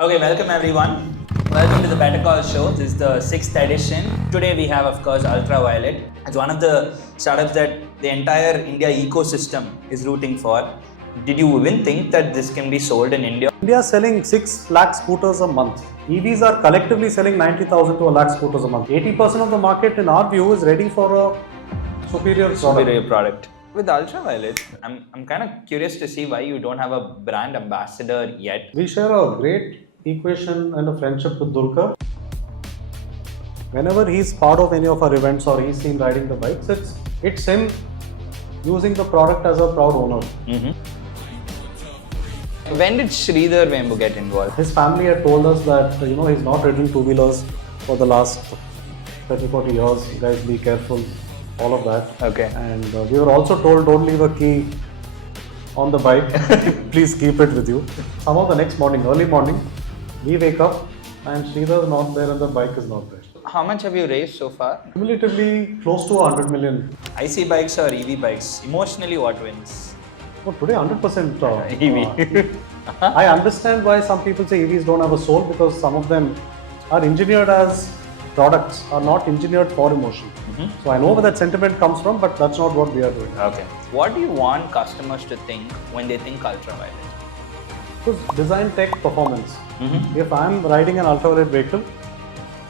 Okay, welcome everyone. Welcome to the Better Call Show. This is the 6th edition. Today we have, of course, Ultraviolet. It's one of the startups that the entire India ecosystem is rooting for. Did you even think that this can be sold in India? India is selling 6 lakh scooters a month. EVs are collectively selling 90,000 to a lakh scooters a month. 80% of the market, in our view, is ready for a superior product. With Ultraviolet, I'm kind of curious to see why you don't have a brand ambassador yet. We share a great equation and a friendship with Dulquer. Whenever he's part of any of our events or he's seen riding the bikes, it's him using the product as a proud owner. When did Sridhar Vembu get involved? His family had told us that he's not ridden two-wheelers for the last 30-40 years. You guys be careful, all of that. Okay. And we were also told, don't leave a key on the bike. Please keep it with you. Somehow the next morning, early morning, we wake up and Sridhar is not there and the bike is not there. How much have you raised so far? Cumulatively close to 100 million. IC bikes or EV bikes? Emotionally, what wins? Oh, today 100% EV. I understand why some people say EVs don't have a soul, because some of them are engineered as products, are not engineered for emotion. So I know where that sentiment comes from, but that's not what we are doing. Okay. What do you want customers to think when they think Ultraviolet? Because design, tech, performance. If I'm riding an ultraviolet vehicle,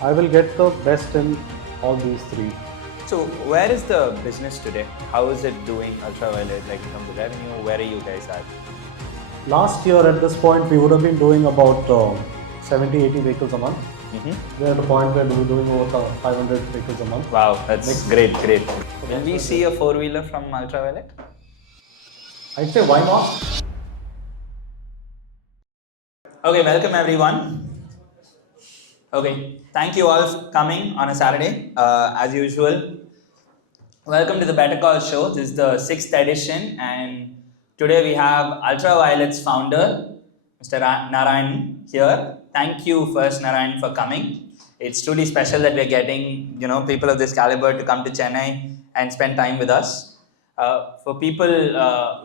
I will get the best in all these three. So where is the business today? How is it doing, Ultraviolet, like in terms of revenue? Where are you guys at? Last year at this point, we would have been doing about 70-80 vehicles a month. We're at a point where we're doing over 500 vehicles a month. Wow, that's great. Will we see a four-wheeler from Ultraviolet? I'd say why not? Okay, welcome everyone. Okay, thank you all for coming on a Saturday, as usual. Welcome to the Better Call Show. This is the 6th edition, and today we have Ultraviolet's founder, Mr. Narayan here. Thank you first, Narayan, for coming. It's truly special that we're getting, people of this caliber to come to Chennai and spend time with us. For people,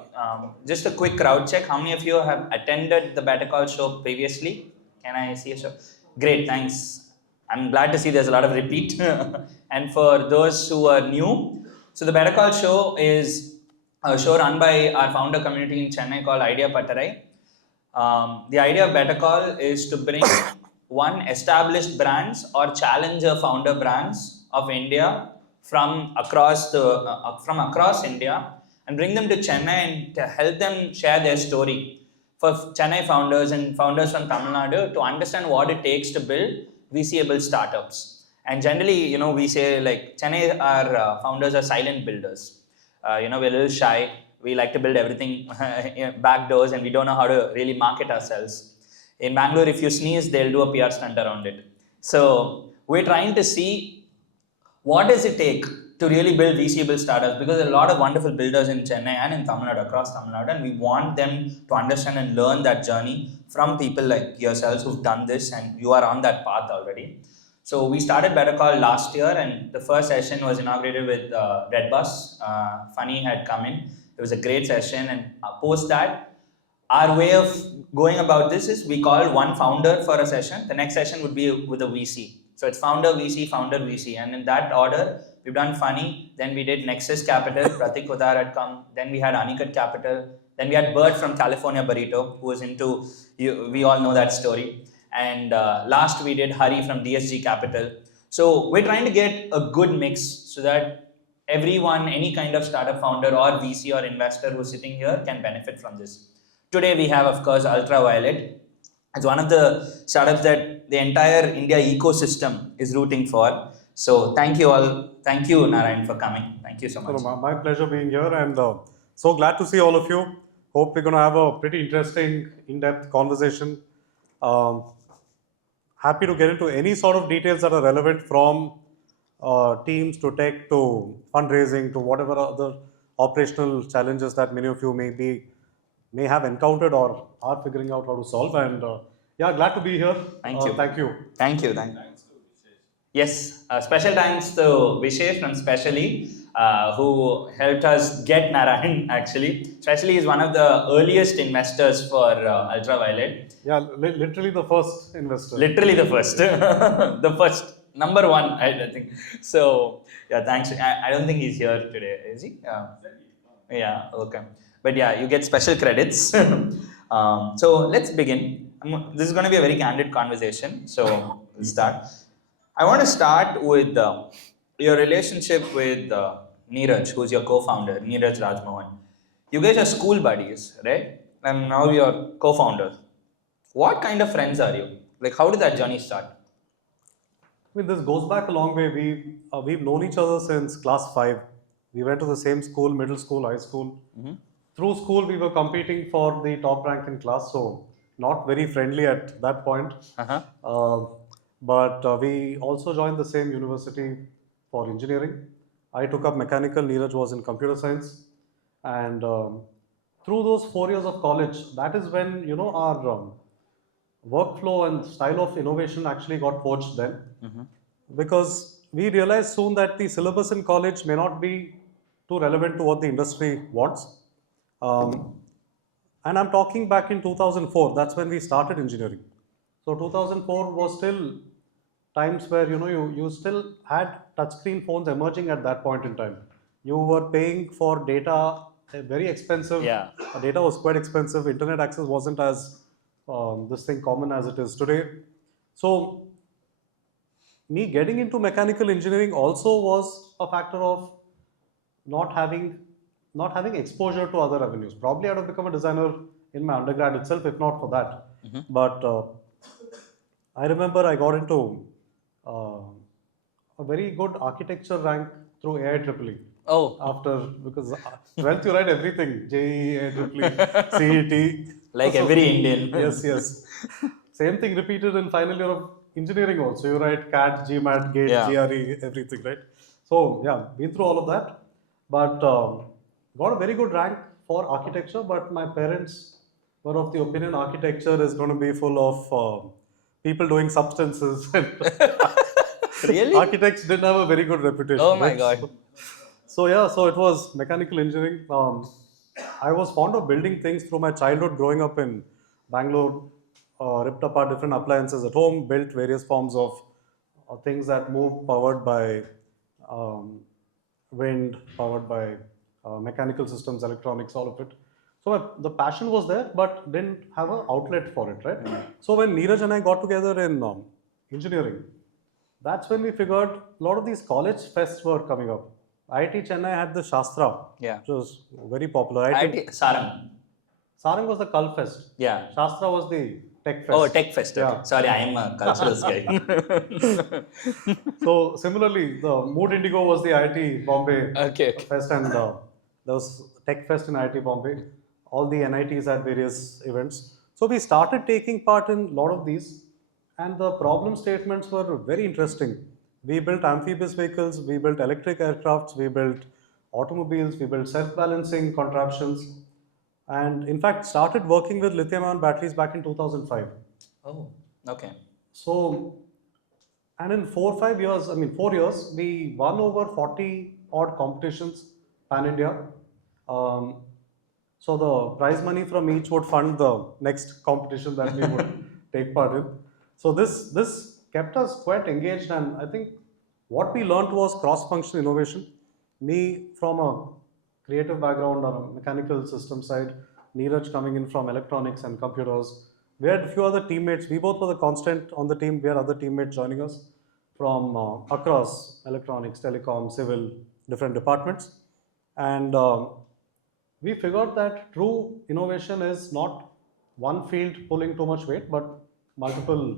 just a quick crowd check. How many of you have attended the Better Call Show previously? Can I see a show? Great, thanks. I'm glad to see there's a lot of repeat. And for those who are new, so the Better Call Show is a show run by our founder community in Chennai called Idea Patarai. The idea of Better Call is to bring established brands or challenger founder brands of India from across India and bring them to Chennai and to help them share their story for Chennai founders and founders from Tamil Nadu to understand what it takes to build VC-able startups. And generally, we say like Chennai, our founders are silent builders. We're a little shy. We like to build everything back doors, and we don't know how to really market ourselves. In Bangalore, if you sneeze, they'll do a PR stunt around it. So we're trying to see what does it take to really build VC-able startups, because there are a lot of wonderful builders in Chennai and in Tamil Nadu, across Tamil Nadu, and we want them to understand and learn that journey from people like yourselves who've done this and you are on that path already. So we started Better Call last year, and the first session was inaugurated with Red Bus. Funny had come in. It was a great session, and post that, our way of going about this is we call one founder for a session. The next session would be with a VC. So it's founder, VC, and in that order, we've done Funny, then we did Nexus Capital, Pratik Kodar had come, then we had Anikat Capital, then we had Bert from California Burrito, who was into, we all know that story. And last we did Hari from DSG Capital. So we're trying to get a good mix so that everyone, any kind of startup founder or VC or investor who's sitting here can benefit from this. Today we have, of course, Ultraviolet. It's one of the startups that the entire India ecosystem is rooting for. So thank you all. Thank you, Narayan, for coming. Thank you so much. My pleasure being here, and so glad to see all of you. Hope we're going to have a pretty interesting, in-depth conversation. Happy to get into any sort of details that are relevant, from teams to tech to fundraising to whatever other operational challenges that many of you may have encountered or are figuring out how to solve. And glad to be here. Thank you. Thank you. Yes, special thanks to Vishesh, and especially who helped us get Narayan actually. Especially, he's one of the earliest investors for Ultraviolet. Yeah, literally the first investor. Literally the first, the first, number one, I think. So, yeah, thanks. I don't think he's here today, is he? Yeah, okay. But yeah, you get special credits. So let's begin. This is going to be a very candid conversation. So let's start. I want to start with your relationship with Neeraj, who's your co-founder, Neeraj Rajmohan. You guys are school buddies, right? And now you're co-founders. What kind of friends are you? Like, how did that journey start? I mean, this goes back a long way. We've known each other since class 5. We went to the same school, middle school, high school. Through school, we were competing for the top rank in class, so not very friendly at that point. But we also joined the same university for engineering. I took up mechanical, Neeraj was in computer science. And through those 4 years of college, that is when, our workflow and style of innovation actually got forged then. Because we realized soon that the syllabus in college may not be too relevant to what the industry wants. And I'm talking back in 2004, that's when we started engineering. So 2004 was still times where you still had touchscreen phones emerging at that point in time. You were paying for data, very expensive. Yeah. Data was quite expensive. Internet access wasn't as this thing common as it is today. So me getting into mechanical engineering also was a factor of not having exposure to other avenues. Probably I'd have become a designer in my undergrad itself, if not for that. But I remember I got into a very good architecture rank through AIEEE. Oh. Because 12th you write everything, JEE, AIEEE, CET. Like every Indian. Yes. Same thing repeated in final year of engineering also. You write CAT, GMAT, GATE, GRE, everything, right? So yeah, been through all of that. But got a very good rank for architecture, but my parents were of the opinion architecture is going to be full of people doing substances. Really? Architects didn't have a very good reputation. Oh my God. So it was mechanical engineering. I was fond of building things through my childhood growing up in Bangalore, ripped apart different appliances at home, built various forms of things that move powered by wind, powered by mechanical systems, electronics, all of it. So the passion was there, but didn't have an outlet for it, right? So when Neeraj and I got together in engineering, that's when we figured a lot of these college fests were coming up. IIT Chennai had the Shastra, which was very popular. IIT Sarang. Sarang was the Cul Fest. Yeah. Shastra was the Tech Fest. Oh, Tech Fest. Okay. Yeah. Sorry, I am a cultural guy. So similarly, the Mood Indigo was the IIT Bombay Fest, and there was Tech Fest in IIT Bombay. All the NITs had various events. So we started taking part in a lot of these, and the problem statements were very interesting. We built amphibious vehicles, we built electric aircrafts, we built automobiles, we built self-balancing contraptions, and in fact started working with lithium-ion batteries back in 2005. Oh, okay. So, and in 4 years, we won over 40 odd competitions pan-India. So the prize money from each would fund the next competition that we would take part in. So this kept us quite engaged, and I think what we learned was cross-functional innovation. Me from a creative background on a mechanical system side, Neeraj coming in from electronics and computers. We had a few other teammates. We both were the constant on the team. We had other teammates joining us from across electronics, telecom, civil, different departments. And we figured that true innovation is not one field pulling too much weight, but multiple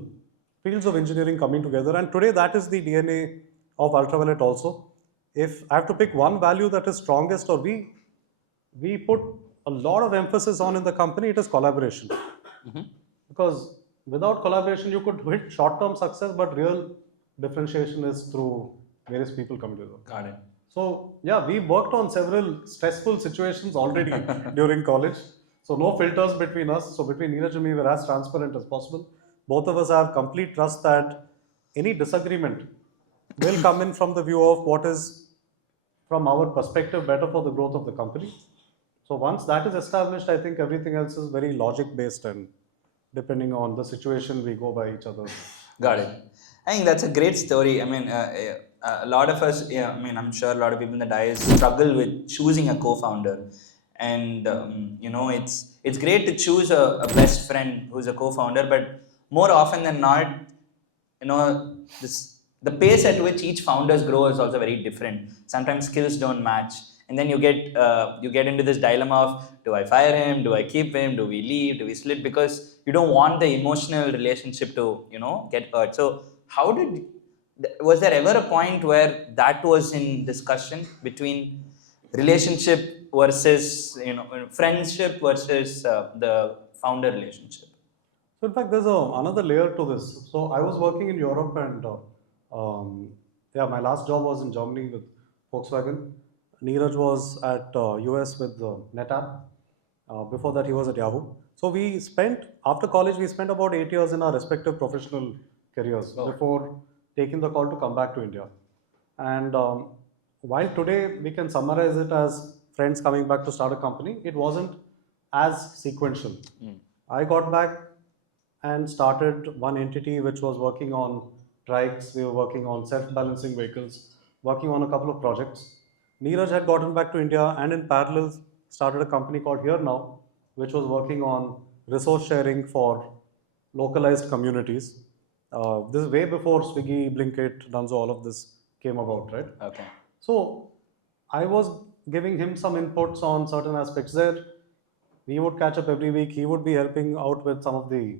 fields of engineering coming together. And today that is the DNA of Ultraviolet also. If I have to pick one value that is strongest, or we put a lot of emphasis on in the company, it is collaboration. Because without collaboration, you could hit short-term success, but real differentiation is through various people coming together. Got it. So yeah, we worked on several stressful situations already during college. So no filters between us. So between Neeraj and me, we're as transparent as possible. Both of us have complete trust that any disagreement will come in from the view of what is from our perspective, better for the growth of the company. So once that is established, I think everything else is very logic based, and depending on the situation, we go by each other. Got it. I think that's a great story. I mean, a lot of us, yeah, I mean, I'm sure a lot of people in the DICE struggle with choosing a co-founder. And, it's great to choose a best friend who's a co-founder, but more often than not, the pace at which each founders grow is also very different. Sometimes skills don't match. And then you get into this dilemma of, do I fire him? Do I keep him? Do we leave? Do we split? Because you don't want the emotional relationship to, get hurt. So was there ever a point where that was in discussion between relationship versus, friendship versus the founder relationship? So in fact, there's another layer to this. So I was working in Europe, and my last job was in Germany with Volkswagen. Neeraj was at US with NetApp. Before that, he was at Yahoo. So after college, we spent about 8 years in our respective professional careers before taking the call to come back to India. And while today we can summarize it as friends coming back to start a company, it wasn't as sequential. I got back and started one entity which was working on trikes. We were working on self-balancing vehicles, working on a couple of projects. Neeraj had gotten back to India and in parallel started a company called Here Now, which was working on resource sharing for localized communities. This is way before Swiggy, Blinkit, Dunzo, all of this came about, right? Okay. So I was giving him some inputs on certain aspects there. We would catch up every week. He would be helping out with some of the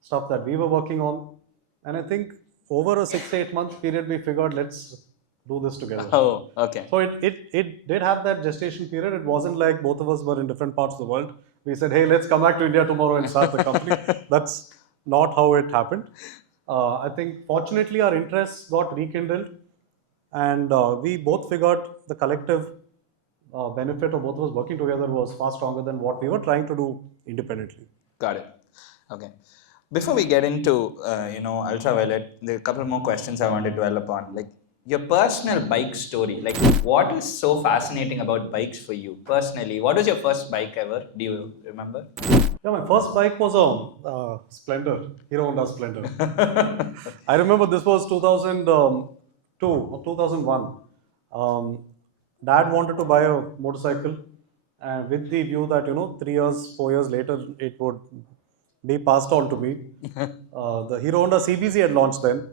stuff that we were working on. And I think over a 6 to 8 month period, we figured, let's do this together. Oh, okay. So it did have that gestation period. It wasn't like both of us were in different parts of the world. We said, hey, let's come back to India tomorrow and start the company. That's not how it happened. I think fortunately our interests got rekindled, and we both figured the collective benefit of both of us working together was far stronger than what we were trying to do independently. Got it. Okay. Before we get into Ultraviolet, there are a couple more questions I want to dwell upon. Like your personal bike story. Like what is so fascinating about bikes for you personally? What was your first bike ever? Do you remember? Yeah, my first bike was a Splendor, Hero Honda Splendor. I remember this was 2002 or 2001. Dad wanted to buy a motorcycle, and with the view that 3 years, 4 years later, it would be passed on to me. The Hero Honda CBZ had launched then.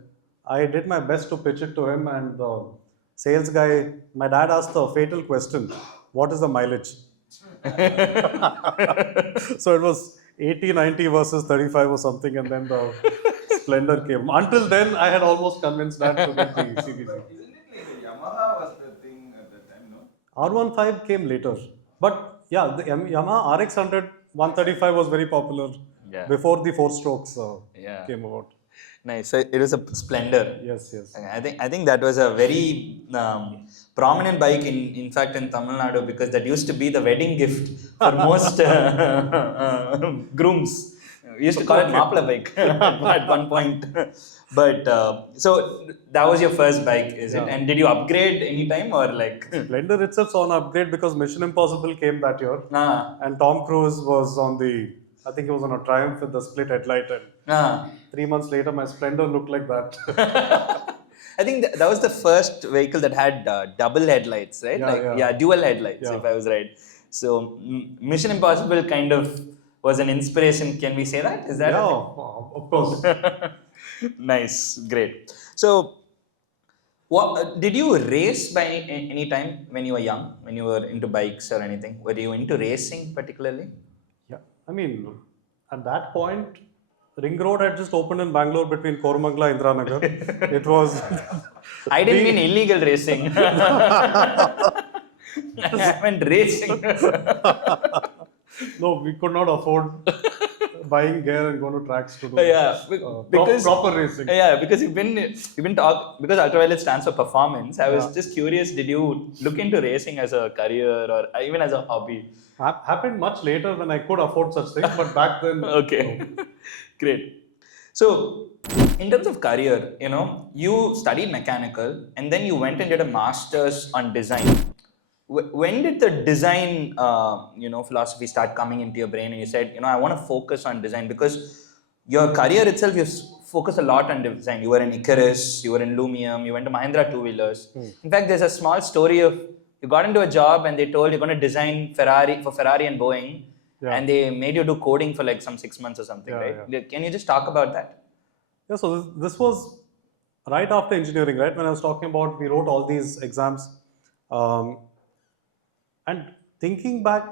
I did my best to pitch it to him, and the sales guy, my dad asked the fatal question, what is the mileage? So it was 80, 90 versus 35 or something, and then the Splendor came. Until then, I had almost convinced Dad to get the CBZ. Isn't it like the Yamaha was the thing at that time, no? R15 came later. But yeah, the Yamaha RX100 135 was very popular before the 4-strokes came about. Nice. So it was a Splendor. Yes. I think that was a very prominent bike in fact in Tamil Nadu, because that used to be the wedding gift for most grooms. We used to call it Mapla bike at one point. But so that was your first bike, is it? And did you upgrade any time or like? Splendor itself saw an upgrade because Mission Impossible came that year, and Tom Cruise was on I think he was on a Triumph with the split headlight, and 3 months later my Splendor looked like that. I think that was the first vehicle that had double headlights, right? Dual headlights, if I was right. So Mission Impossible kind of was an inspiration. Can we say that? Is that? Yeah, of course. Nice, great. So, what did you race by any time when you were young? When you were into bikes or anything? Were you into racing particularly? Yeah, I mean, at that point, Ring Road had just opened in Bangalore between Koramangala and Indiranagar. It was. I didn't mean illegal racing. I meant racing. No, we could not afford buying gear and go to tracks to do because proper racing. Yeah, because you've been because Ultraviolet stands for performance. I was just curious, did you look into racing as a career or even as a hobby? Happened much later when I could afford such things, but back then. Okay, great. So, in terms of career, you studied mechanical and then you went and did a master's on design. When did the design, philosophy start coming into your brain, and you said, I want to focus on design? Because your career itself, you focus a lot on design. You were in Icarus, you were in Lumium, you went to Mahindra two-wheelers. In fact, there's a small story of you got into a job and they told you're going to design Ferrari and Boeing, and they made you do coding for like some 6 months or something, right? Yeah. Can you just talk about that? Yeah, so this was right after engineering, right? When I was talking about, we wrote all these exams. And thinking back,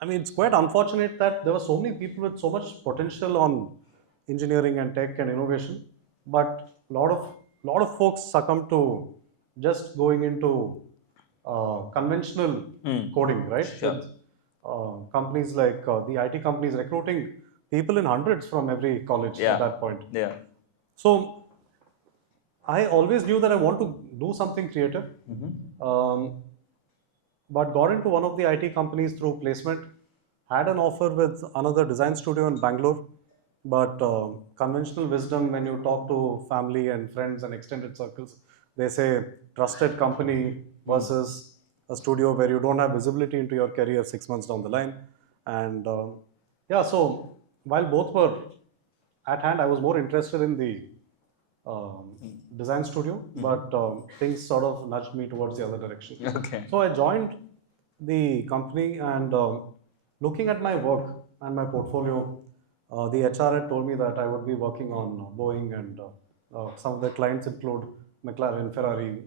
I mean, it's quite unfortunate that there were so many people with so much potential on engineering and tech and innovation, but a lot of folks succumb to just going into conventional coding, right? Sure. With companies like the IT companies recruiting people in hundreds from every college at that point. Yeah. So I always knew that I want to do something creative, but got into one of the IT companies through placement, had an offer with another design studio in Bangalore, but conventional wisdom, when you talk to family and friends and extended circles, they say trusted company versus a studio where you don't have visibility into your career 6 months down the line. And so while both were at hand, I was more interested in the design studio, but things sort of nudged me towards the other direction. Okay. So I joined the company, and looking at my work and my portfolio, the HR had told me that I would be working on Boeing, and some of the clients include McLaren, Ferrari,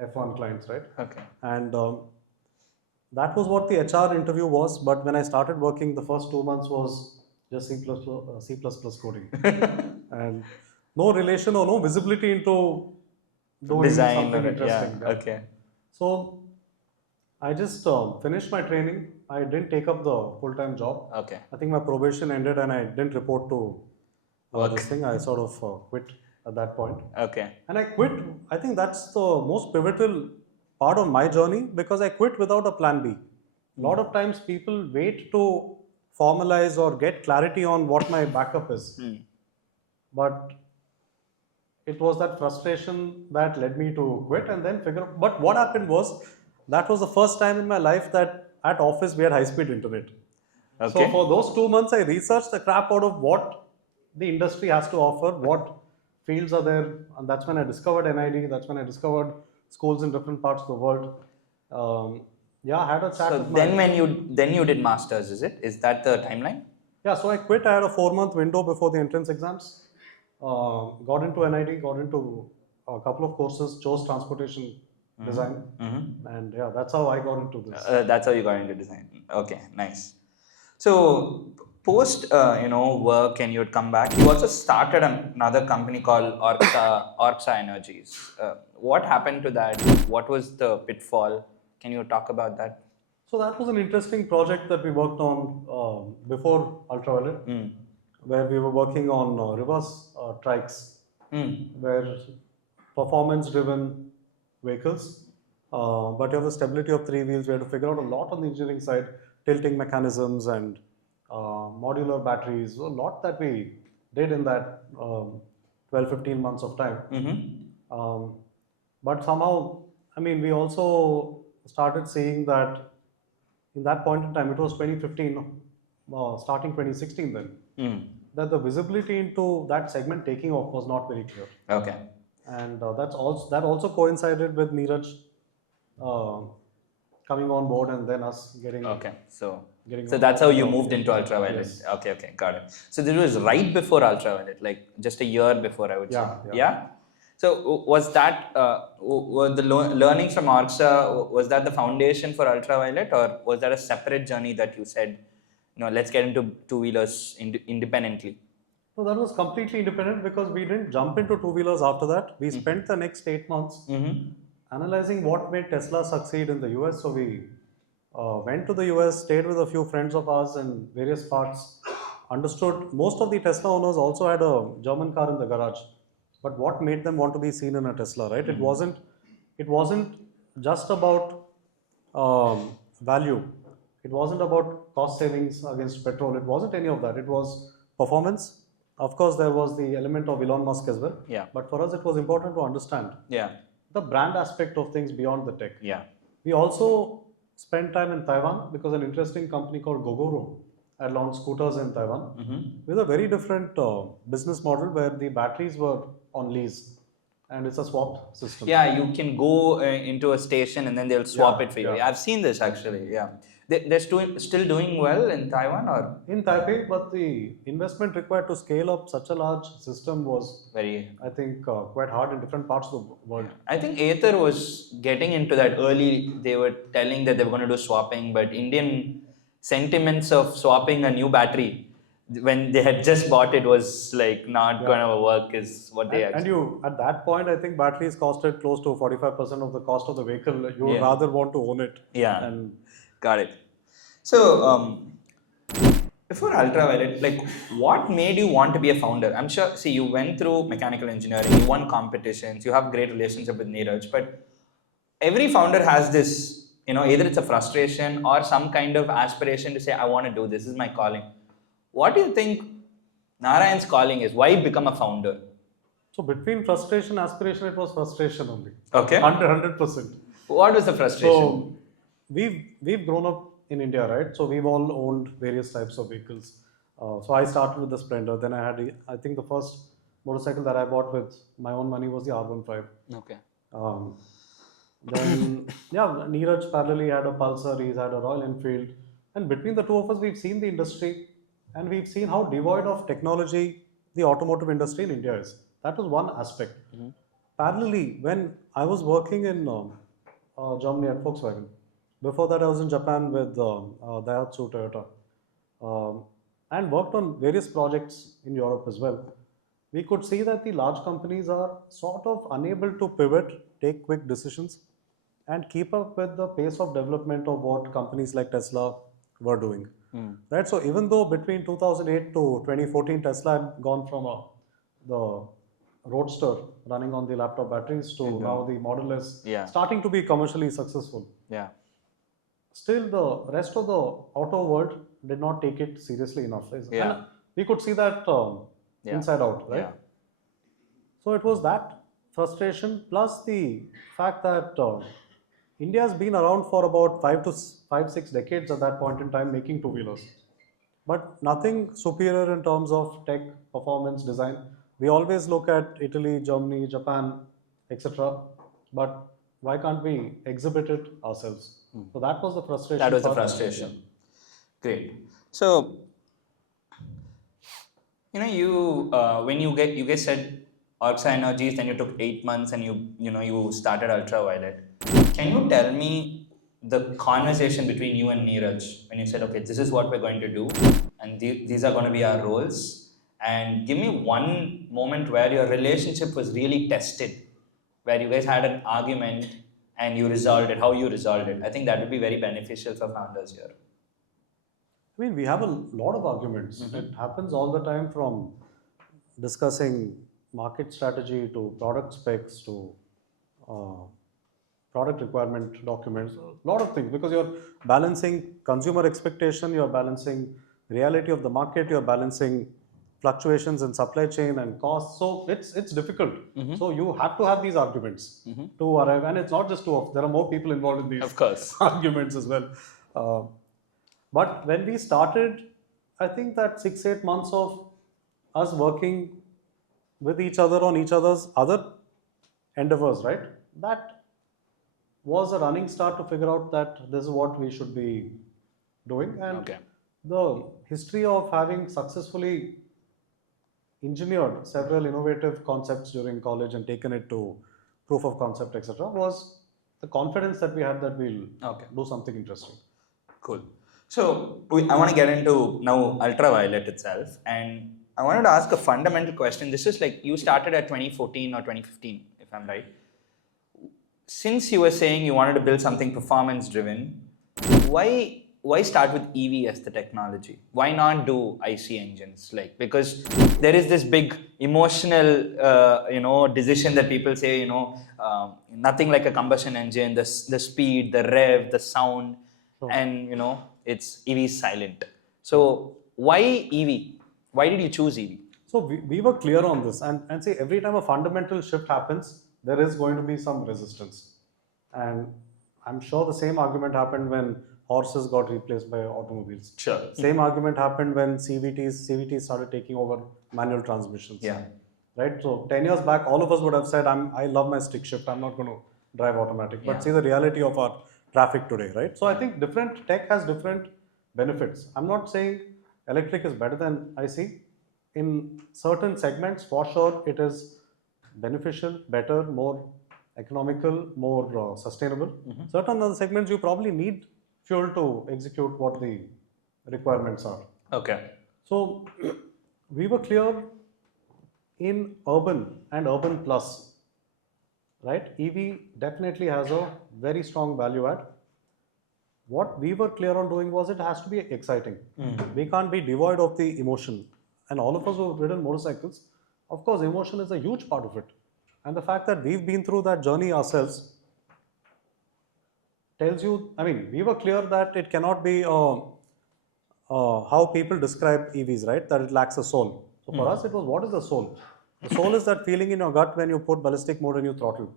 F1 clients, right? Okay. And that was what the HR interview was. But when I started working, the first 2 months was just C++ coding, and no relation or no visibility into doing Design something or interesting. yeah. Okay. So I just finished my training. I didn't take up the full-time job. Okay. I think my probation ended and I didn't report to this thing. I sort of quit at that point. Okay. And I quit. I think that's the most pivotal part of my journey, because I quit without a plan B. A lot of times people wait to formalize or get clarity on what my backup is. But it was that frustration that led me to quit and then figure out. But what happened was, that was the first time in my life that at office we had high-speed internet. Okay. So for those 2 months, I researched the crap out of what the industry has to offer, what fields are there, and that's when I discovered NID. That's when I discovered schools in different parts of the world. I had a chat So with then you did masters, is it? Is that the timeline? Yeah, so I quit. I had a 4-month window before the entrance exams. Got into NID, got into a couple of courses, chose transportation design, and that's how I got into this. That's how you got into design. Okay, nice. So post work, and you would come back. You also started another company called Orxa Energies. What happened to that? What was the pitfall? Can you talk about that? So that was an interesting project that we worked on before Ultraviolet, where we were working on reverse trikes, where performance-driven vehicles, but you have the stability of 3 wheels. We had to figure out a lot on the engineering side, tilting mechanisms and modular batteries, a lot that we did in that 12-15 months of time. But somehow, I mean, we also started seeing that in that point in time, it was 2015, starting 2016 then, that the visibility into that segment taking off was not very clear. Okay. And that also coincided with Neeraj coming on board, and then us getting. Okay. So that's how you moved into Ultraviolet. Yes. Okay, got it. So this was right before Ultraviolet, like just a year before, I would say. Yeah. So was that were the learnings from Orxa, was that the foundation for Ultraviolet, or was that a separate journey that you said, let's get into two-wheelers independently? No, that was completely independent, because we didn't jump into two-wheelers after that. We spent the next 8 months analyzing what made Tesla succeed in the US. So we went to the US, stayed with a few friends of ours in various parts, understood most of the Tesla owners also had a German car in the garage. But what made them want to be seen in a Tesla, right? It wasn't just about value. It wasn't about cost savings against petrol. It wasn't any of that. It was performance. Of course, there was the element of Elon Musk as well. Yeah. But for us, it was important to understand the brand aspect of things beyond the tech. Yeah. We also spent time in Taiwan because an interesting company called Gogoro had launched scooters in Taiwan with a very different business model where the batteries were on lease and it's a swap system. Yeah, you can go into a station and then they'll swap Yeah, it for you. yeah. I've seen this actually. Yeah, they're still doing well in Taiwan, or In Taipei, but the investment required to scale up such a large system was, very. I think, quite hard in different parts of the world. I think Aether was getting into that early. They were telling that they were going to do swapping, but Indian sentiments of swapping a new battery when they had just bought it was like not going to work, is what they And actually. you, at that point, I think batteries costed close to 45% of the cost of the vehicle. You would Yeah. rather want to own it. Yeah. And Got it. So, before Ultraviolet, like, what made you want to be a founder? I'm sure, see, you went through mechanical engineering, you won competitions, you have great relationship with Neeraj, but every founder has this, either it's a frustration or some kind of aspiration to say, I want to do this is my calling. What do you think Narayan's calling is? Why become a founder? so between frustration, aspiration, it was frustration only. Okay. 100%. What was the frustration? So we've grown up in India, right? So we've all owned various types of vehicles. So I started with the Splendor. Then I think the first motorcycle that I bought with my own money was the R15. Okay. Then Neeraj parallelly had a Pulsar. He's had a Royal Enfield, and between the two of us, we've seen the industry, and we've seen how devoid of technology the automotive industry in India is. That was one aspect. Parallelly, when I was working in Germany at Volkswagen, before that I was in Japan with Daihatsu Toyota, and worked on various projects in Europe as well. We could see that the large companies are sort of unable to pivot, take quick decisions, and keep up with the pace of development of what companies like Tesla were doing. Right. So even though between 2008 to 2014, Tesla had gone from the Roadster running on the laptop batteries to now the Model S starting to be commercially successful. Yeah. Still, the rest of the auto world did not take it seriously enough. Yeah. And we could see that inside out, right? Yeah. So it was that frustration plus the fact that India has been around for about 6 decades at that point in time making two-wheelers. But nothing superior in terms of tech, performance, design. We always look at Italy, Germany, Japan, etc. But why can't we exhibit it ourselves? So that was the frustration. That was the frustration. Great. So, you when you guys said Orxa Energies, then you took 8 months and you started Ultraviolet. Can you tell me the conversation between you and Neeraj when you said, okay, this is what we're going to do, and these are going to be our roles, and give me one moment where your relationship was really tested, where you guys had an argument and you resolved it, how you resolved it. I think that would be very beneficial for founders here. I mean, we have a lot of arguments. It happens all the time, from discussing market strategy to product specs to product requirement documents, a lot of things, because you're balancing consumer expectation, you're balancing reality of the market, you're balancing fluctuations in supply chain and costs. So it's difficult. So you have to have these arguments to arrive, and it's not just two of. There are more people involved in these Of course. arguments as well. But when we started, I think that 6-8 months of us working with each other on each other's other endeavors, right? That was a running start to figure out that this is what we should be doing. And the history of having successfully engineered several innovative concepts during college and taken it to proof of concept, etc., was the confidence that we had that we'll do something interesting. Cool. So I want to get into now Ultraviolet itself, and I wanted to ask a fundamental question. This is like, you started at 2014 or 2015, if I'm right. Since you were saying you wanted to build something performance driven, why start with EV as the technology? Why not do IC engines? Like, because there is this big emotional, decision that people say, nothing like a combustion engine, the speed, the rev, the sound, and it's EV silent. So why EV? Why did you choose EV? So we were clear on this, and see, every time a fundamental shift happens, there is going to be some resistance. And I'm sure the same argument happened when horses got replaced by automobiles. Sure. Same argument happened when CVTs started taking over manual transmissions. Yeah. Right. So 10 years back, all of us would have said, I love my stick shift. I'm not going to drive automatic. But Yeah. see the reality of our traffic today, right? So I think different tech has different benefits. I'm not saying electric is better than IC. In certain segments, for sure, it is beneficial, better, more economical, more sustainable. Certain other segments, you probably need fuel to execute what the requirements are. Okay. So we were clear in urban and urban plus, right? EV definitely has a very strong value add. What we were clear on doing was it has to be exciting. We can't be devoid of the emotion. And all of us who have ridden motorcycles, of course, emotion is a huge part of it. And the fact that we've been through that journey ourselves tells you, I mean, we were clear that it cannot be how people describe EVs, right? That it lacks a soul. So for us, it was, what is the soul? The soul is that feeling in your gut when you put ballistic mode and you throttle.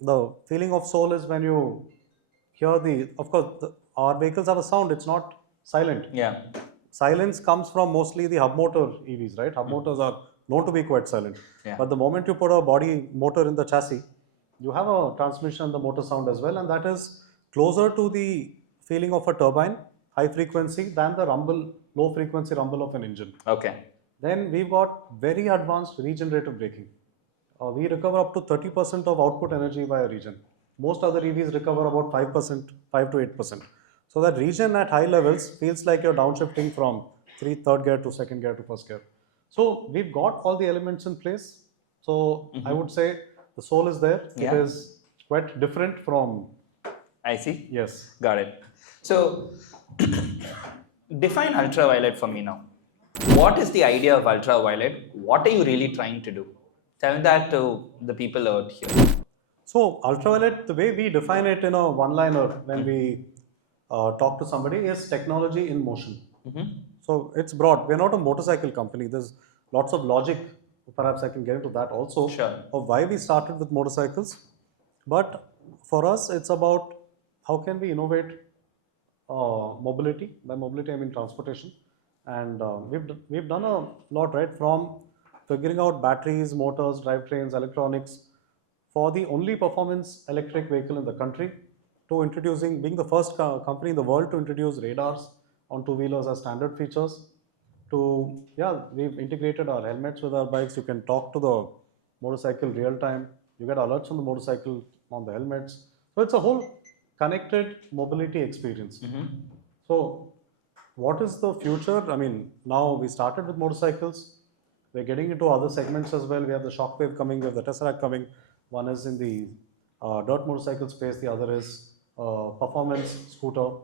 The feeling of soul is when you hear of course, our vehicles have a sound, it's not silent. Yeah. Silence comes from mostly the hub motor EVs, right? Hub motors are known to be quite silent. Yeah. But the moment you put a body motor in the chassis, you have a transmission and the motor sound as well, and that is closer to the feeling of a turbine, high frequency, than the rumble, low frequency rumble of an engine. Okay. Then we've got very advanced regenerative braking. We recover up to 30% of output energy via regen. Most other EVs recover about 5%, 5 to 8%. So that regen at high levels feels like you're downshifting from third gear to second gear to first gear. So we've got all the elements in place. So I would say the soul is there. Yeah. It is quite different from. I see. Yes. Got it. So define ultraviolet for me now. What is the idea of ultraviolet? What are you really trying to do? Tell that to the people out here. So ultraviolet, the way we define it in a one-liner when we talk to somebody is technology in motion. So it's broad. We're not a motorcycle company. There's lots of logic. Perhaps I can get into that also. Sure. Of why we started with motorcycles. But for us, it's about how can we innovate mobility. By mobility, I mean transportation. And we've done a lot, right? From figuring out batteries, motors, drivetrains, electronics for the only performance electric vehicle in the country, to being the first company in the world to introduce radars on two-wheelers as standard features, we've integrated our helmets with our bikes. You can talk to the motorcycle real time. You get alerts on the motorcycle, on the helmets. So it's a whole connected mobility experience. So what is the future? I mean, now we started with motorcycles. We're getting into other segments as well. We have the Shockwave coming, we have the Tesseract coming. One is in the dirt motorcycle space, the other is performance scooter.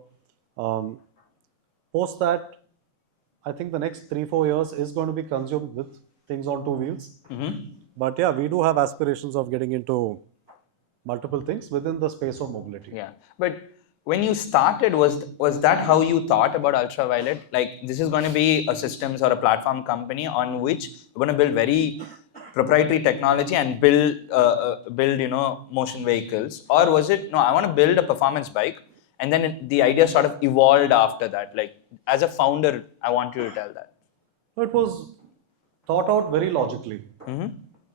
Post that, I think the next 3-4 years is going to be consumed with things on two wheels. But yeah, we do have aspirations of getting into multiple things within the space of mobility. Yeah. But when you started, was that how you thought about ultraviolet? Like, this is going to be a systems or a platform company on which you're going to build very proprietary technology and build motion vehicles? Or was it, no, I want to build a performance bike, and then the idea sort of evolved after that? Like, as a founder, I want you to tell that. So it was thought out very logically.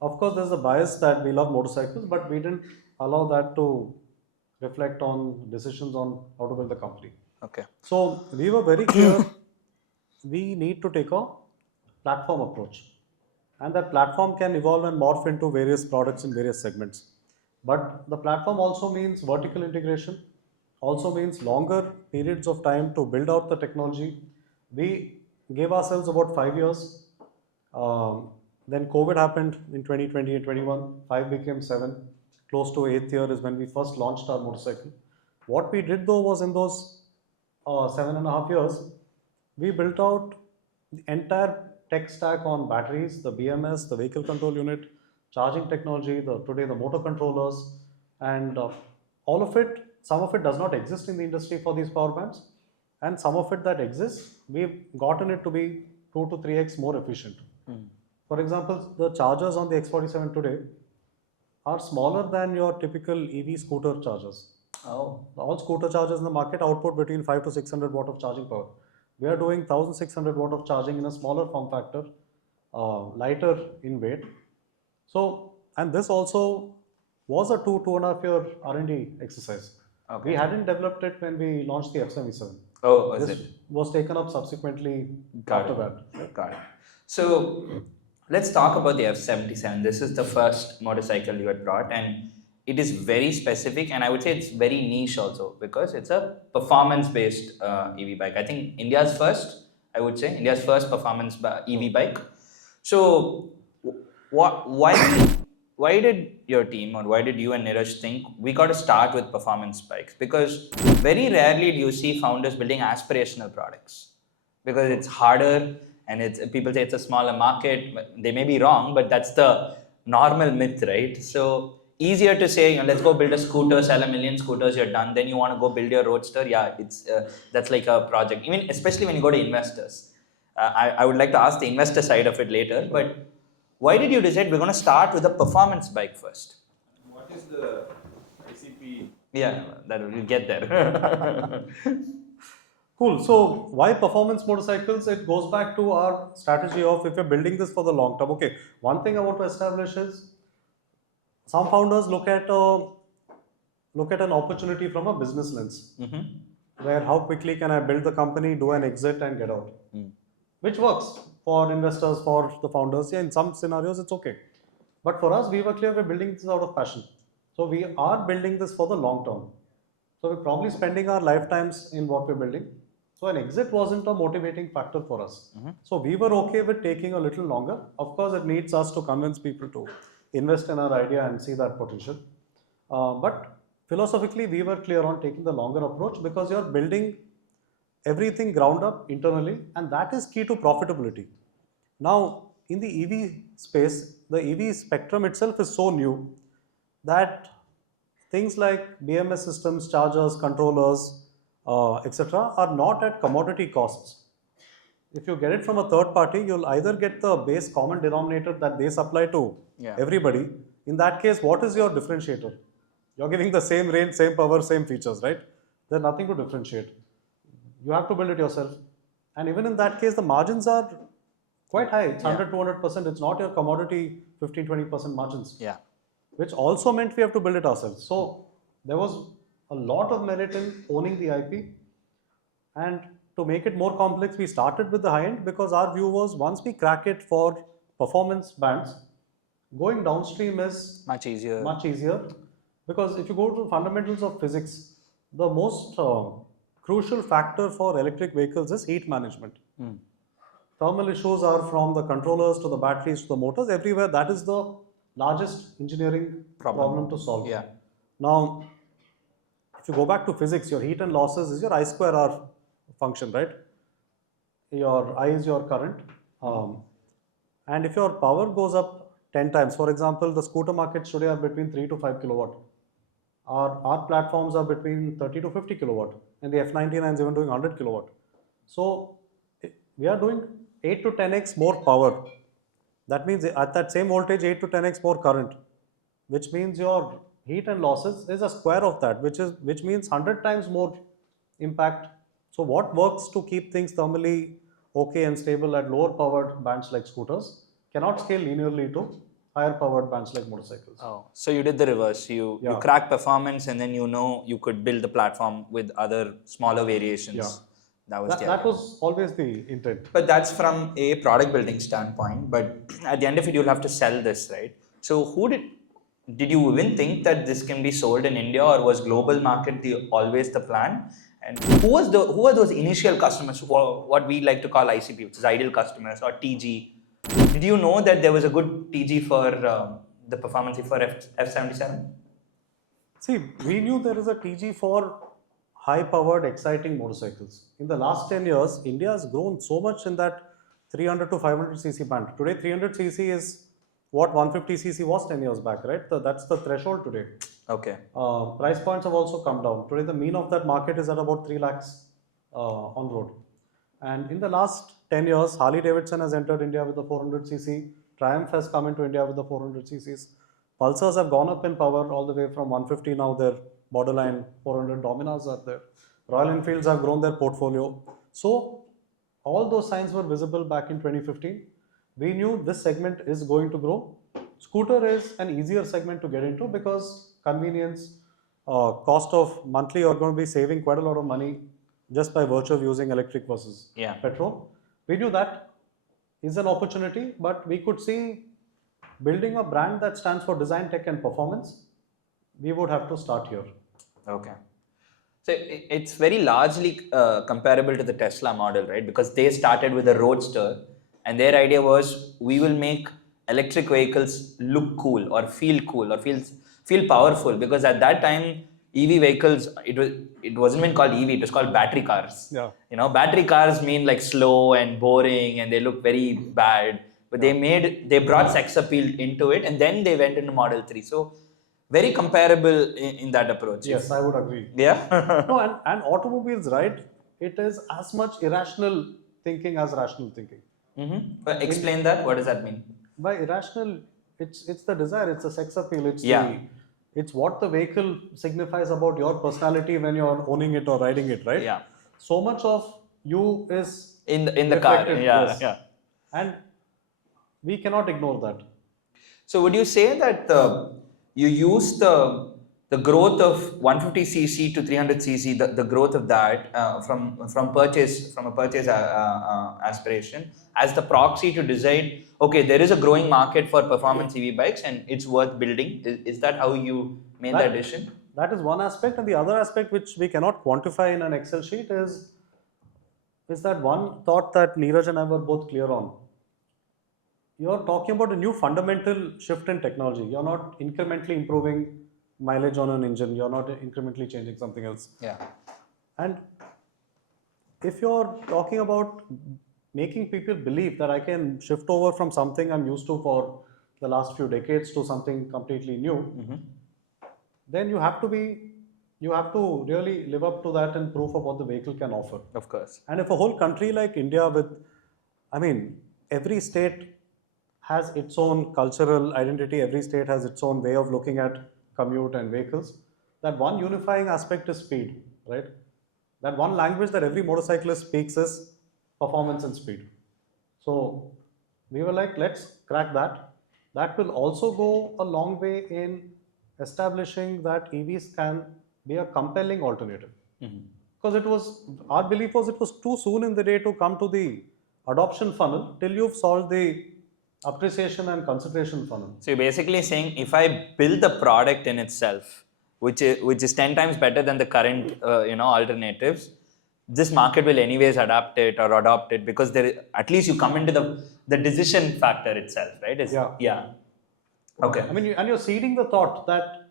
Of course, there's a bias that we love motorcycles, but we didn't allow that to reflect on decisions on how to build the company. Okay. So we were very clear we need to take a platform approach. And that platform can evolve and morph into various products in various segments. But the platform also means vertical integration, also means longer periods of time to build out the technology. We gave ourselves about 5 years. Then COVID happened in 2020 and 21. 5 became 7. Close to 8th year is when we first launched our motorcycle. What we did though was in those 7.5 years, we built out the entire tech stack on batteries, the BMS, the vehicle control unit, charging technology, today the motor controllers, and all of it, some of it does not exist in the industry for these power bands, and some of it that exists, we've gotten it to be 2 to 3x more efficient. For example, the chargers on the X47 today are smaller than your typical EV scooter chargers. Oh. All scooter chargers in the market output between 5 to 600 watt of charging power. We are doing 1600 watt of charging in a smaller form factor, lighter in weight. So, and this also was a 2.5 year R&D exercise. Okay. We hadn't developed it when we launched the F77. Oh, was This it? was taken up subsequently after that. Got it. So let's talk about the F77. This is the first motorcycle you had brought, and it is very specific, and I would say it's very niche also because it's a performance-based EV bike. I think India's first, I would say, India's first performance EV bike. So why did your team or why did you and Neeraj think we got to start with performance bikes? Because very rarely do you see founders building aspirational products because it's harder and it's people say it's a smaller market. They may be wrong, but that's the normal myth, right? So easier to say, let's go build a scooter, sell 1 million scooters, you're done. Then you want to go build your roadster. Yeah, it's that's like a project. Even especially when you go to investors. I would like to ask the investor side of it later, but why did you decide we're going to start with a performance bike first? What is the ICP? Yeah, we'll get there. Cool. So why performance motorcycles? It goes back to our strategy of if you're building this for the long term. Okay, one thing I want to establish is some founders look at an opportunity from a business lens, where how quickly can I build the company, do an exit, and get out, which works for investors, for the founders. Yeah, in some scenarios it's okay, but for us, we were clear we're building this out of passion. So we are building this for the long term. So we're probably spending our lifetimes in what we're building. So an exit wasn't a motivating factor for us. So we were okay with taking a little longer. Of course, it needs us to convince people to invest in our idea and see that potential. But philosophically, we were clear on taking the longer approach because you're building everything ground up internally, and that is key to profitability. Now, in the EV space, the EV spectrum itself is so new that things like BMS systems, chargers, controllers, etc. are not at commodity costs. If you get it from a third party, you'll either get the base common denominator that they supply to everybody. In that case, what is your differentiator? You're giving the same range, same power, same features, right? There's nothing to differentiate. You have to build it yourself. And even in that case, the margins are quite high. It's 100, 200%. It's not your commodity 15, 20% margins. Yeah. Which also meant we have to build it ourselves. So there was a lot of merit in owning the IP. And to make it more complex, we started with the high end because our view was once we crack it for performance bands, going downstream is Much easier. Because if you go to fundamentals of physics, the most crucial factor for electric vehicles is heat management. Thermal issues are from the controllers to the batteries to the motors, everywhere. That is the largest engineering problem to solve. Yeah. Now, if you go back to physics, your heat and losses is your I square R function, right? Your I is your current. And if your power goes up 10 times, for example, the scooter markets today are between 3 to 5 kilowatt. Our platforms are between 30 to 50 kilowatt, and the F99 is even doing 100 kilowatt. So we are doing 8 to 10x more power. That means at that same voltage, 8 to 10x more current, which means your heat and losses is a square of that, which means 100 times more impact. So what works to keep things thermally okay and stable at lower powered bands like scooters cannot scale linearly to higher powered bands like motorcycles. Oh, so you did the reverse. You crack performance, and then you could build the platform with other smaller variations. Yeah. That was always the intent. But that's from a product building standpoint. But at the end of it, you'll have to sell this, right? So did you even think that this can be sold in India, or was global market always the plan? And who were those initial customers, what we like to call ICP, which is ideal customers, or TG? Did you know that there was a good TG for the performance for F77? See, we knew there is a TG for high-powered, exciting motorcycles. In the last 10 years, India has grown so much in that 300 to 500 cc band. Today, 300 cc is what 150 cc was 10 years back, right? That's the threshold today. Okay. Price points have also come down. Today, the mean of that market is at about 3 lakhs on road. And in the last 10 years, Harley Davidson has entered India with the 400 cc. Triumph has come into India with the 400 cc's. Pulsars have gone up in power all the way from 150, now they're borderline 400 Dominas are there. Royal Enfields have grown their portfolio. So all those signs were visible back in 2015. We knew this segment is going to grow. Scooter is an easier segment to get into because convenience, cost of monthly, you're going to be saving quite a lot of money just by virtue of using electric versus petrol. We knew that is an opportunity, but we could see building a brand that stands for design, tech, and performance. We would have to start here. Okay. So it's very largely comparable to the Tesla model, right? Because they started with a roadster, and their idea was we will make electric vehicles look cool or feel powerful. Because at that time, EV vehicles, it wasn't even called EV, it was called battery cars. Yeah. You know, battery cars mean like slow and boring, and they look very bad. But they brought sex appeal into it, and then they went into Model 3. So very comparable in that approach. Yes, I would agree. Yeah. No, and automobiles, right? It is as much irrational thinking as rational thinking. But explain that. What does that mean? By irrational, it's the desire, it's the sex appeal, it's what the vehicle signifies about your personality when you're owning it or riding it, right? Yeah. So much of you is in the car. reflected, Yeah. yes. Yeah. And we cannot ignore that. So would you say that you use the growth of 150cc to 300cc, the growth of that from a purchase aspiration as the proxy to decide, okay, there is a growing market for performance EV bikes and it's worth building? Is that how you made that decision? That is one aspect, and the other aspect which we cannot quantify in an Excel sheet is that one thought that Neeraj and I were both clear on. You're talking about a new fundamental shift in technology. You're not incrementally improving mileage on an engine. You're not incrementally changing something else. Yeah. And if you're talking about making people believe that I can shift over from something I'm used to for the last few decades to something completely new, then you have to really live up to that and proof of what the vehicle can offer. Of course. And if a whole country like India every state has its own cultural identity, every state has its own way of looking at commute and vehicles, that one unifying aspect is speed, right? That one language that every motorcyclist speaks is performance and speed. So we were like, let's crack that. That will also go a long way in establishing that EVs can be a compelling alternative. Because our belief was it was too soon in the day to come to the adoption funnel till you've solved the appreciation and consideration funnel. So you're basically saying if I build the product in itself, which is 10 times better than the current alternatives, this market will anyways adapt it or adopt it because at least you come into the decision factor itself, right? Yeah. Okay. And you're seeding the thought that,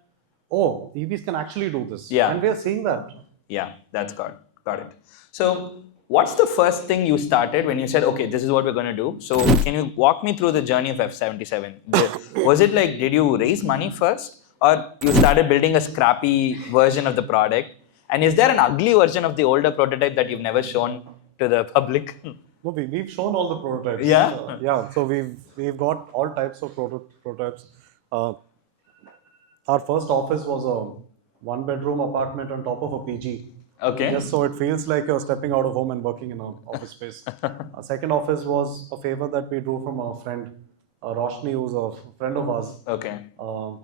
oh, EVs can actually do this. Yeah. And we are seeing that. Yeah, that's got it. So what's the first thing you started when you said, okay, this is what we're going to do? So can you walk me through the journey of F77? Was it like, did you raise money first or you started building a scrappy version of the product? And is there an ugly version of the older prototype that you've never shown to the public? No, we've shown all the prototypes. Yeah? Yeah, so we've got all types of prototypes. Our first office was a one-bedroom apartment on top of a PG. Okay. Just so it feels like you're stepping out of home and working in an office space. Our second office was a favor that we drew from a friend, Roshni, who's a friend of ours. Okay.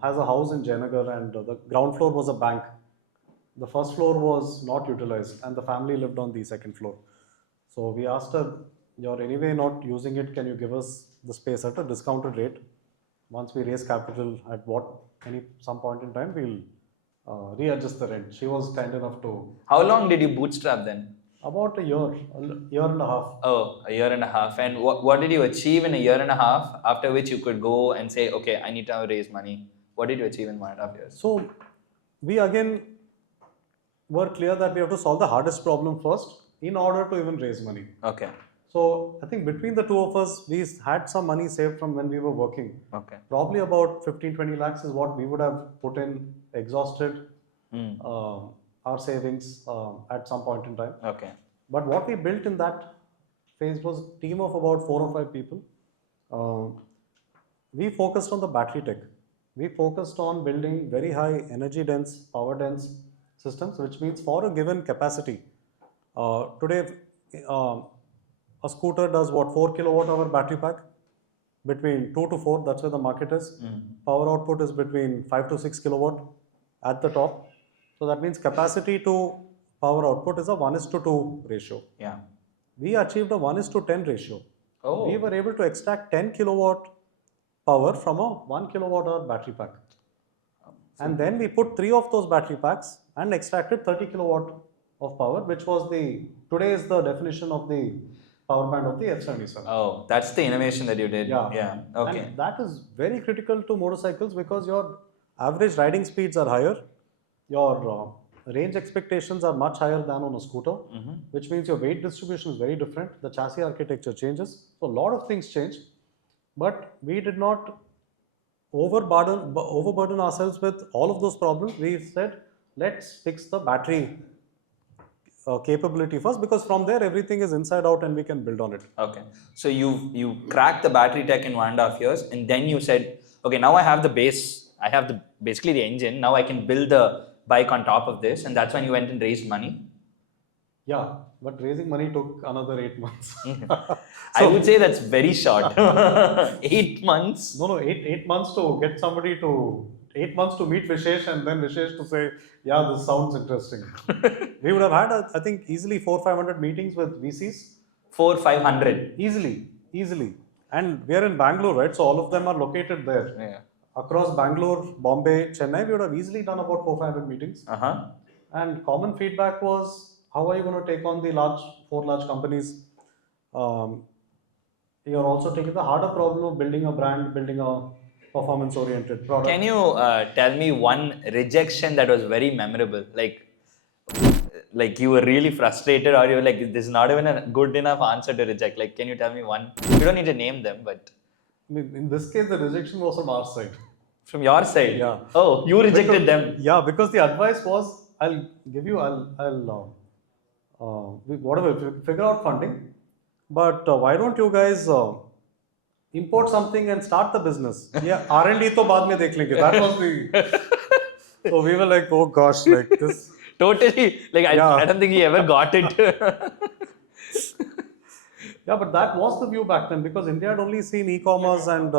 Has a house in Jayanagar, and the ground floor was a bank. The first floor was not utilized and the family lived on the second floor. So we asked her, you're anyway not using it, can you give us the space at a discounted rate? Once we raise capital at some point in time, we'll readjust the rent. She was kind enough to... How long did you bootstrap then? About a year and a half. Oh, a year and a half. And what did you achieve in a year and a half, after which you could go and say, okay, I need to raise money? What did you achieve in 1.5 years? So we again were clear that we have to solve the hardest problem first in order to even raise money. Okay. So I think between the two of us, we had some money saved from when we were working. Okay. Probably about 15-20 lakhs is what we would have put in, exhausted our savings at some point in time. Okay. But what we built in that phase was a team of about 4 or 5 people. We focused on the battery tech. We focused on building very high energy dense, power dense systems, which means for a given capacity. Today, a scooter does what, 4 kilowatt hour battery pack? Between 2 to 4, that's where the market is. Power output is between 5 to 6 kilowatt at the top. So that means capacity to power output is a 1:2 ratio. Yeah. We achieved a 1:10 ratio. Oh. We were able to extract 10 kilowatt power from a 1 kilowatt hour battery pack. And then we put 3 of those battery packs and extracted 30 kilowatt of power, which was today is the definition of the power band of the F77. Oh, that's the innovation that you did. Yeah. Okay. And that is very critical to motorcycles because your average riding speeds are higher, your range expectations are much higher than on a scooter, which means your weight distribution is very different. The chassis architecture changes. So a lot of things change, but we did not overburden ourselves with all of those problems. We said, let's fix the battery capability first, because from there everything is inside out and we can build on it. Okay. So you cracked the battery tech in 1.5 years, and then you said, okay, now I have the base, I have basically the engine, now I can build the bike on top of this, and that's when you went and raised money. Yeah, but raising money took another 8 months. I would say that's very short. 8 months. No, 8 months to get somebody to 8 months to meet Vishesh, and then Vishesh to say, yeah, this sounds interesting. We would have had, I think, easily 400-500 meetings with VCs. 400-500. Easily. And we are in Bangalore, right? So all of them are located there. Yeah. Across Bangalore, Bombay, Chennai, we would have easily done about 400-500 meetings. And common feedback was, how are you going to take on the four large companies? You're also taking the harder problem of building a brand, building a performance-oriented product. Can you tell me one rejection that was very memorable? Like you were really frustrated, or you were like, this is not even a good enough answer to reject. Like, can you tell me one? You don't need to name them, but... In this case, the rejection was from our side. From your side? Yeah. Oh, you rejected them. Yeah, because the advice was, whatever, figure out funding. But why don't you guys import something and start the business? Yeah, R&D to baad mein dekh lenge. That was the... So we were like, oh gosh, like this... Totally. Like, I don't think he ever got it. Yeah, but that was the view back then, because India had only seen e-commerce and...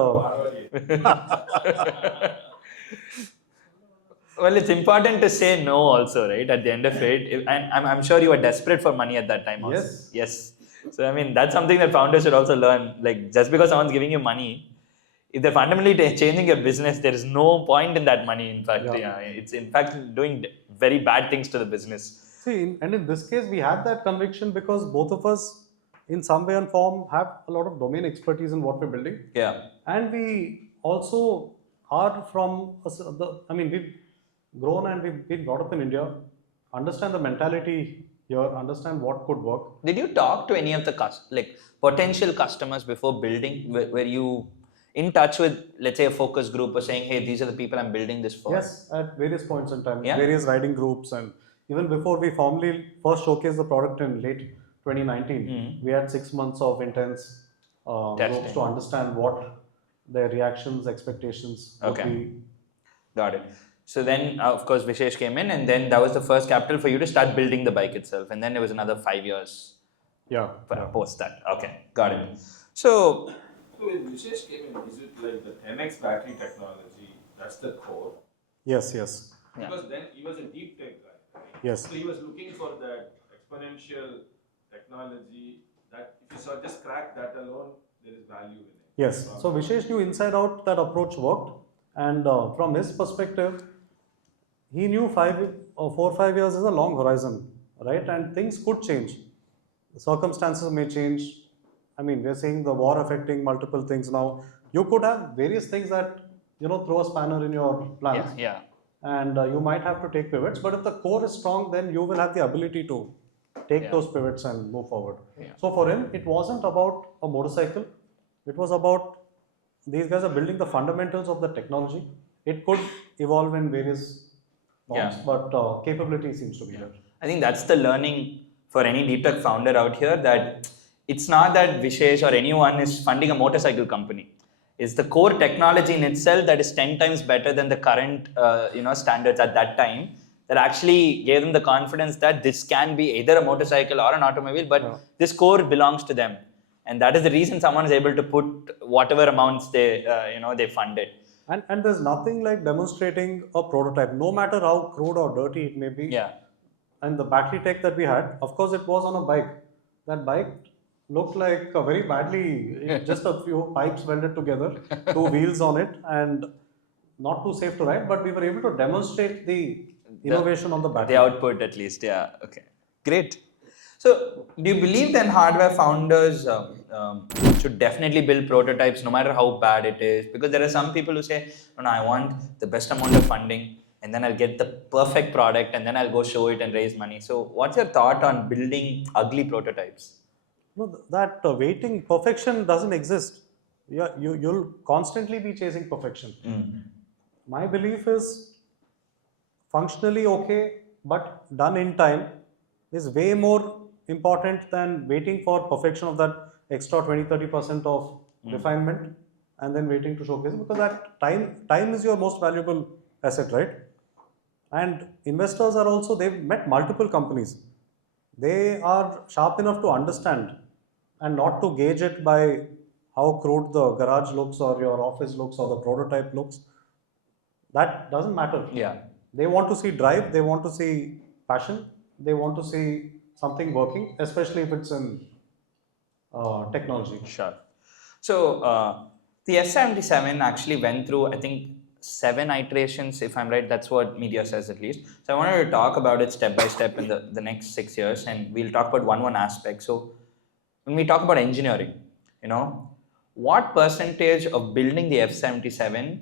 Well, it's important to say no also, right? At the end of it. And I'm sure you were desperate for money at that time also. Yes. So, I mean, that's something that founders should also learn. Like, just because someone's giving you money, if they're fundamentally changing your business, there is no point in that money. In fact, it's in fact doing very bad things to the business. See, and in this case, we had that conviction because both of us, in some way and form, have a lot of domain expertise in what we're building. Yeah. And we also are from, we've grown and we've been brought up in India, understand the mentality here, understand what could work. Did you talk to any of the potential customers before building? Were you in touch with, let's say, a focus group or saying, hey, these are the people I'm building this for? Yes, at various points in time, Yeah. various riding groups, and even before we formally first showcased the product in late 2019, we had 6 months of intense groups to understand what their reactions, expectations would be. Got it. So then, of course, Vishesh came in, and then that was the first capital for you to start building the bike itself. And then there was another 5 years post that. Okay, got it. So when Vishesh came in, is it like the 10x battery technology, that's the core? Yes. Because then he was a DeepTech guy, right? Yes. So he was looking for that exponential technology that if you just crack that alone, there is value in it. Yes. So Vishesh knew inside out that approach worked, and from his perspective, he knew 4 or 5 years is a long horizon, right? And things could change. The circumstances may change. I mean, we're seeing the war affecting multiple things now. You could have various things that, throw a spanner in your plans. Yeah. And you might have to take pivots. But if the core is strong, then you will have the ability to take those pivots and move forward. Yeah. So for him, it wasn't about a motorcycle. It was about, these guys are building the fundamentals of the technology. It could evolve in various forms, but capability seems to be there. I think that's the learning for any DeepTech founder out here, that it's not that Vishesh or anyone is funding a motorcycle company. It's the core technology in itself that is 10 times better than the current standards at that time. that actually gave them the confidence that this can be either a motorcycle or an automobile, but this core belongs to them. And that is the reason someone is able to put whatever amounts they, they funded. And there's nothing like demonstrating a prototype, no matter how crude or dirty it may be. Yeah. And the battery tech that we had, of course, it was on a bike. That bike looked like a very badly, just a few pipes welded together, 2 wheels on it, and not too safe to ride. But we were able to demonstrate the innovation on the battery. The output, at least. Yeah. Okay. Great. So, do you believe then hardware founders should definitely build prototypes no matter how bad it is? Because there are some people who say, no, I want the best amount of funding and then I'll get the perfect product and then I'll go show it and raise money. So, what's your thought on building ugly prototypes? No, that waiting, perfection doesn't exist. You'll constantly be chasing perfection. My belief is functionally okay, but done in time is way more important than waiting for perfection of that extra 20-30% of refinement and then waiting to showcase it, because that time is your most valuable asset, right? And investors are also, they've met multiple companies. They are sharp enough to understand and not to gauge it by how crude the garage looks or your office looks or the prototype looks. That doesn't matter. Yeah. They want to see drive, they want to see passion, they want to see something working, especially if it's in technology. Sure. So the F77 actually went through, I think, 7 iterations, if I'm right. That's what media says, at least. So I wanted to talk about it step by step in the next 6 years, and we'll talk about one aspect. So when we talk about engineering, what percentage of building the F77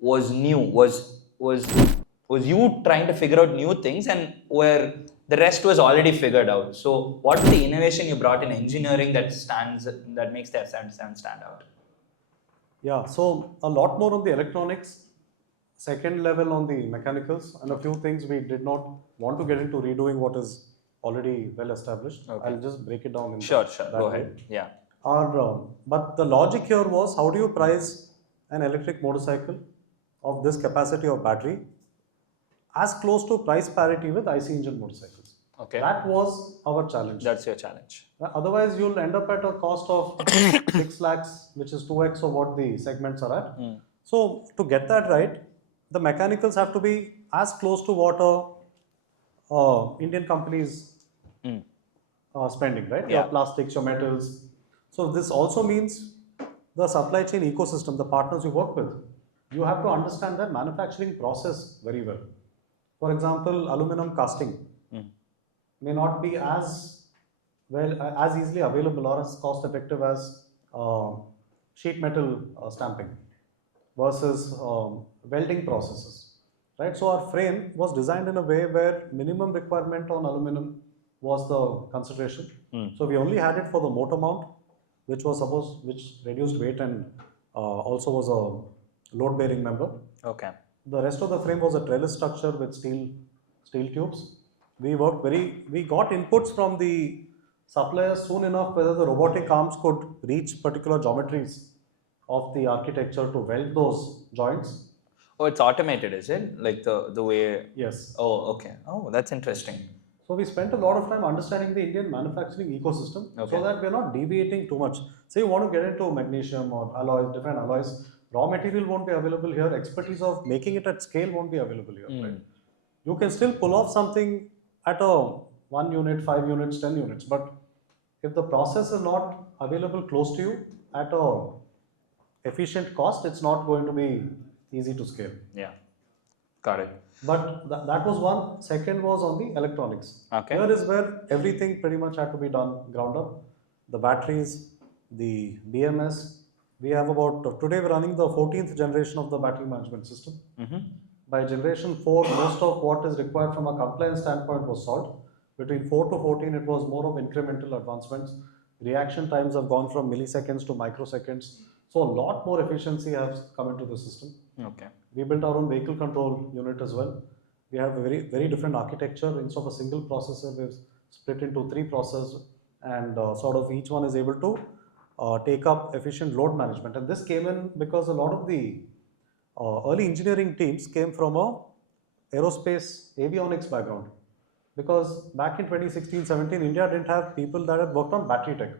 was new? Was you trying to figure out new things, and where the rest was already figured out? So what's the innovation you brought in engineering that makes the F77 stand out? Yeah, so a lot more on the electronics, second level on the mechanicals, and a few things we did not want to get into redoing what is already well established. Okay. I'll just break it down in Sure, go ahead. Yeah. But the logic here was, how do you price an electric motorcycle of this capacity of battery as close to price parity with IC engine motorcycles? Okay. That was our challenge. That's your challenge. Otherwise, you'll end up at a cost of 6 lakhs, which is 2x of what the segments are at. So, to get that right, the mechanicals have to be as close to what Indian companies are spending, right? Yeah. Your plastics, your metals. So, this also means the supply chain ecosystem, the partners you work with, you have to understand their manufacturing process very well. For example, aluminum casting may not be as easily available or as cost effective as sheet metal stamping versus welding processes, right? So our frame was designed in a way where minimum requirement on aluminum was the consideration. So we only had it for the motor mount, which reduced weight and also was a load bearing member. Okay. The rest of the frame was a trellis structure with steel tubes. We got inputs from the suppliers soon enough whether the robotic arms could reach particular geometries of the architecture to weld those joints. Oh, it's automated, is it? Like the way... Yes. Oh, okay. Oh, that's interesting. So we spent a lot of time understanding the Indian manufacturing ecosystem so that we're not deviating too much. Say you want to get into magnesium or alloys, different alloys, raw material won't be available here, expertise of making it at scale won't be available here, right? You can still pull off something at a 1 unit, 5 units, 10 units, but if the process is not available close to you at a efficient cost, it's not going to be easy to scale. Yeah, got it. But that was one. Second was on the electronics. Okay. Here is where everything pretty much had to be done ground up. The batteries, the BMS. We have today we're running the 14th generation of the battery management system. By generation 4, most of what is required from a compliance standpoint was solved. Between 4 to 14, it was more of incremental advancements. Reaction times have gone from milliseconds to microseconds. So a lot more efficiency has come into the system. Okay. We built our own vehicle control unit as well. We have a very, very different architecture. Instead of a single processor, we've split into 3 processors, and sort of each one is able to take up efficient load management. And this came in because a lot of the early engineering teams came from a aerospace avionics background. Because back in 2016-17, India didn't have people that had worked on battery tech.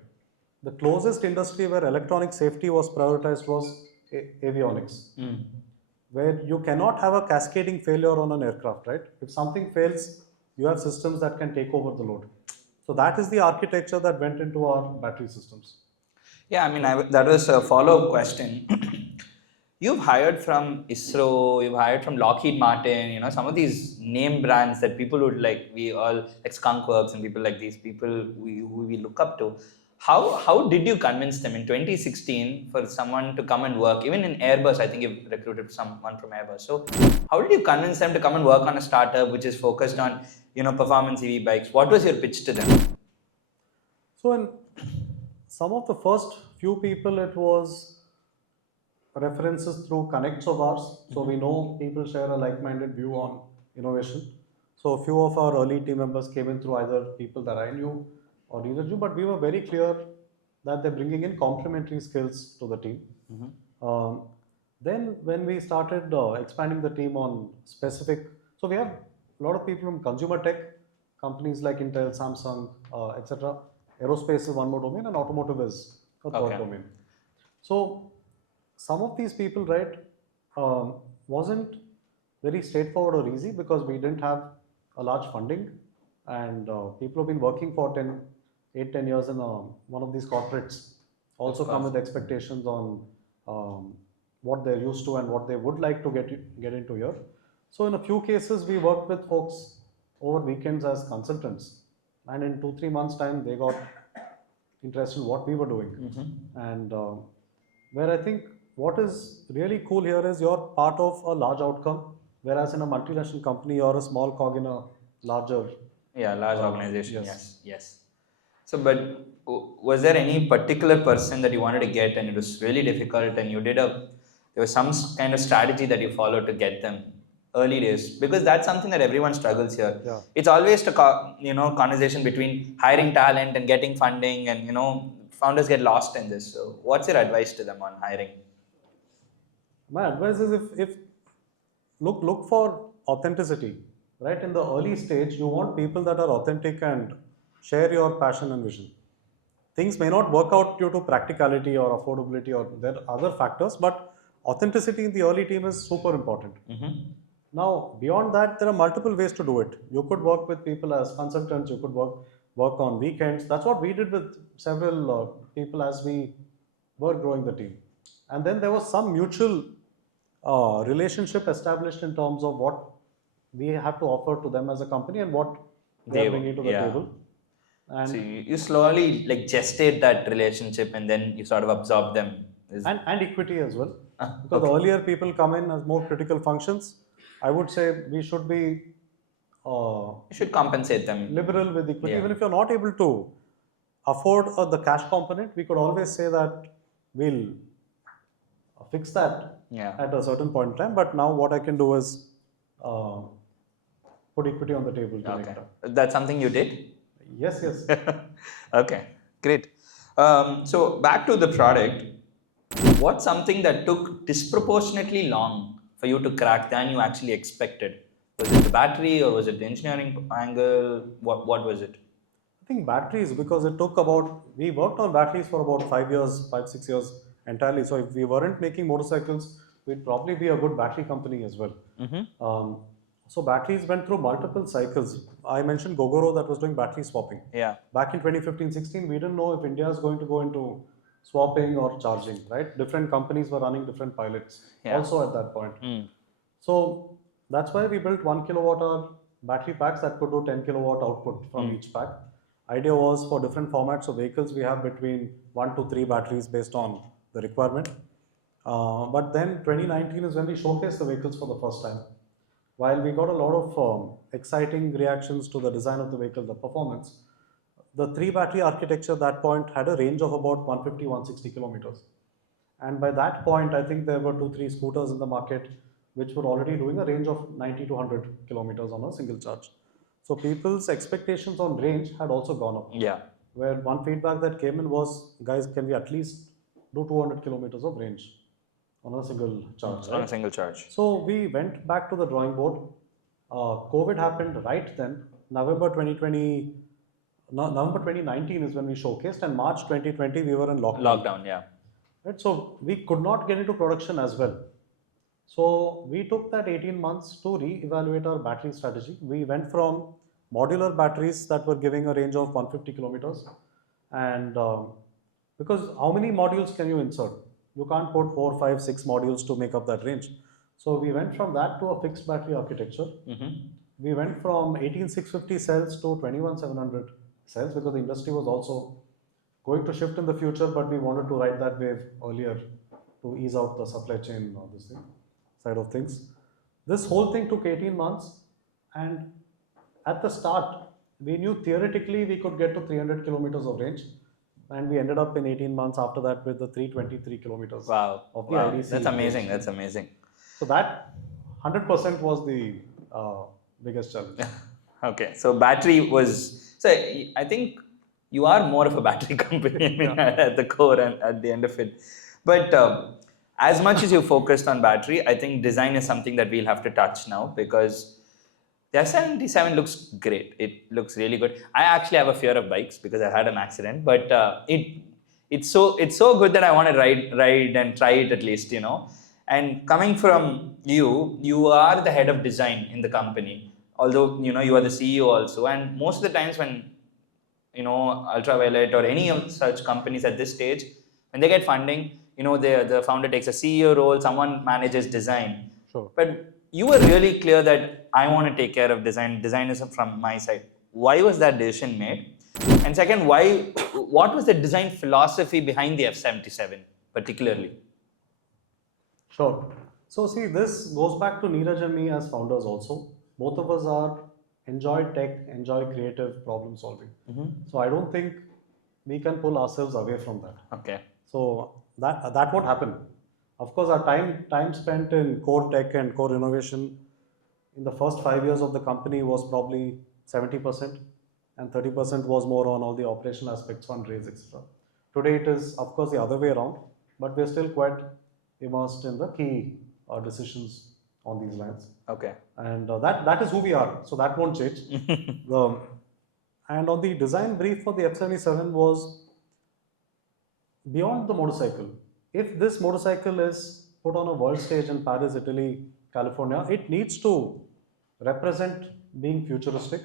The closest industry where electronic safety was prioritized was avionics, where you cannot have a cascading failure on an aircraft, right? If something fails, you have systems that can take over the load. So that is the architecture that went into our battery systems. Yeah, I mean, that was a follow-up question. You've hired from ISRO, you've hired from Lockheed Martin, you know, some of these name brands that people would like, we all, like Skunk Works and people like these, people who we look up to. How did you convince them in 2016 for someone to come and work? Even in Airbus, I think you've recruited someone from Airbus. So how did you convince them to come and work on a startup which is focused on, you know, performance EV bikes? What was your pitch to them? So in some of the first few people, it was references through connects of ours. So we know people share a like-minded view on innovation. So a few of our early team members came in through either people that I knew or neither knew, but we were very clear that they're bringing in complementary skills to the team. Then when we started expanding the team on specific, so we have a lot of people from consumer tech, companies like Intel, Samsung, etc. Aerospace is one more domain and automotive is a third domain. So some of these people, right, wasn't very straightforward or easy because we didn't have a large funding, and people have been working for 8-10 years in one of these corporates also come with expectations on what they're used to and what they would like to get into here. So in a few cases, we worked with folks over weekends as consultants, and in 2-3 months time, they got interested in what we were doing. And where I think what is really cool here is you're part of a large outcome, whereas in a multinational company, you're a small cog in a larger. Yeah, large organization. Yes. So, but was there any particular person that you wanted to get and it was really difficult and there was some kind of strategy that you followed to get them early days? Because that's something that everyone struggles here. Yeah. It's always a conversation between hiring talent and getting funding, and founders get lost in this. So what's your advice to them on hiring? My advice is if look for authenticity, right? In the early stage, you want people that are authentic and share your passion and vision. Things may not work out due to practicality or affordability or there are other factors, but authenticity in the early team is super important. Now, beyond that, there are multiple ways to do it. You could work with people as consultants, you could work on weekends. That's what we did with several people as we were growing the team. And then there was some mutual relationship established in terms of what we have to offer to them as a company and what they are bringing to the table. And so you slowly like gestate that relationship and then you sort of absorb them. And equity as well. Because the earlier people come in as more critical functions, I would say we should be you should compensate them. Liberal with equity. Even if you're not able to afford the cash component, we could always say that we'll fix that at a certain point in time. But now what I can do is put equity on the table. That's something you did? Yes. Okay, great. So back to the product. What's something that took disproportionately long for you to crack than you actually expected? Was it the battery or was it the engineering angle? What was it? I think batteries, because it took we worked on batteries for about 5-6 years entirely. So if we weren't making motorcycles, we'd probably be a good battery company as well. So batteries went through multiple cycles. I mentioned Gogoro that was doing battery swapping. Yeah. Back in 2015-16, we didn't know if India is going to go into swapping or charging, right? Different companies were running different pilots also at that point. So that's why we built 1 kilowatt-hour battery packs that could do 10 kilowatt output from each pack. Idea was for different formats of vehicles, we have between 1 to 3 batteries based on the requirement. But then 2019 is when we showcased the vehicles for the first time. While we got a lot of exciting reactions to the design of the vehicle, the performance, the 3 battery architecture at that point had a range of about 150-160 kilometers. And by that point, I think there were 2-3 scooters in the market which were already doing a range of 90 to 100 kilometers on a single charge. So people's expectations on range had also gone up. Yeah. Where one feedback that came in was, guys, can we at least do 200 kilometers of range on a single charge? On a single charge. So we went back to the drawing board. COVID happened right then. November 2020, no, November 2019 is when we showcased, and March 2020 we were in lockdown. Lockdown, yeah. Right, so we could not get into production as well. So we took that 18 months to re-evaluate our battery strategy. We went from modular batteries that were giving a range of 150 kilometers, and because how many modules can you insert? You can't put 4, 5, 6 modules to make up that range. So we went from that to a fixed battery architecture. We went from 18650 cells to 21700 cells because the industry was also going to shift in the future, but we wanted to ride that wave earlier to ease out the supply chain this thing, side of things. This whole thing took 18 months, and at the start, we knew theoretically we could get to 300 kilometers of range, and we ended up in 18 months after that with the 323 kilometers of the IDC. That's amazing. That's amazing. So that 100% was the biggest challenge. Okay, so battery was, so I think you are more of a battery company, I mean, at the core and at the end of it. But as much as you focused on battery, I think design is something that we'll have to touch now, because the F77 looks great. It looks really good. I actually have a fear of bikes because I had an accident, but it's so good that I want to ride and try it at least, you know. And coming from you are the head of design in the company. Although, you know, you are the CEO also. And most of the times when, you know, Ultraviolet or any of such companies at this stage, when they get funding, you know, the founder takes a CEO role, someone manages design. Sure. But you were really clear that I want to take care of design. Design is from my side. Why was that decision made? And second, what was the design philosophy behind the F77 particularly? Sure. So see, this goes back to Neeraj and me as founders also. Both of us enjoy tech, enjoy creative problem solving. So I don't think we can pull ourselves away from that. Okay. So that won't happen. Of course, our time spent in core tech and core innovation in the first 5 years of the company was probably 70%, and 30% was more on all the operational aspects, fundraise, etc. Today it is, of course, the other way around, but we're still quite immersed in the key decisions on these lines. Okay. And that is who we are, so that won't change. And on the design brief for the F77 was beyond the motorcycle. If this motorcycle is put on a world stage in Paris, Italy, California, it needs to represent being futuristic,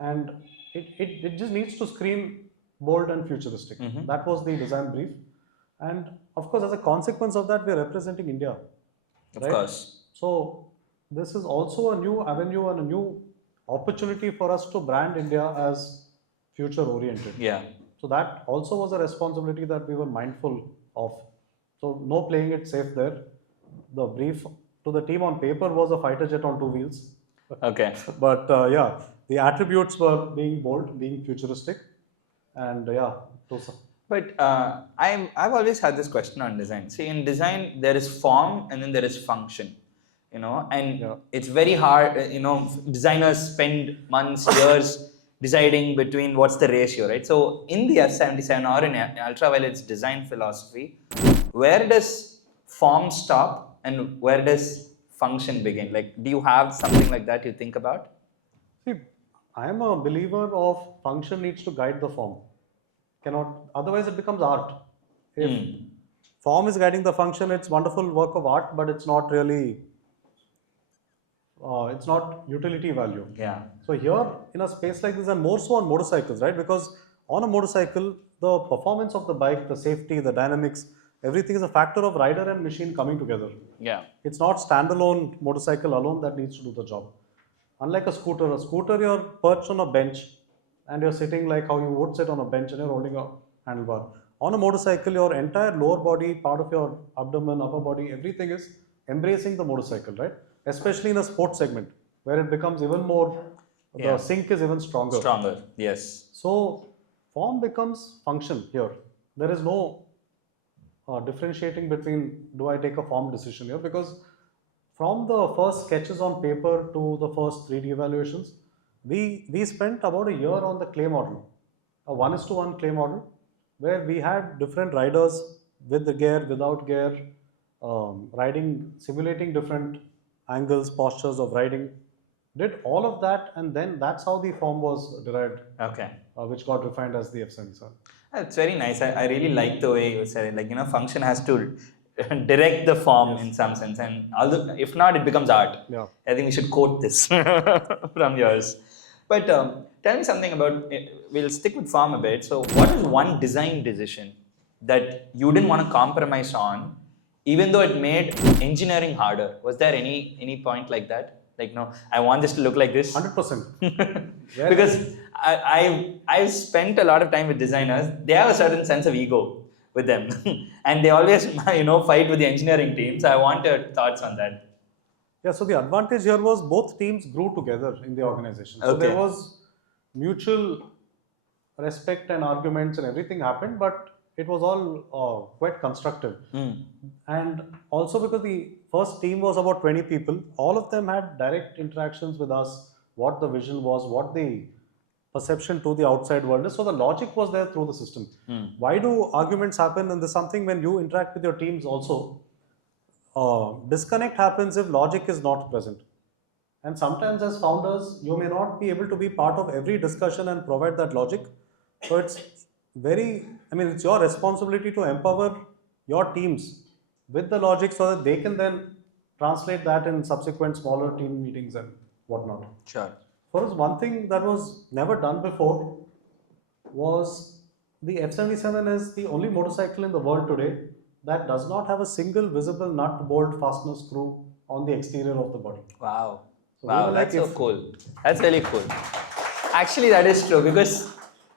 and it just needs to scream bold and futuristic. That was the design brief. And of course, as a consequence of that, we are representing India. Of course. So this is also a new avenue and a new opportunity for us to brand India as future oriented. Yeah. So that also was a responsibility that we were mindful of. So no playing it safe there. The brief to the team on paper was a fighter jet on 2 wheels. Okay. But yeah, the attributes were being bold, being futuristic, and yeah. But I've always had this question on design. See, in design, there is form and then there is function, you know, and it's very hard, you know, designers spend months, years deciding between what's the ratio, right? So in the F77 or in Ultraviolet's design philosophy, where does form stop and where does function begin? Like, do you have something like that you think about? See, I am a believer of function needs to guide the form. Otherwise it becomes art. If form is guiding the function, it's wonderful work of art, but it's not really, it's not utility value. Yeah. So here in a space like this, and more so on motorcycles, right? Because on a motorcycle, the performance of the bike, the safety, the dynamics, everything is a factor of rider and machine coming together. Yeah. It's not standalone motorcycle alone that needs to do the job. Unlike a scooter you're perched on a bench and you're sitting like how you would sit on a bench and you're holding a handlebar. On a motorcycle, your entire lower body, part of your abdomen, upper body, everything is embracing the motorcycle, right? Especially in a sports segment where it becomes even more, the sync is even stronger. Stronger, yes. So form becomes function here. There is no differentiating between do I take a form decision here, because from the first sketches on paper to the first 3D evaluations, we spent about a year on the clay model, a 1:1 clay model, where we had different riders with the gear, without gear, riding, simulating different angles, postures of riding, did all of that, and then that's how the form was derived, Okay. which got refined as the F77. It's very nice. I really like the way you said it. Like, function has to direct the form in some sense. And although, if not, it becomes art. Yeah. I think we should quote this from yours. But tell me something about, we'll stick with form a bit. So what is one design decision that you didn't want to compromise on, even though it made engineering harder? Was there any point like that? Like, no, I want this to look like this. 100%. Because I've spent a lot of time with designers. They have a certain sense of ego with them, and they always fight with the engineering team. So I want your thoughts on that. Yeah, so the advantage here was both teams grew together in the organization. So Okay. there was mutual respect and arguments and everything happened, but it was all quite constructive. And also because the first team was about 20 people, all of them had direct interactions with us, what the vision was, what the perception to the outside world is. So the logic was there through the system. Why do arguments happen? And there's something when you interact with your teams also, disconnect happens if logic is not present. And sometimes as founders, you may not be able to be part of every discussion and provide that logic. So it's it's your responsibility to empower your teams with the logic so that they can then translate that in subsequent smaller team meetings and whatnot. Sure. For us, one thing that was never done before was the F77 is the only motorcycle in the world today that does not have a single visible nut, bolt, fastener, screw on the exterior of the body. Wow. So Wow, we were that's like, so cool. That's really cool. Actually, that is true because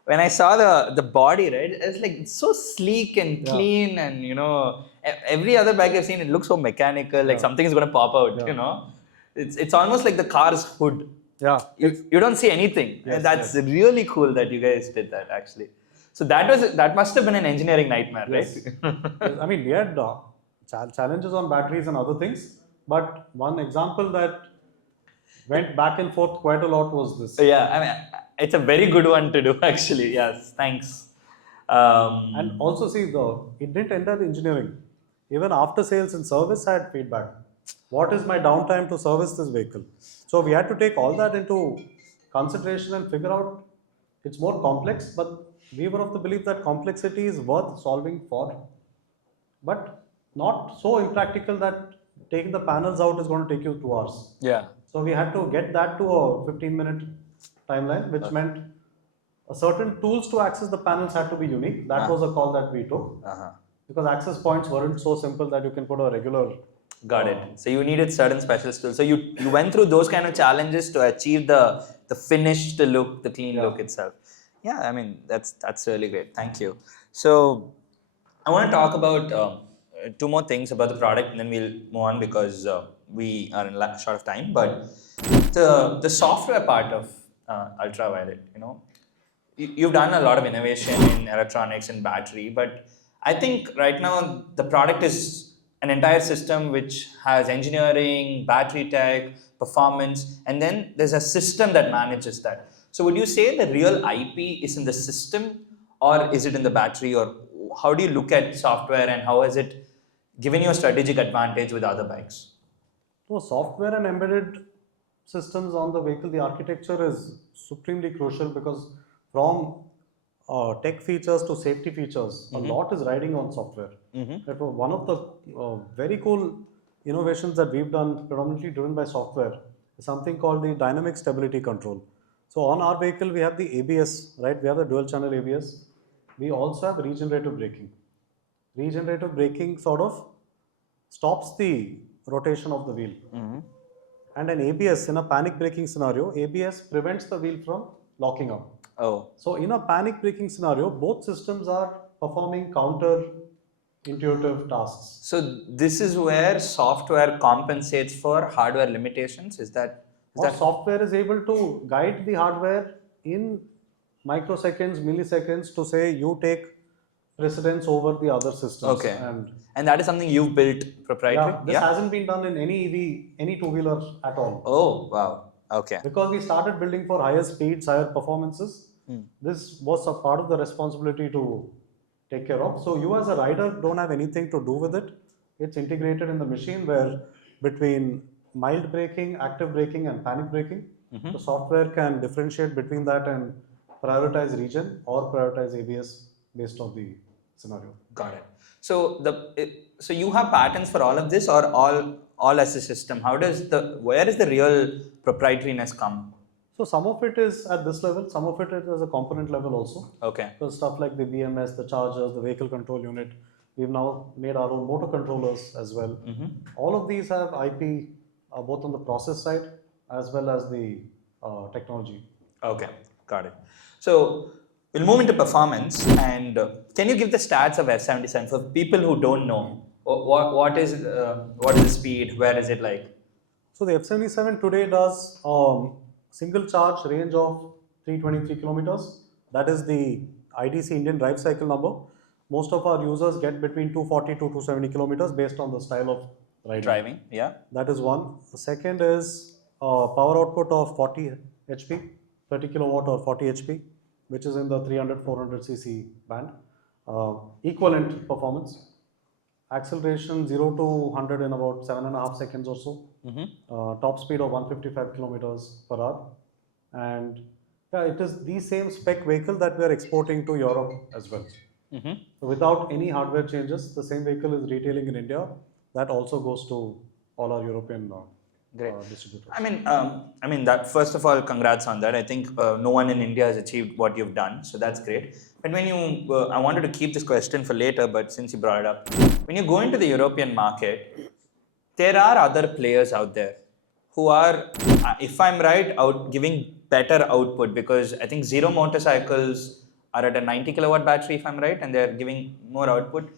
when I saw the body, right, it's like it's so sleek and clean, and every other bike I've seen, it looks so mechanical, like something is going to pop out. It's almost like the car's hood. Yeah. You don't see anything. Yes, and that's really cool that you guys did that actually. So that must have been an engineering nightmare, Yes. right? I mean, we had challenges on batteries and other things, but one example that went back and forth quite a lot was this. Yeah, I mean, it's a very good one to do actually. Yes, thanks. And also see, it didn't end at engineering. Even after sales and service had feedback. What is my downtime to service this vehicle? So we had to take all that into consideration and figure out it's more complex, but we were of the belief that complexity is worth solving for, but not so impractical that taking the panels out is going to take you 2 hours. Yeah. So we had to get that to a 15-minute timeline, which meant a certain tools to access the panels had to be unique. That was a call that we took because access points weren't so simple that you can put a regular. Got it. So you needed certain special skills. So you went through those kind of challenges to achieve the finished look, the clean look itself. Yeah, I mean that's really great. Thank you. So I want to talk about 2 more things about the product, and then we'll move on because we are in short of time. But the software part of Ultraviolet, you've done a lot of innovation in electronics and battery, but I think right now the product is an entire system which has engineering, battery tech, performance, and then there's a system that manages that. So would you say the real IP is in the system, or is it in the battery, or how do you look at software and how has it given you a strategic advantage with other bikes? So software and embedded systems on the vehicle, the architecture is supremely crucial because from tech features to safety features, a lot is riding on software. Therefore, one of the very cool innovations that we've done, predominantly driven by software, is something called the dynamic stability control. So on our vehicle, we have the ABS, right? We have the dual channel ABS. We also have regenerative braking. Regenerative braking sort of stops the rotation of the wheel. And an ABS, in a panic braking scenario, ABS prevents the wheel from locking up. Oh. So in a panic braking scenario, both systems are performing counter-intuitive tasks. So this is where software compensates for hardware limitations. Is that software is able to guide the hardware in microseconds, milliseconds to say you take precedence over the other systems. Okay. And that is something you've built proprietary? Yeah, this hasn't been done in any EV, any two-wheeler at all. Oh, wow. Okay. Because we started building for higher speeds, higher performances, this was a part of the responsibility to take care of. So you as a rider don't have anything to do with it. It's integrated in the machine where between mild braking, active braking, and panic braking. The software can differentiate between that and prioritize region or prioritize ABS based on the scenario. Got it. So so you have patents for all of this, or all as a system? Where does the real proprietariness come? So some of it is at this level, some of it is at a component level also. Okay. So stuff like the BMS, the chargers, the vehicle control unit. We've now made our own motor controllers as well. All of these have IP both on the process side as well as the technology. Okay, got it. So we'll move into performance, and can you give the stats of F77 for people who don't know? What is the speed? Where is it like? So the F77 today does single charge range of 323 kilometers. That is the IDC Indian drive cycle number. Most of our users get between 240 to 270 kilometers based on the style of Driving, yeah. That is one. The second is power output of 40 HP, 30 kilowatt or 40 HP, which is in the 300-400 cc band. Equivalent performance. Acceleration 0 to 100 in about 7.5 seconds or so. Top speed of 155 kilometers per hour. And yeah, it is the same spec vehicle that we are exporting to Europe as well. So without any hardware changes, the same vehicle is retailing in India. That also goes to all our European distributors. I mean that. First of all, congrats on that. I think no one in India has achieved what you've done, so that's great. But when you, I wanted to keep this question for later, but since you brought it up, when you go into the European market, there are other players out there who are, if I'm right, giving better output, because I think Zero motorcycles are at a 90 kilowatt battery, if I'm right, and they're giving more output.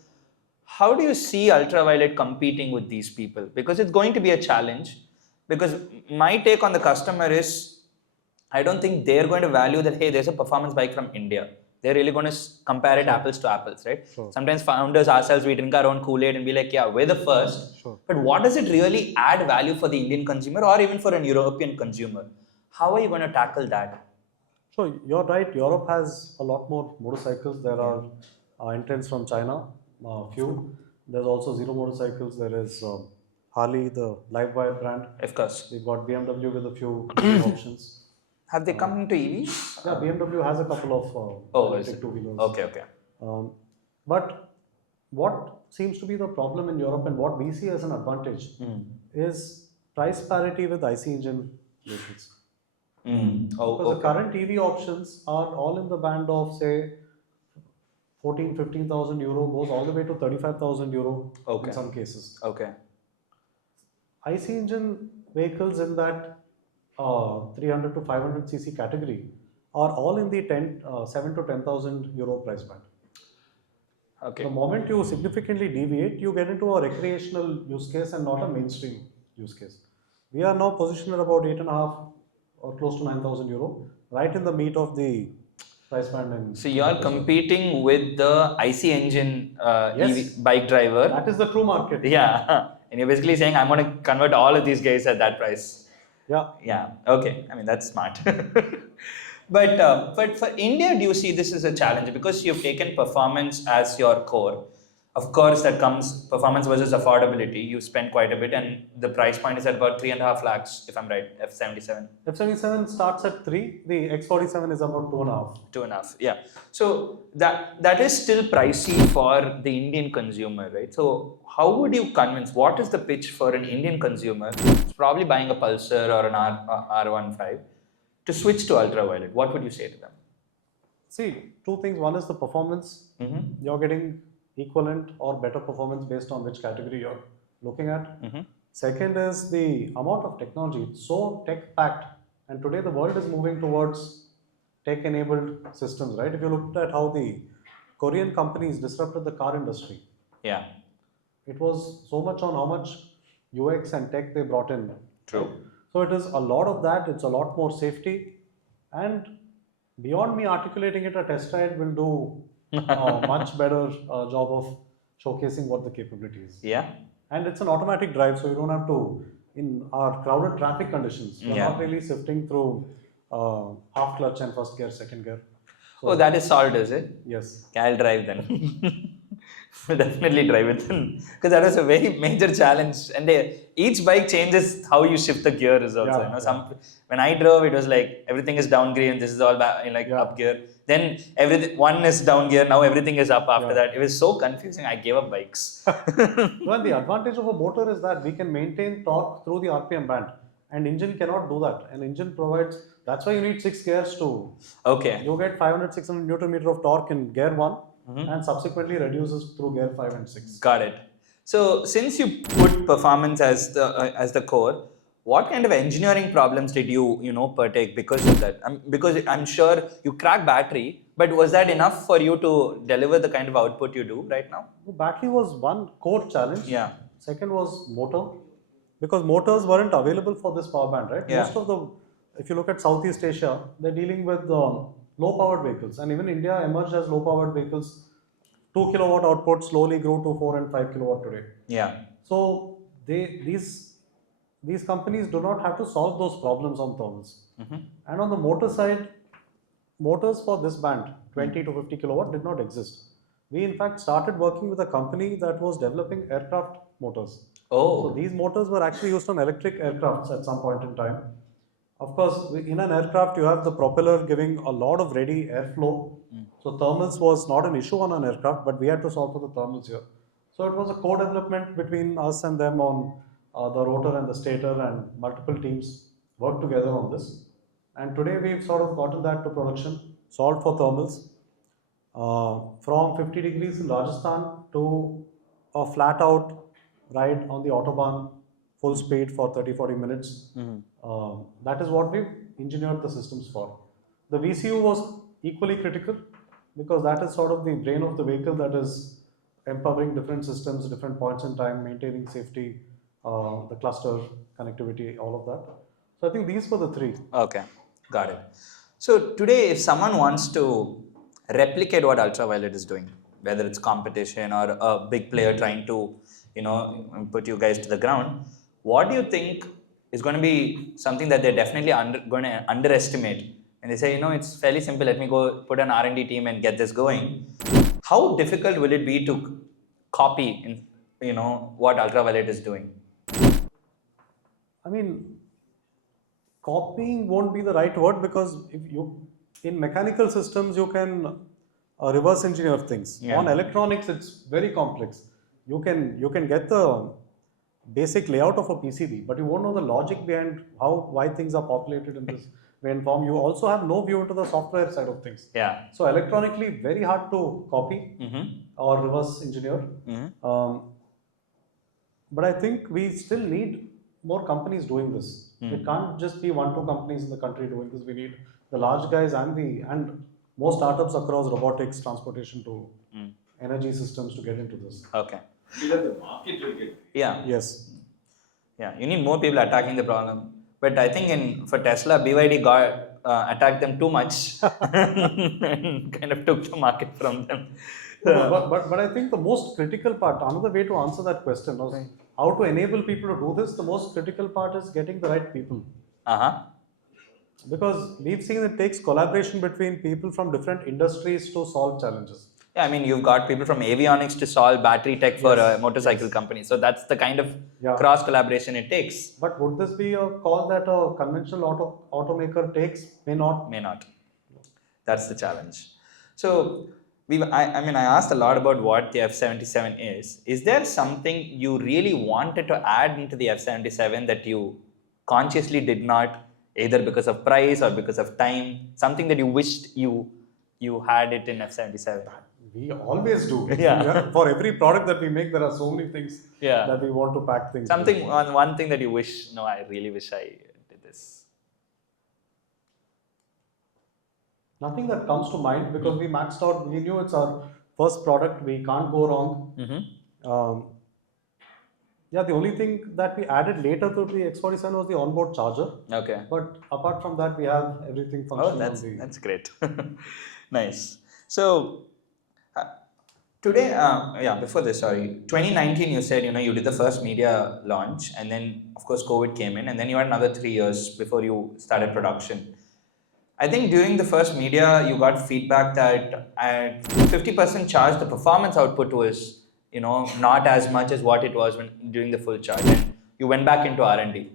How do you see Ultraviolet competing with these people? Because it's going to be a challenge. Because my take on the customer is, I don't think they're going to value that, hey, there's a performance bike from India. They're really going to compare it apples to apples, right? Sure. Sometimes founders ourselves, we drink our own Kool-Aid and be like, yeah, we're the first. Sure. But what does it really add value for the Indian consumer or even for an European consumer? How are you going to tackle that? So you're right, Europe has a lot more motorcycles. There are entrants from China, few. There's also Zero motorcycles. There is Harley, the Livewire brand. Of course. We've got BMW with a few options. Have they come into EVs? Yeah, BMW has a couple of electric two-wheelers. Okay. But what seems to be the problem in Europe and what we see as an advantage is price parity with IC engine vehicles. Because the current EV options are all in the band of, say, 15,000 euro, goes all the way to 35,000 euro in some cases. Okay. IC engine vehicles in that 300 to 500 cc category are all in the 7 to 10,000 euro price band. Okay. The moment you significantly deviate, you get into a recreational use case and not a mainstream use case. We are now positioned at about 8.5 or close to 9,000 euro, right in the meat of the price band. So you are competing with the IC engine Yes. EV bike driver. That is the true market. Yeah, and you're basically saying I'm going to convert all of these guys at that price. Yeah. Yeah. Okay. I mean that's smart. But for India, do you see this as a challenge because you've taken performance as your core? Of course, that comes performance versus affordability. You spend quite a bit, and the price point is at about 3.5 lakhs, if I'm right. F77. F77 starts at 3. The X47 is about 2.5. 2.5. Yeah. So that is still pricey for the Indian consumer, right? So how would you convince? What is the pitch for an Indian consumer who's probably buying a Pulsar or an R15 to switch to Ultraviolet? What would you say to them? See, two things. One is the performance. You're getting equivalent or better performance based on which category you're looking at. Second is the amount of technology. It's so tech-packed, and today the world is moving towards tech-enabled systems, right? If you looked at how the Korean companies disrupted the car industry, Yeah. it was so much on how much UX and tech they brought in. True. So it is a lot of that. It's a lot more safety, and beyond me articulating it, a test ride will do a much better job of showcasing what the capability is. Yeah. And it's an automatic drive, so you don't have to, in our crowded traffic conditions, you're not really sifting through half clutch and first gear, second gear. So, Oh, that is solved, is it? yes. Okay, I'll drive then. Will definitely drive it because that was a very major challenge. And each bike changes how you shift the gear is also. When I drove, it was like everything is down gear and this is all up gear. Then everything one is down gear. Now everything is up after that. It was so confusing. I gave up bikes. Well, the advantage of a motor is that we can maintain torque through the RPM band, and engine cannot do that. An engine provides. That's why you need 6 gears to. Okay. You get 500, 600 Newton meter of torque in gear 1. And subsequently reduces through gear 5 and 6. Got it. So since you put performance as the core, what kind of engineering problems did you partake because of that? Because I'm sure you crack battery, but was that enough for you to deliver the kind of output you do right now? The battery was one core challenge. Yeah. Second was motor, because motors weren't available for this power band, right? Yeah. Most of the, if you look at Southeast Asia, they're dealing with low-powered vehicles, and even India emerged as low-powered vehicles. 2 kilowatt output slowly grew to 4 and 5 kilowatt today. Yeah. So these companies do not have to solve those problems on thermals. And on the motor side, motors for this band, 20 to 50 kilowatt, did not exist. We in fact started working with a company that was developing aircraft motors. Oh. So these motors were actually used on electric aircrafts at some point in time. Of course, in an aircraft, you have the propeller giving a lot of ready airflow. So thermals was not an issue on an aircraft, but we had to solve for the thermals here. So it was a co-development between us and them on the rotor and the stator, and multiple teams worked together on this. And today we've sort of gotten that to production, solved for thermals. From 50 degrees in Rajasthan to a flat out ride on the Autobahn, full speed for 30-40 minutes. That is what we've engineered the systems for. The VCU was equally critical, because that is sort of the brain of the vehicle that is empowering different systems, different points in time, maintaining safety, the cluster, connectivity, all of that. So I think these were the 3. Okay, got it. So today, if someone wants to replicate what Ultraviolet is doing, whether it's competition or a big player trying to, put you guys to the ground, what do you think is going to be something that they're definitely going to underestimate? And they say, it's fairly simple. Let me go put an R&D team and get this going. How difficult will it be to copy, what Ultraviolet is doing? I mean, copying won't be the right word, because in mechanical systems, you can reverse engineer things. Yeah. On electronics, it's very complex. You can get the basic layout of a PCB, but you won't know the logic behind why things are populated in this way and form. You also have no view into the software side of things. Yeah. So electronically, very hard to copy or reverse engineer. But I think we still need more companies doing this. It can't just be 1-2 companies in the country doing this. We need the large guys and more startups across robotics, transportation to energy systems to get into this. Okay. Because the market will get. Yeah. Yes. Yeah. You need more people attacking the problem. But I think for Tesla, BYD attacked them too much and kind of took the market from them. But I think the most critical part, another way to answer that question was how to enable people to do this. The most critical part is getting the right people. Because we've seen it takes collaboration between people from different industries to solve challenges. Yeah, I mean, you've got people from avionics to solve battery tech for a motorcycle company. So that's the kind of cross collaboration it takes. But would this be a call that a conventional automaker takes? May not. May not. That's the challenge. So I asked a lot about what the F77 is. Is there something you really wanted to add into the F77 that you consciously did not, either because of price or because of time, something that you wished you had it in F77? We always do. Yeah. For every product that we make, there are so many things that we want to pack things. Something, one thing that you wish, I really wish I did this. Nothing that comes to mind, because we maxed out. We knew it's our first product. We can't go wrong. The only thing that we added later to the X47 was the onboard charger. Okay. But apart from that, we have everything functioning. Oh, that's great. Nice. So today, before this, 2019, you said, you did the first media launch, and then of course COVID came in, and then you had another 3 years before you started production. I think during the first media, you got feedback that at 50% charge, the performance output was, not as much as what it was during the full charge. And you went back into R&D.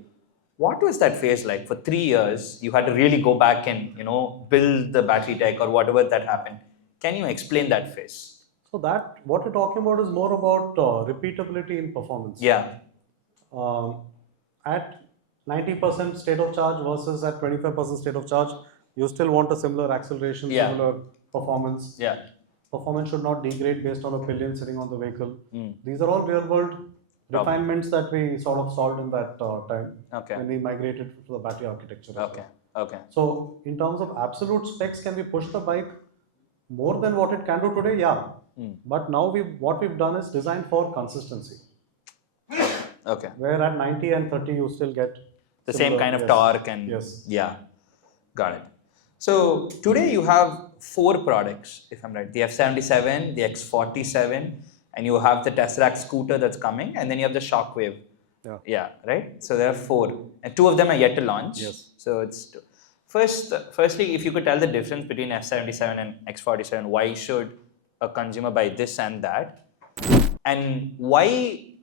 What was that phase like? For 3 years, you had to really go back and, build the battery tech or whatever that happened. Can you explain that phase? So that, what you're talking about is more about repeatability in performance. Yeah. At 90% state of charge versus at 25% state of charge, you still want a similar acceleration, similar performance. Yeah. Performance should not degrade based on a pillion sitting on the vehicle. These are all real world refinements that we sort of solved in that time when we migrated to the battery architecture. Okay. So in terms of absolute specs, can we push the bike more than what it can do today? Yeah. But now what we've done is designed for consistency. Okay. Where at 90 and 30 you still get the same kind of torque and yeah. Got it. So today you have 4 products, if I'm right. The F77, the X47, and you have the Tesseract scooter that's coming, and then you have the Shockwave. Yeah, right? So there are 4. And 2 of them are yet to launch. Yes. So it's firstly, if you could tell the difference between F77 and X47, why should a consumer buy this and that? And why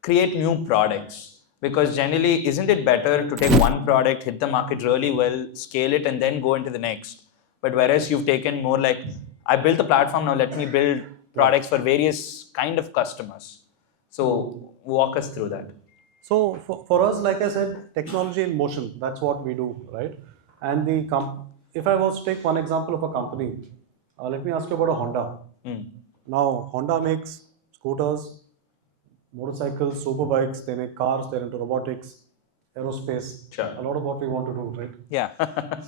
create new products? Because generally, isn't it better to take one product, hit the market really well, scale it, and then go into the next? But whereas you've taken more like, I built the platform, now let me build products for various kind of customers. So walk us through that. So for us, like I said, technology in motion, that's what we do, right? And if I was to take one example of a company, let me ask you about a Honda. Now, Honda makes scooters, motorcycles, superbikes, they make cars, they're into robotics, aerospace, a lot of what we want to do, right? Yeah.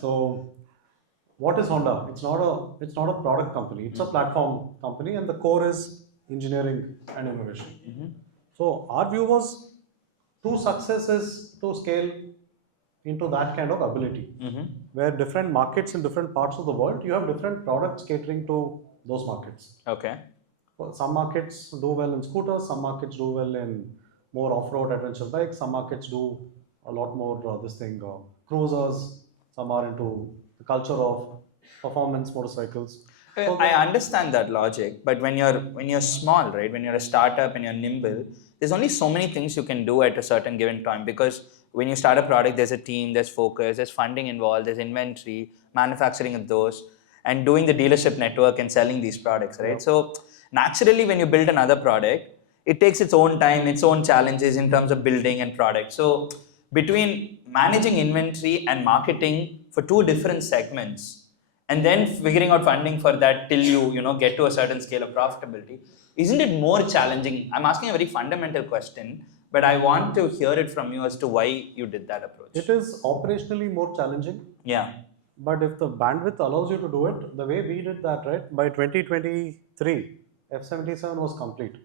So what is Honda? It's not a product company, it's a platform company, and the core is engineering and innovation. So our view was, true success is to scale into that kind of ability, where different markets in different parts of the world, you have different products catering to those markets. Okay. Well, some markets do well in scooters, some markets do well in more off-road adventure bikes, some markets do a lot more cruisers, some are into the culture of performance motorcycles. So I understand that logic, but when you're small, right? When you're a startup and you're nimble, there's only so many things you can do at a certain given time, because when you start a product, there's a team, there's focus, there's funding involved, there's inventory, manufacturing of those, and doing the dealership network and selling these products, right? So naturally, when you build another product, it takes its own time, its own challenges in terms of building and product. So between managing inventory and marketing for 2 different segments, and then figuring out funding for that till you get to a certain scale of profitability, isn't it more challenging? I'm asking a very fundamental question, but I want to hear it from you as to why you did that approach. It is operationally more challenging. Yeah. But if the bandwidth allows you to do it, the way we did that, right? By 2023, F77 was complete.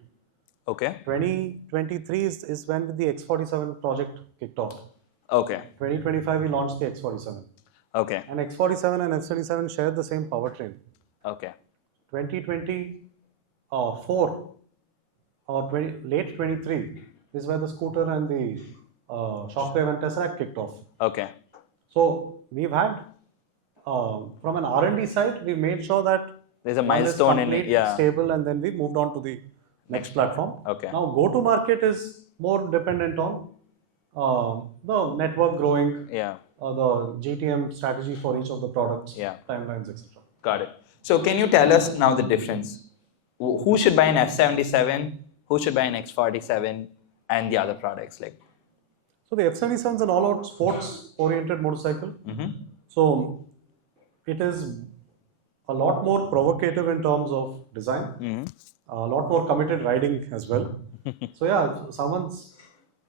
Okay. 2023 is when the X47 project kicked off. Okay. 2025 we launched the X47. Okay. And X47 and F77 share the same powertrain. Okay. 2024 or late 23 is where the scooter and the Shockwave and Tesseract kicked off. Okay. So we've had, from an R&D side, we made sure that there's a milestone in it, stable, and then we moved on to the next platform. Okay. Now, go-to-market is more dependent on the network growing, the GTM strategy for each of the products, timelines, etc. Got it. So can you tell us now the difference? Who should buy an F77? Who should buy an X47? And the other products like? So the F77 is an all-out sports-oriented motorcycle. So it is a lot more provocative in terms of design, a lot more committed riding as well. So yeah, if someone's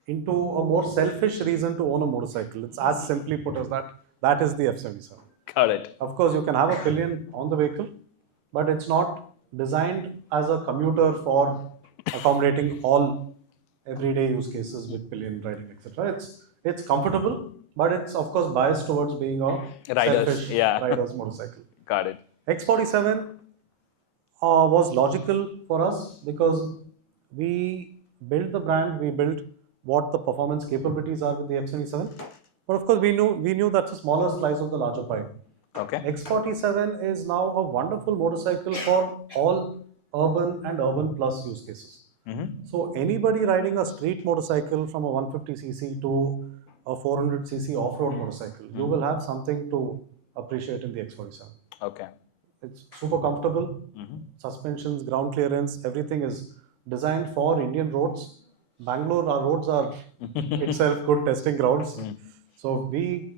into a more selfish reason to own a motorcycle, it's as simply put as that. That is the F77. Got it. Of course, you can have a pillion on the vehicle, but it's not designed as a commuter for accommodating all everyday use cases with pillion riding, etc. It's comfortable, but it's of course biased towards being a selfish rider's motorcycle. Got it. X47 was logical for us because we built the brand, we built what the performance capabilities are with the F77. But of course, we knew that's a smaller slice of the larger pie. Okay. X47 is now a wonderful motorcycle for all urban and urban plus use cases. So anybody riding a street motorcycle from a 150cc to a 400cc off-road motorcycle, you will have something to appreciate in the X47. Okay. It's super comfortable, suspensions, ground clearance, everything is designed for Indian roads. Bangalore, our roads are itself good testing grounds. So the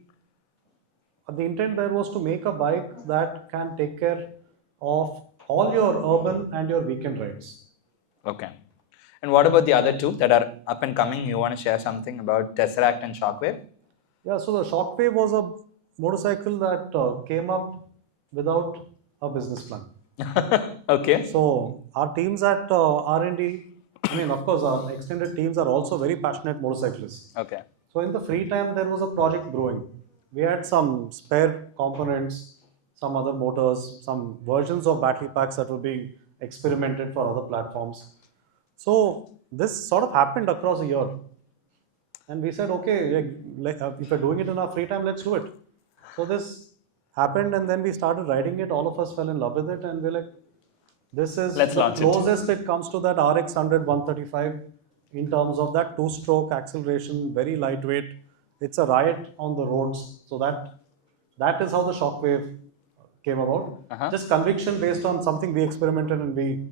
intent there was to make a bike that can take care of all your urban and your weekend rides. Okay. And what about the other two that are up and coming? You want to share something about Tesseract and Shockwave? Yeah, so the Shockwave was a motorcycle that came up without a business plan. Okay. So our teams at R&D, I mean, of course, our extended teams are also very passionate motorcyclists. Okay. So in the free time, there was a project brewing. We had some spare components, some other motors, some versions of battery packs that were being experimented for other platforms. So this sort of happened across a year. And we said, okay, if we're doing it in our free time, let's do it. So this happened, and then we started riding it. All of us fell in love with it, and we're like, this is Let's the launch it. closest it comes to that RX 100 135 in terms of that two-stroke acceleration, very lightweight. It's a riot on the roads. So that is how the Shockwave came about. Just conviction based on something we experimented and we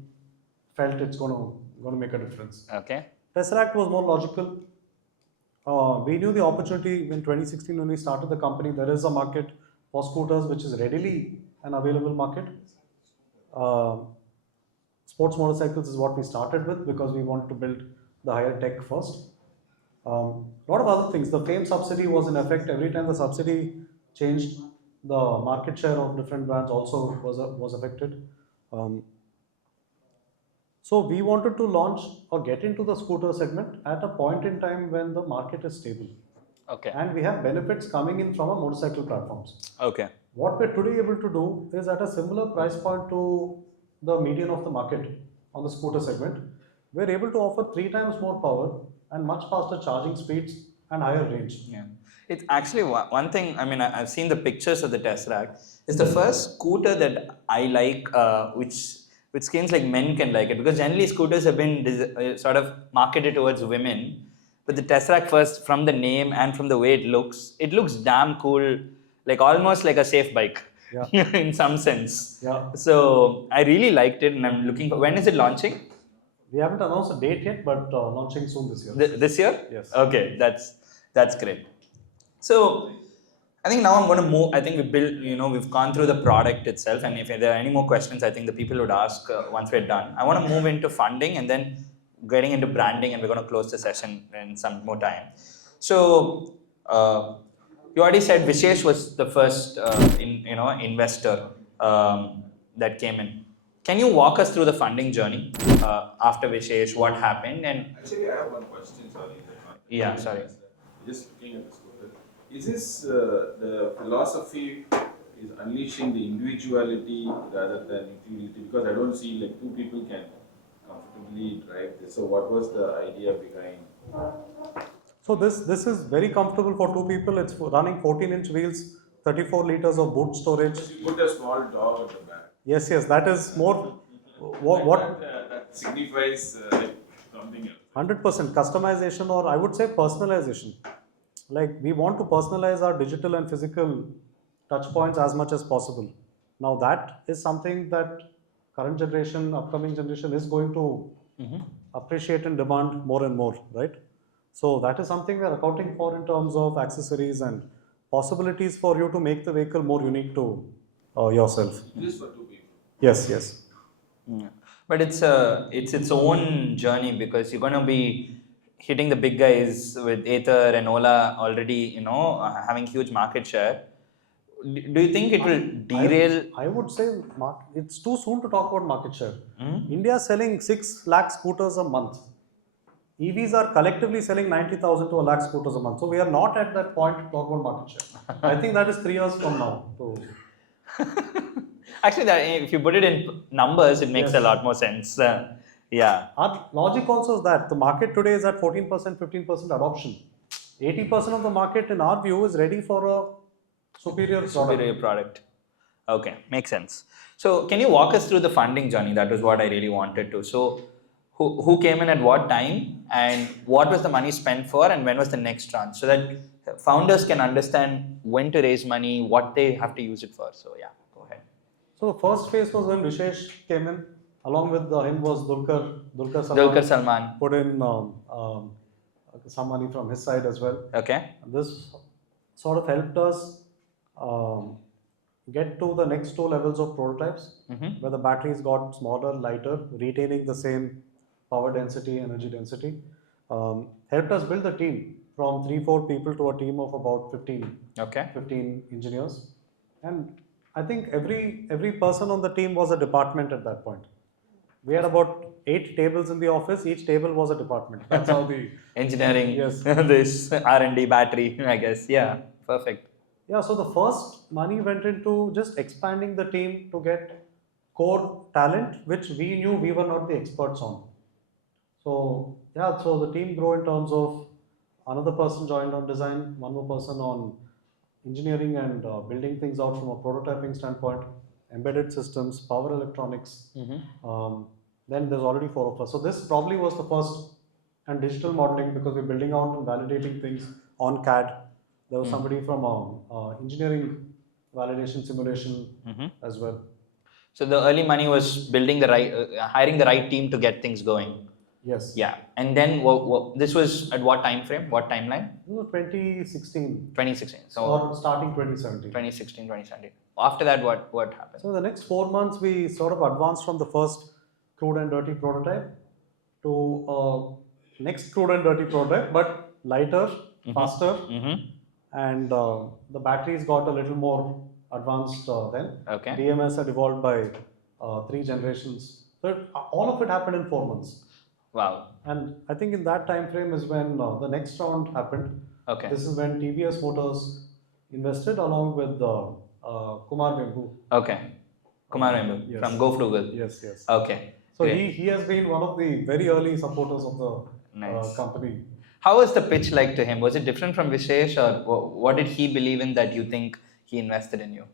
felt it's going to make a difference. Okay. Tesseract was more logical. We knew the opportunity in 2016 when we started the company. There is a market for scooters which is readily an available market. Sports motorcycles is what we started with because we wanted to build the higher tech first. A lot of other things. The FAME subsidy was in effect. Every time the subsidy changed, the market share of different brands also was affected. So we wanted to launch or get into the scooter segment at a point in time when the market is stable. Okay. And we have benefits coming in from our motorcycle platforms. Okay. What we're today able to do is at a similar price point to the median of the market on the scooter segment, we're able to offer 3 times more power and much faster charging speeds and higher range. Yeah. It's actually one thing, I mean, I've seen the pictures of the Tesseract. It's the first scooter that I like, which seems like men can like it, because generally scooters have been sort of marketed towards women. But the Tesseract, first, from the name and from the way it looks damn cool, like almost like a safe bike. Yeah. In some sense. Yeah. So I really liked it, and I'm looking for, when is it launching? We haven't announced a date yet, but launching soon this year. This year? Yes. Okay, that's great. So I think now I'm going to move. I think we've gone through the product itself, and if there are any more questions, I think the people would ask once we're done. I want to move into funding and then getting into branding, and we're going to close the session in some more time. So you already said Vishesh was the first investor that came in. Can you walk us through the funding journey after Vishesh? What happened? And actually, I have one question. Sorry. Yeah, sorry. Just looking at the scooter, is this the philosophy is unleashing the individuality rather than utility? Because I don't see like 2 people can comfortably drive this. So what was the idea behind? So this is very comfortable for 2 people. It's running 14-inch wheels, 34 liters of boot storage. You put a small dog at the back. Yes, that is more That signifies something else. 100% customization, or I would say personalization. Like, we want to personalize our digital and physical touch points as much as possible. Now that is something that current generation, upcoming generation is going to appreciate and demand more and more, right? So that is something we are accounting for in terms of accessories and possibilities for you to make the vehicle more unique to yourself. This for 2 people. Yes. Yeah. But it's its own journey, because you're going to be hitting the big guys with Ather and Ola already, having huge market share. Do you think it will derail? I would say it's too soon to talk about market share. India is selling 6 lakh scooters a month. EVs are collectively selling 90,000 to 1 lakh scooters a month. So we are not at that point to talk about market share. I think that is 3 years from now. So. Actually, if you put it in numbers, it makes a lot more sense. Yeah. Our logic also is that the market today is at 14%, 15% adoption. 80% of the market, in our view, is ready for a superior product. Okay, makes sense. So can you walk us through the funding journey? That was what I really wanted to. So who came in at what time and what was the money spent for and when was the next tranche? So that founders can understand when to raise money, what they have to use it for. So yeah, go ahead. So the first phase was when Vishesh came in. Along with him was Dulquer Salman. Dulquer Salman. Put in some money from his side as well. Okay. And this sort of helped us get to the next two levels of prototypes, where the batteries got smaller, lighter, retaining the same power density, energy density. Helped us build the team from 3-4 people to a team of about 15, Okay. 15 engineers. And I think every person on the team was a department at that point. We had about 8 tables in the office. Each table was a department. That's how the engineering, yes, this R&D battery, I guess. Yeah, perfect. Yeah, so the first money went into just expanding the team to get core talent, which we knew we were not the experts on. So yeah, so the team grew in terms of another person joined on design, one more person on engineering and building things out from a prototyping standpoint, embedded systems, power electronics. Then there's already 4 of us. So this probably was the first, and digital modeling, because we're building out and validating things on CAD. There was somebody from engineering validation simulation as well. So the early money was building the right, hiring the right team to get things going. Yes. Yeah, and then this was at what time frame? What timeline? 2016. 2016. So or starting 2017. 2016, 2017. After that, what happened? So the next 4 months, we sort of advanced from the first crude and dirty prototype to next crude and dirty prototype, but lighter, faster, and the batteries got a little more advanced then. Okay. BMS had evolved by 3 generations. So all of it happened in 4 months. Wow. And I think in that time frame is when the next round happened. Okay. This is when TVS Motors invested along with Kumar Vembu. Okay. Kumar Vembu Yes. from GoFrugal. Yes. Okay. So great. he has been one of the very early supporters of the Nice. company. How was the pitch like to him? Was it different from Vishesh, or what did he believe in that you think he invested in you?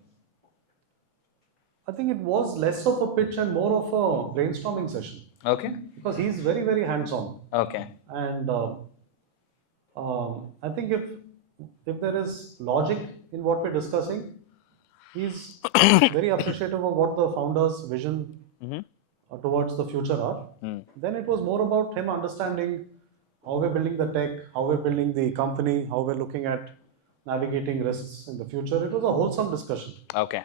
I think it was less of a pitch and more of a brainstorming session. Okay. Because he's very, very hands-on. Okay. And I think if there is logic in what we're discussing, he's very appreciative of what the founder's vision towards the future are. Then it was more about him understanding how we're building the tech, how we're building the company, how we're looking at navigating risks in the future. It was a wholesome discussion. Okay.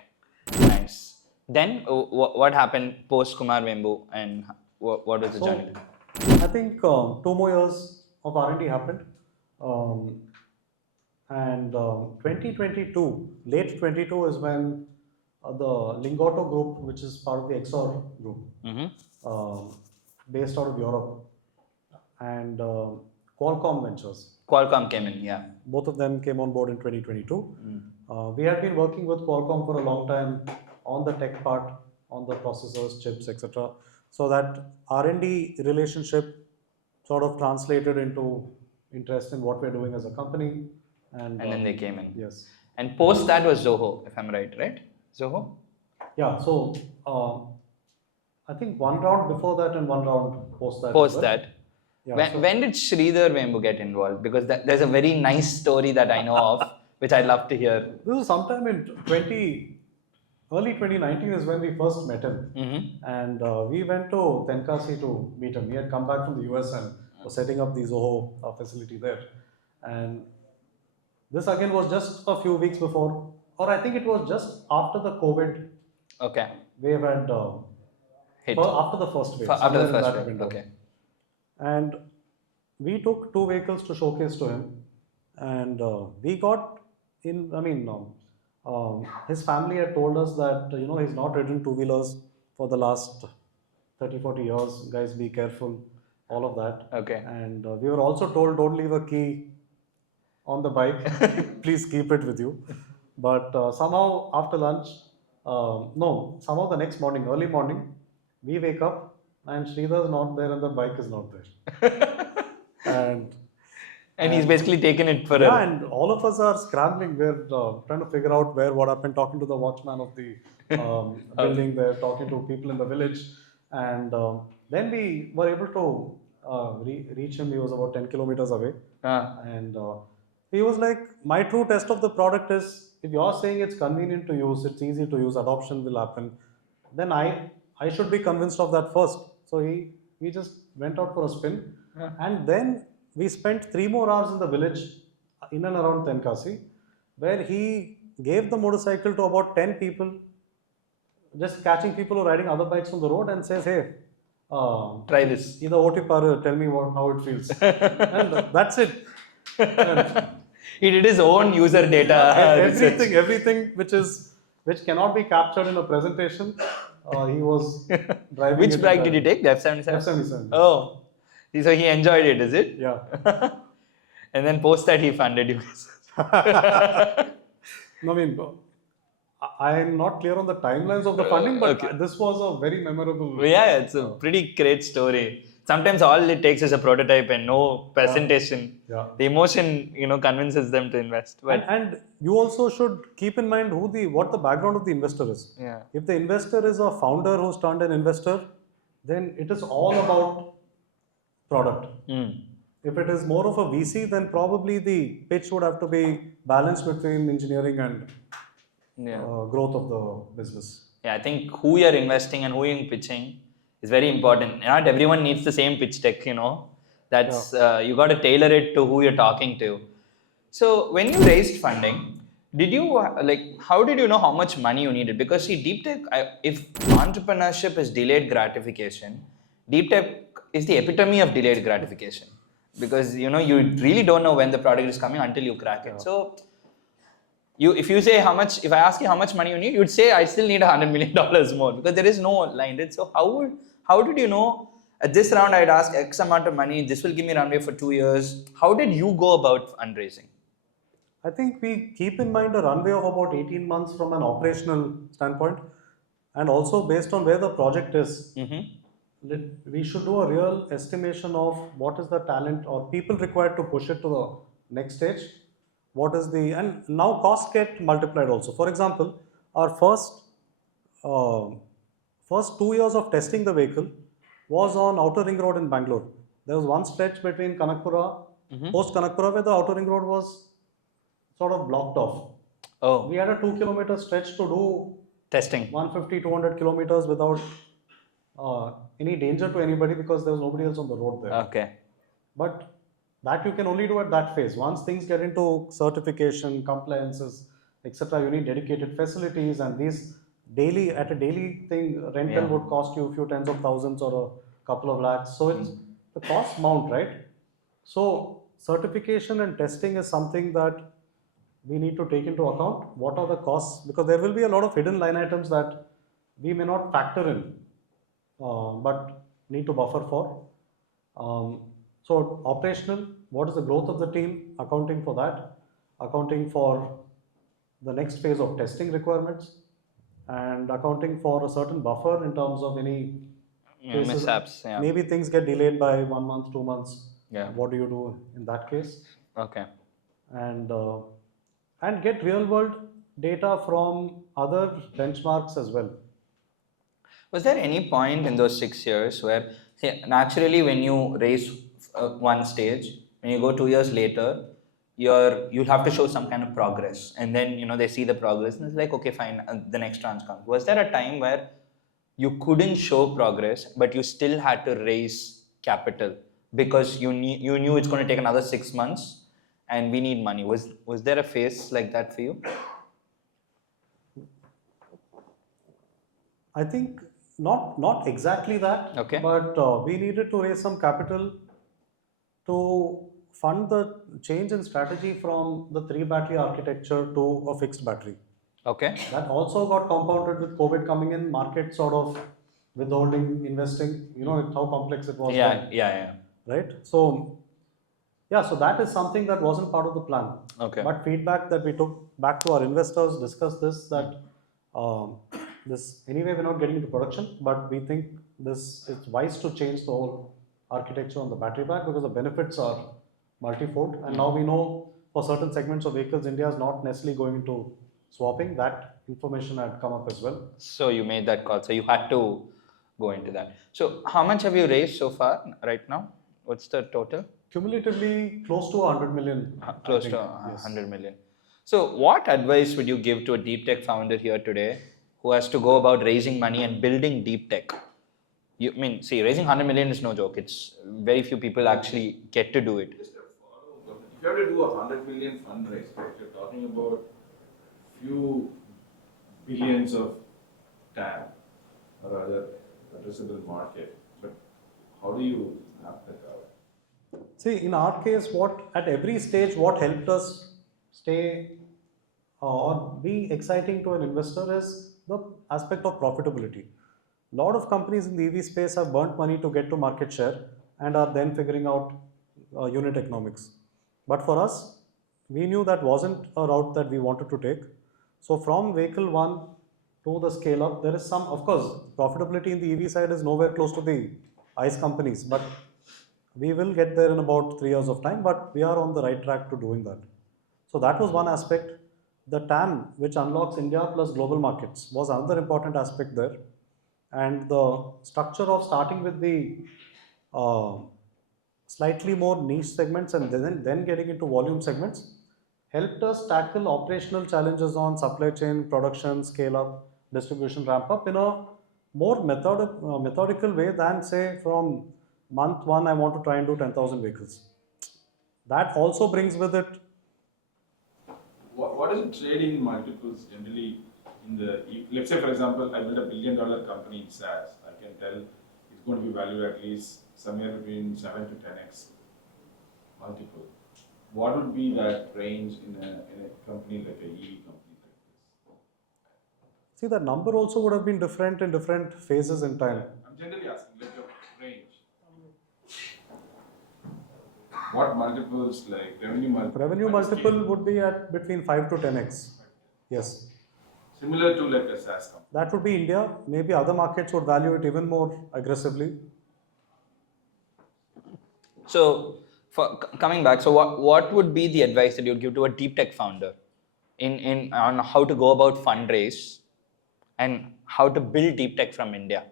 Nice. Then what happened post Kumar Vembu, and what was the journey? I think 2 more years of R&D happened. And 2022, late 22 is when the Lingotto group, which is part of the XOR group, based out of Europe, and Qualcomm Ventures. Qualcomm came in, yeah. Both of them came on board in 2022. We had been working with Qualcomm for a long time on the tech part, on the processors, chips, etc. So that R&D relationship sort of translated into interest in what we're doing as a company. And then they came in. Yes. And post that was Zoho, if I'm right? Zoho? Yeah, so I think 1 round before that and 1 round post that. Post that. Yeah, when did Sridhar Vembu get involved? Because there's a very nice story that I know of, which I'd love to hear. This was sometime in early 2019 is when we first met him. And we went to Tenkasi to meet him. He had come back from the US and was setting up the Zoho facility there. And this again was just a few weeks before, or I think it was just after the COVID wave had hit. After the first wave. After the first wave, okay. And we took 2 vehicles to showcase to him. And we got in, his family had told us that, he's not ridden 2-wheelers for the last 30-40 years. Guys, be careful, all of that. Okay. And we were also told, don't leave a key on the bike, please keep it with you. But somehow after lunch, somehow the next morning, early morning, we wake up and Sridhar's not there and the bike is not there. And And he's basically taken it for yeah, and all of us are scrambling. We're trying to figure out what happened, talking to the watchman of the building there, talking to people in the village. And then we were able to reach him. He was about 10 kilometers away. And he was like, my true test of the product is, if you're saying it's convenient to use, it's easy to use, adoption will happen, then I should be convinced of that first. So he just went out for a spin. And then we spent 3 more hours in the village in and around Tenkasi, where he gave the motorcycle to about 10 people, just catching people who are riding other bikes on the road, and says, hey, try this. Either OT tell me how it feels. And that's it. And he did his own user data. everything which cannot be captured in a presentation, he was driving. Which bike did you take? The F77? F77. Oh. So he enjoyed it, is it? Yeah. And then post that he funded you. No, I mean, I'm not clear on the timelines of the funding, but this was a very memorable. Yeah, it's a pretty great story. Sometimes all it takes is a prototype and no presentation. Yeah. The emotion, convinces them to invest. But and you also should keep in mind what the background of the investor is. Yeah. If the investor is a founder who's turned an investor, then it is all about product. If it is more of a VC, then probably the pitch would have to be balanced between engineering and growth of the business. Yeah, I think who you're investing and who you're pitching is very important. Not everyone needs the same pitch deck, That's you got to tailor it to who you're talking to. So when you raised funding, did you how did you know how much money you needed? Because see, DeepTech, if entrepreneurship is delayed gratification, DeepTech is the epitome of delayed gratification. Because you really don't know when the product is coming until you crack it. So if I ask you how much money you need, you'd say I still need $100 million more, because there is no line. So how did you know at this round I'd ask X amount of money, this will give me runway for 2 years? How did you go about fundraising? I think we keep in mind a runway of about 18 months from an operational standpoint, and also based on where the project is. We should do a real estimation of what is the talent or people required to push it to the next stage. And now costs get multiplied also. For example, our first 2 years of testing the vehicle was on Outer Ring Road in Bangalore. There was one stretch between Kanakpura, post Kanakpura, where the Outer Ring Road was sort of blocked off. Oh. We had a 2-kilometer stretch to do testing 150-200 kilometers without any danger to anybody, because there was nobody else on the road there. Okay. But that you can only do at that phase. Once things get into certification, compliances, etc., you need dedicated facilities, and these daily thing, rental would cost you a few tens of thousands or a couple of lakhs. So it's the cost mount, right? So certification and testing is something that we need to take into account. What are the costs? Because there will be a lot of hidden line items that we may not factor in, but need to buffer for. So operational, what is the growth of the team? Accounting for that, accounting for the next phase of testing requirements, and accounting for a certain buffer in terms of any cases, mishaps. Yeah. Maybe things get delayed by 1 month, 2 months. Yeah. What do you do in that case? Okay. And get real world data from other benchmarks as well. Was there any point in those 6 years where, naturally, when you raise one stage, when you go 2 years later, you'll have to show some kind of progress, and then they see the progress, and it's like, okay, fine, the next tranche comes. Was there a time where you couldn't show progress, but you still had to raise capital because you knew it's going to take another 6 months, and we need money? Was there a phase like that for you? I think not exactly that. Okay. But we needed to raise some capital to fund the change in strategy from the 3-battery architecture to a fixed battery. Okay. That also got compounded with COVID coming in, market sort of withholding investing. You know how complex it was. Yeah. Right? So that is something that wasn't part of the plan. Okay. But feedback that we took back to our investors, discussed this, that this anyway we're not getting into production, but we think it's wise to change the whole architecture on the battery pack because the benefits are multi-fold. And now we know for certain segments of vehicles, India is not necessarily going into swapping. That information had come up as well. So you made that call. So you had to go into that. So how much have you raised so far right now? What's the total? Cumulatively, close to 100 million. Close to 100 million. So what advice would you give to a deep tech founder here today who has to go about raising money and building deep tech? See, raising 100 million is no joke. It's very few people actually get to do it. Just a follow-up. If you have to do a 100 million fundraise, right, you're talking about few billions of TAM or rather addressable market. But how do you map that out? See, in our case, at every stage, what helped us stay or be exciting to an investor is the aspect of profitability. A lot of companies in the EV space have burnt money to get to market share and are then figuring out unit economics. But for us, we knew that wasn't a route that we wanted to take. So from vehicle 1 to the scale up, there is some, of course, profitability in the EV side is nowhere close to the ICE companies, but we will get there in about 3 years of time, but we are on the right track to doing that. So that was one aspect. The TAM, which unlocks India plus global markets, was another important aspect there. And the structure of starting with the slightly more niche segments and then getting into volume segments helped us tackle operational challenges on supply chain, production, scale up, distribution ramp up in a more methodical way than, say, from month 1 I want to try and do 10,000 vehicles. That also brings with it. What is the trading multiples generally in the, let's say for example, I build $1 billion company in SaaS, I can tell it's going to be valued at least somewhere between 7 to 10x multiple. What would be that range in a company like a EV company like this? See, that number also would have been different in different phases in time. I'm generally asking, like the range. What multiples, like revenue multiple? Revenue multiple would be at between 5 to 10x. Yes. Similar to like a SaaS company. That would be India. Maybe other markets would value it even more aggressively. So, coming back, so what would be the advice that you'd give to a deep tech founder on how to go about fundraise and how to build deep tech from India?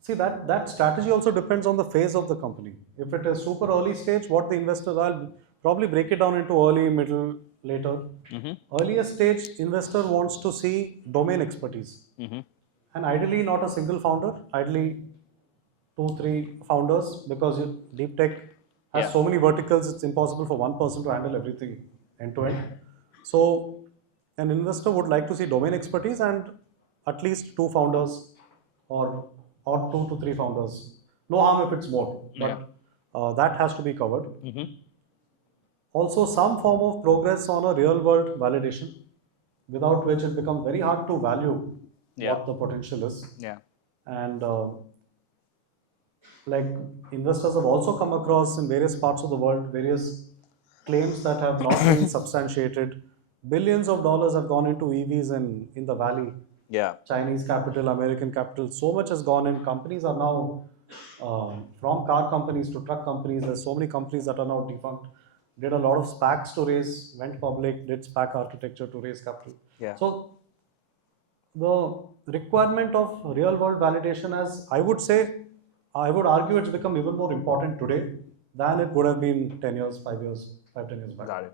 See, that strategy also depends on the phase of the company. If it is super early stage, what the investors are, probably break it down into early, middle, later. Earlier stage, investor wants to see domain expertise. And ideally not a single founder, ideally 2-3 founders, because deep tech has so many verticals, it's impossible for one person to handle everything end to end. So an investor would like to see domain expertise and at least 2 founders or 2 to 3 founders. No harm if it's more, but that has to be covered. Also, some form of progress on a real world validation, without which it becomes very hard to value what the potential is. And like investors have also come across in various parts of the world, various claims that have not been substantiated. Billions of dollars have gone into EVs in the valley. Chinese capital, American capital, so much has gone in. Companies are now, from car companies to truck companies, there's so many companies that are now defunct. Did a lot of SPACs to raise, went public, did SPAC architecture to raise capital. So the requirement of real world validation, as I would say, I would argue it's become even more important today than it would have been 10 years, 10 years back. Got it.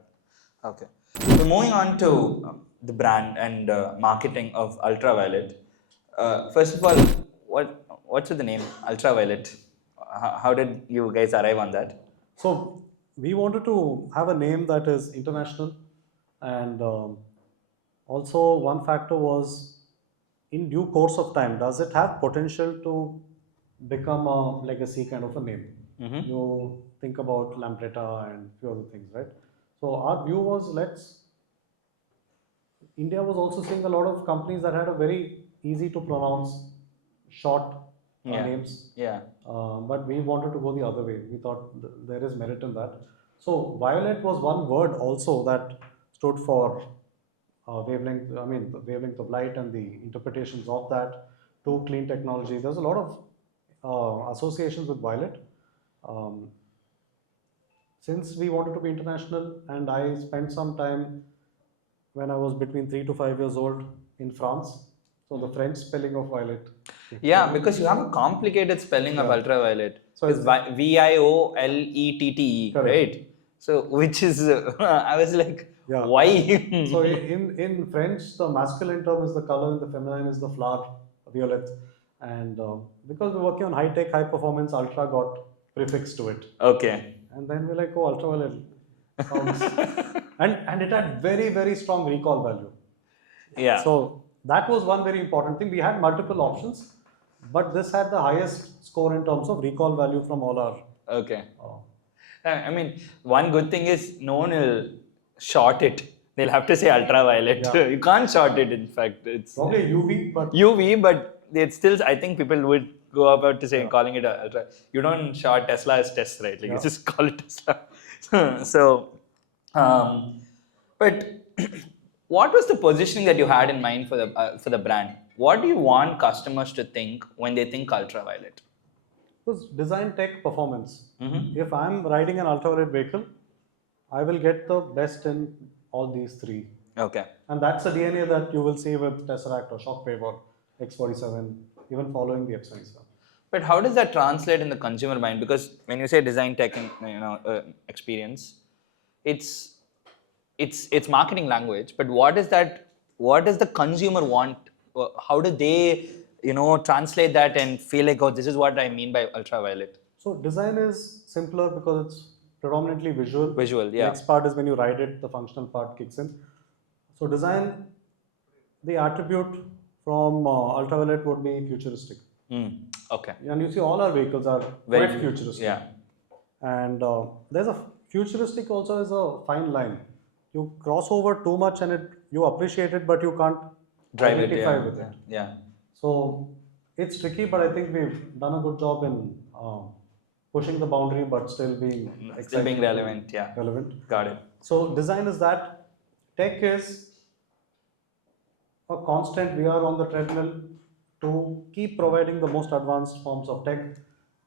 Okay. So moving on to the brand and marketing of Ultraviolet. First of all, what's with the name Ultraviolet? How did you guys arrive on that? So we wanted to have a name that is international, and also one factor was, in due course of time, does it have potential to become a legacy kind of a name? You think about Lambretta and a few other things, right? So our view was, India was also seeing a lot of companies that had a very easy to pronounce short names. But we wanted to go the other way. We thought there is merit in that. So violet was one word also that stood for wavelength, the wavelength of light and the interpretations of that, to clean technology. There's a lot of associations with violet. since we wanted to be international, and I spent some time when I was between 3 to 5 years old in France. So the French spelling of violet. Yeah, because you have a complicated spelling of Yeah. ultraviolet. So It's VIOLETTE, Correct. right? So, which is, I was like, Yeah. why? So in French, the masculine term is the color and the feminine is the flower, violet. And because we're working on high tech, high performance, ultra got prefixed to it. Okay. And then we're like, oh, ultraviolet sounds. and it had very, very strong recall value. Yeah. So that was one very important thing. We had multiple options, but this had the highest score in terms of recall value from all our. Okay. I mean, one good thing is no one will short it. They'll have to say ultraviolet. Yeah. You can't short it, in fact. It's Probably a UV, but UV, but it's still, I think people would go about to say, calling it a ultra. You don't short Tesla as test, right? Like, you just call it Tesla. So, but what was the positioning that you had in mind for the brand? What do you want customers to think when they think ultraviolet? it was design, tech, performance. Mm-hmm. If I'm riding an ultraviolet vehicle, I will get the best in all these three. Okay. And that's the DNA that you will see with Tesseract or Shockwave or X47, even following the F77. But how does that translate in the consumer mind? Because when you say design tech and experience, it's marketing language. But what is that? What does the consumer want? How do they translate that and feel like, oh, this is what I mean by ultraviolet? So design is simpler because it's predominantly visual. Visual, yeah. Next part is when you ride it, the functional part kicks in. So design, the attribute from ultraviolet would be futuristic. Okay. And you see all our vehicles are Very quite futuristic. Yeah. And there's a futuristic also is a fine line. You cross over too much and you appreciate it, but you can't Drive it. identify Yeah. with it. Yeah. So it's tricky, but I think we've done a good job in pushing the boundary, but still being Still being relevant. Yeah. relevant. Got it. So design is that. Tech is a constant. We are on the treadmill to keep providing the most advanced forms of tech.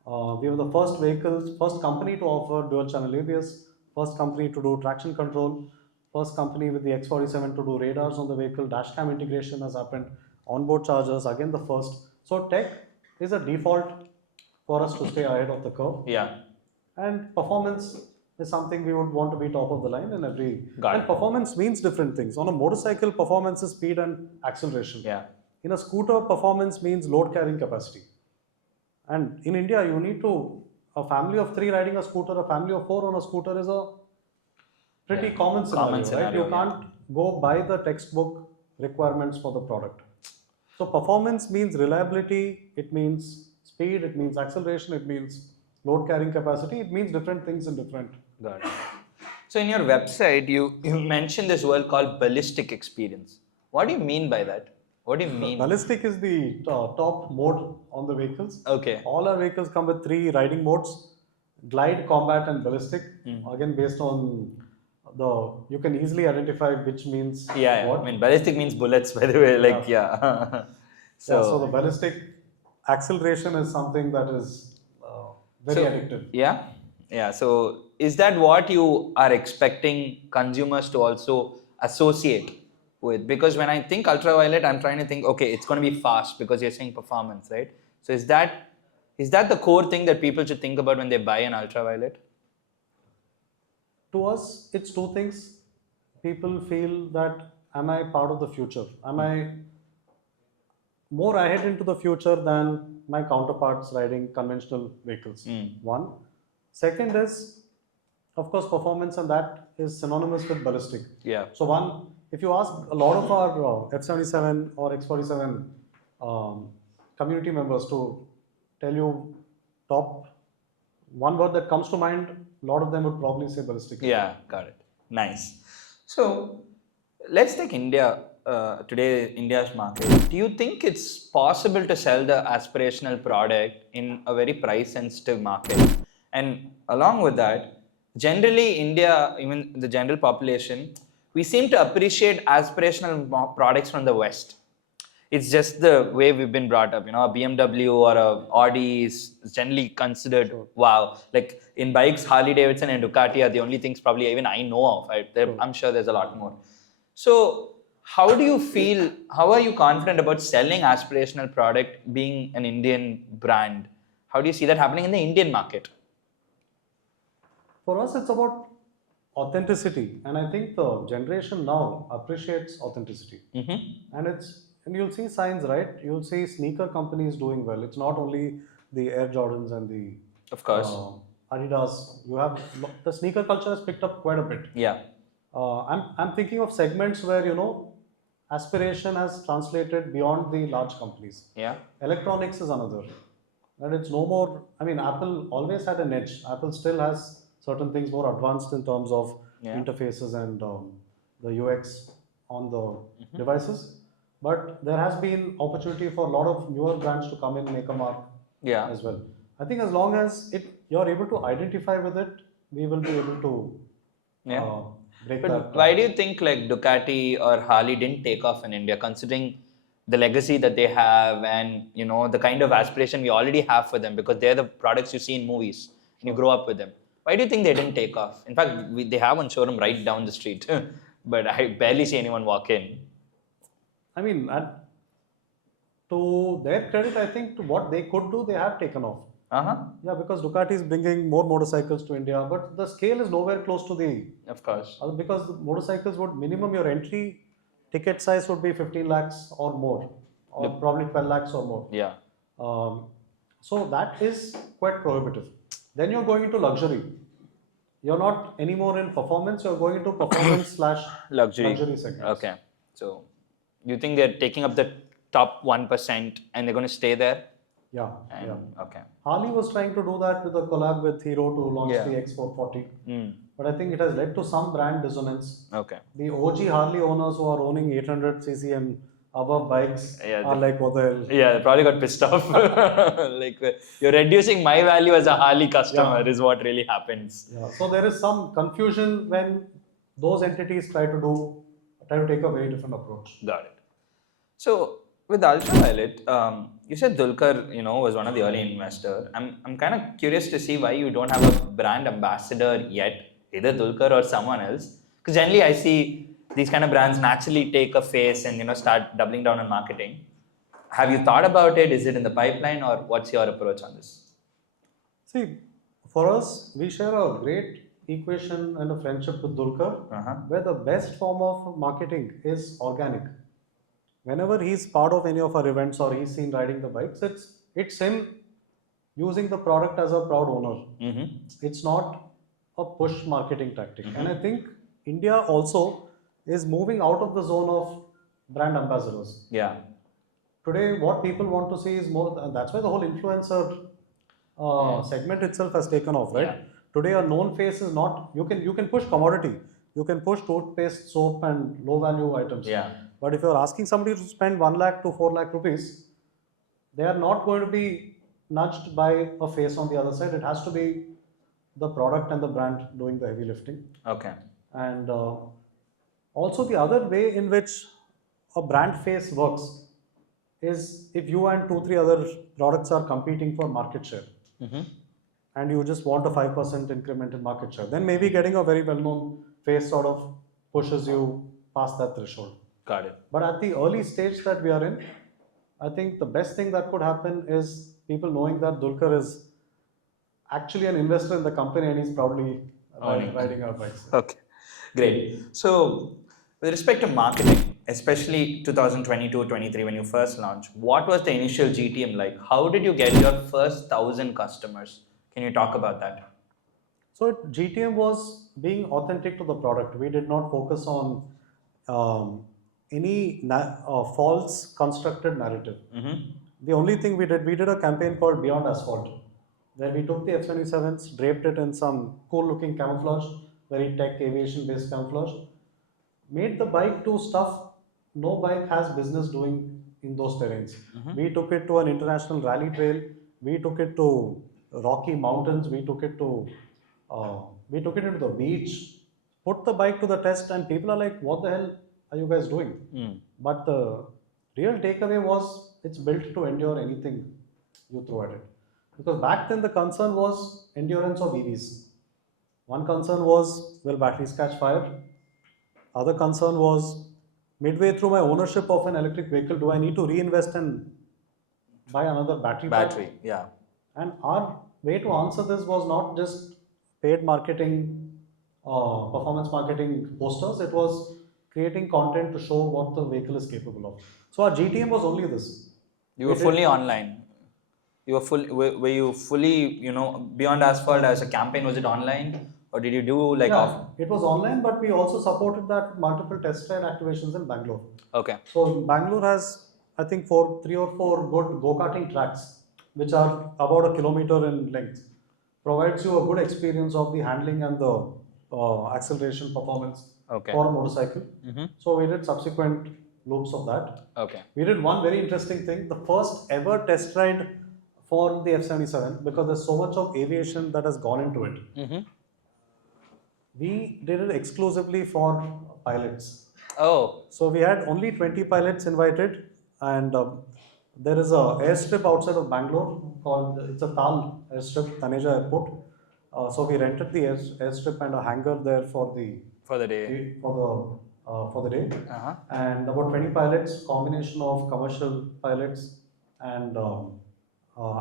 We were the first company to offer dual channel ABS, first company to do traction control, first company with the X47 to do radars on the vehicle, dash cam integration has happened, onboard chargers, again the first. So tech is a default for us to stay ahead of the curve. Yeah. And performance is something we would want to be top of the line in every. Got and it. performance means different things. On a motorcycle, performance is speed and acceleration. Yeah. In a scooter, performance means load carrying capacity. And in India, you need a family of 3 riding a scooter, a family of 4 on a scooter is a pretty common scenario, right? You can't go by the textbook requirements for the product. So performance means reliability, it means speed, it means acceleration, it means load carrying capacity, it means different things in different. Got it. So in your website, you mentioned this word called ballistic experience. What do you mean by that? What do you mean? Ballistic is the top mode on the vehicles. Okay. All our vehicles come with 3 riding modes: glide, combat, and ballistic. Again, based on you can easily identify which means what. I mean, ballistic means bullets, by the way. Like, yeah. So the ballistic acceleration is something that is very addictive. Yeah. Yeah. So is that what you are expecting consumers to also associate with? Because when I think ultraviolet, I'm trying to think, okay, it's going to be fast because you're saying performance, right? So is that the core thing that people should think about when they buy an ultraviolet? To us, it's 2 things. People feel that, am I part of the future? Am I more ahead into the future than my counterparts riding conventional vehicles? One. Second is, of course, performance, and that is synonymous with ballistic. Yeah. So one, if you ask a lot of our F77 or X47 community members to tell you top one word that comes to mind, a lot of them would probably say ballistic. Yeah, got it. Nice. So let's take India, today India's market. Do you think it's possible to sell the aspirational product in a very price sensitive market? And along with that, generally India, even the general population, we seem to appreciate aspirational products from the West. It's just the way we've been brought up. A BMW or a Audi is generally considered wow. Like in bikes, Harley Davidson and Ducati are the only things probably even I know of. I'm sure there's a lot more. So how do you feel? How are you confident about selling aspirational product being an Indian brand? How do you see that happening in the Indian market? For us, it's about authenticity, and I think the generation now appreciates authenticity. And you'll see signs, right? You'll see sneaker companies doing well. It's not only the Air Jordans and the Of course. Adidas. You have the sneaker culture has picked up quite a bit. Yeah. I'm thinking of segments where aspiration has translated beyond the large companies. Yeah. Electronics is another, and it's no more. I mean, Apple always had an edge. Apple still has certain things more advanced in terms of interfaces and the UX on the devices. But there has been opportunity for a lot of newer brands to come in and make a mark as well. I think as long as you're able to identify with it, we will be able to break that. But why do you think like Ducati or Harley didn't take off in India, considering the legacy that they have and the kind of aspiration we already have for them, because they're the products you see in movies and you grow up with them? Why do you think they didn't take off? In fact, they have one showroom right down the street, but I barely see anyone walk in. I mean, to their credit, I think to what they could do, they have taken off. Yeah, because Ducati is bringing more motorcycles to India, but the scale is nowhere close to the. Of course. Because the motorcycles would minimum your entry ticket size would be 15 lakhs or more, or probably 12 lakhs or more. Yeah. So that is quite prohibitive. Then you're going into luxury. You're not anymore in performance. You're going into performance / luxury segments. Okay. So you think they're taking up the top 1% and they're going to stay there? Yeah. Okay. Harley was trying to do that with a collab with Hero to launch the X440. But I think it has led to some brand dissonance. Okay. The OG Harley owners who are owning 800cc and above bikes are like, what the hell? Yeah, they probably got pissed off. Like, you're reducing my value as a Harley customer is what really happens. Yeah. So there is some confusion when those entities try to take a very different approach. Got it. So with Ultraviolet, you said Dulquer, was one of the early investors. I'm kind of curious to see why you don't have a brand ambassador yet, either Dulquer or someone else. Because generally I see these kind of brands naturally take a face and start doubling down on marketing. Have you thought about it? Is it in the pipeline, or what's your approach on this? See, for us, we share a great equation and a friendship with Dulquer, where the best form of marketing is organic. Whenever he's part of any of our events or he's seen riding the bikes, it's him using the product as a proud owner. It's not a push marketing tactic. And I think India also is moving out of the zone of brand ambassadors. Yeah. Today, what people want to see is more, and that's why the whole influencer segment itself has taken off, right? Yeah. Today, a known face is not, you can push commodity, you can push toothpaste, soap and low value items. Yeah. But if you're asking somebody to spend 1 lakh to 4 lakh rupees, they are not going to be nudged by a face on the other side. It has to be the product and the brand doing the heavy lifting. Okay. And also the other way in which a brand face works is if you and 2-3 other products are competing for market share and you just want a 5% increment in market share, then maybe getting a very well-known face sort of pushes you past that threshold. Got it. But at the early stage that we are in, I think the best thing that could happen is people knowing that Dulquer is actually an investor in the company and he's proudly riding our bikes. Okay, great. So with respect to marketing, especially 2022-23 when you first launched, what was the initial GTM like? How did you get your first 1,000 customers? Can you talk about that? So GTM was being authentic to the product. We did not focus on any false constructed narrative. The only thing we did a campaign called Beyond Asphalt, where we took the F77s, draped it in some cool looking camouflage, very tech aviation based camouflage, made the bike do stuff no bike has business doing in those terrains. We took it to an international rally trail, we took it to rocky mountains, we took it into the beach, put the bike to the test, and people are like, what the hell are you guys doing? But the real takeaway was it's built to endure anything you throw at it. Because back then the concern was endurance of EVs. One concern was, will batteries catch fire? Other concern was, midway through my ownership of an electric vehicle, do I need to reinvest and buy another battery pack? Battery, yeah. And our way to answer this was not just paid marketing, performance marketing posters. It was creating content to show what the vehicle is capable of. So our GTM was only this. You were fully online. You were were you fully, beyond asphalt as a campaign? Was it online, or did you do like Yeah, off? it was online, but we also supported that multiple test ride activations in Bangalore. Okay. So Bangalore has, I think, 3 or 4 good go-karting tracks, which are about a kilometer in length. Provides you a good experience of the handling and the acceleration performance for a motorcycle. So we did subsequent loops of that. Okay. We did one very interesting thing. The first ever test ride for the F77, because there's so much of aviation that has gone into it. We did it exclusively for pilots. Oh. So we had only 20 pilots invited, and there is a airstrip outside of Bangalore called, it's a Tal airstrip, Taneja Airport. So we rented the airstrip and a hangar there for the day. For the day. And about 20 pilots, combination of commercial pilots and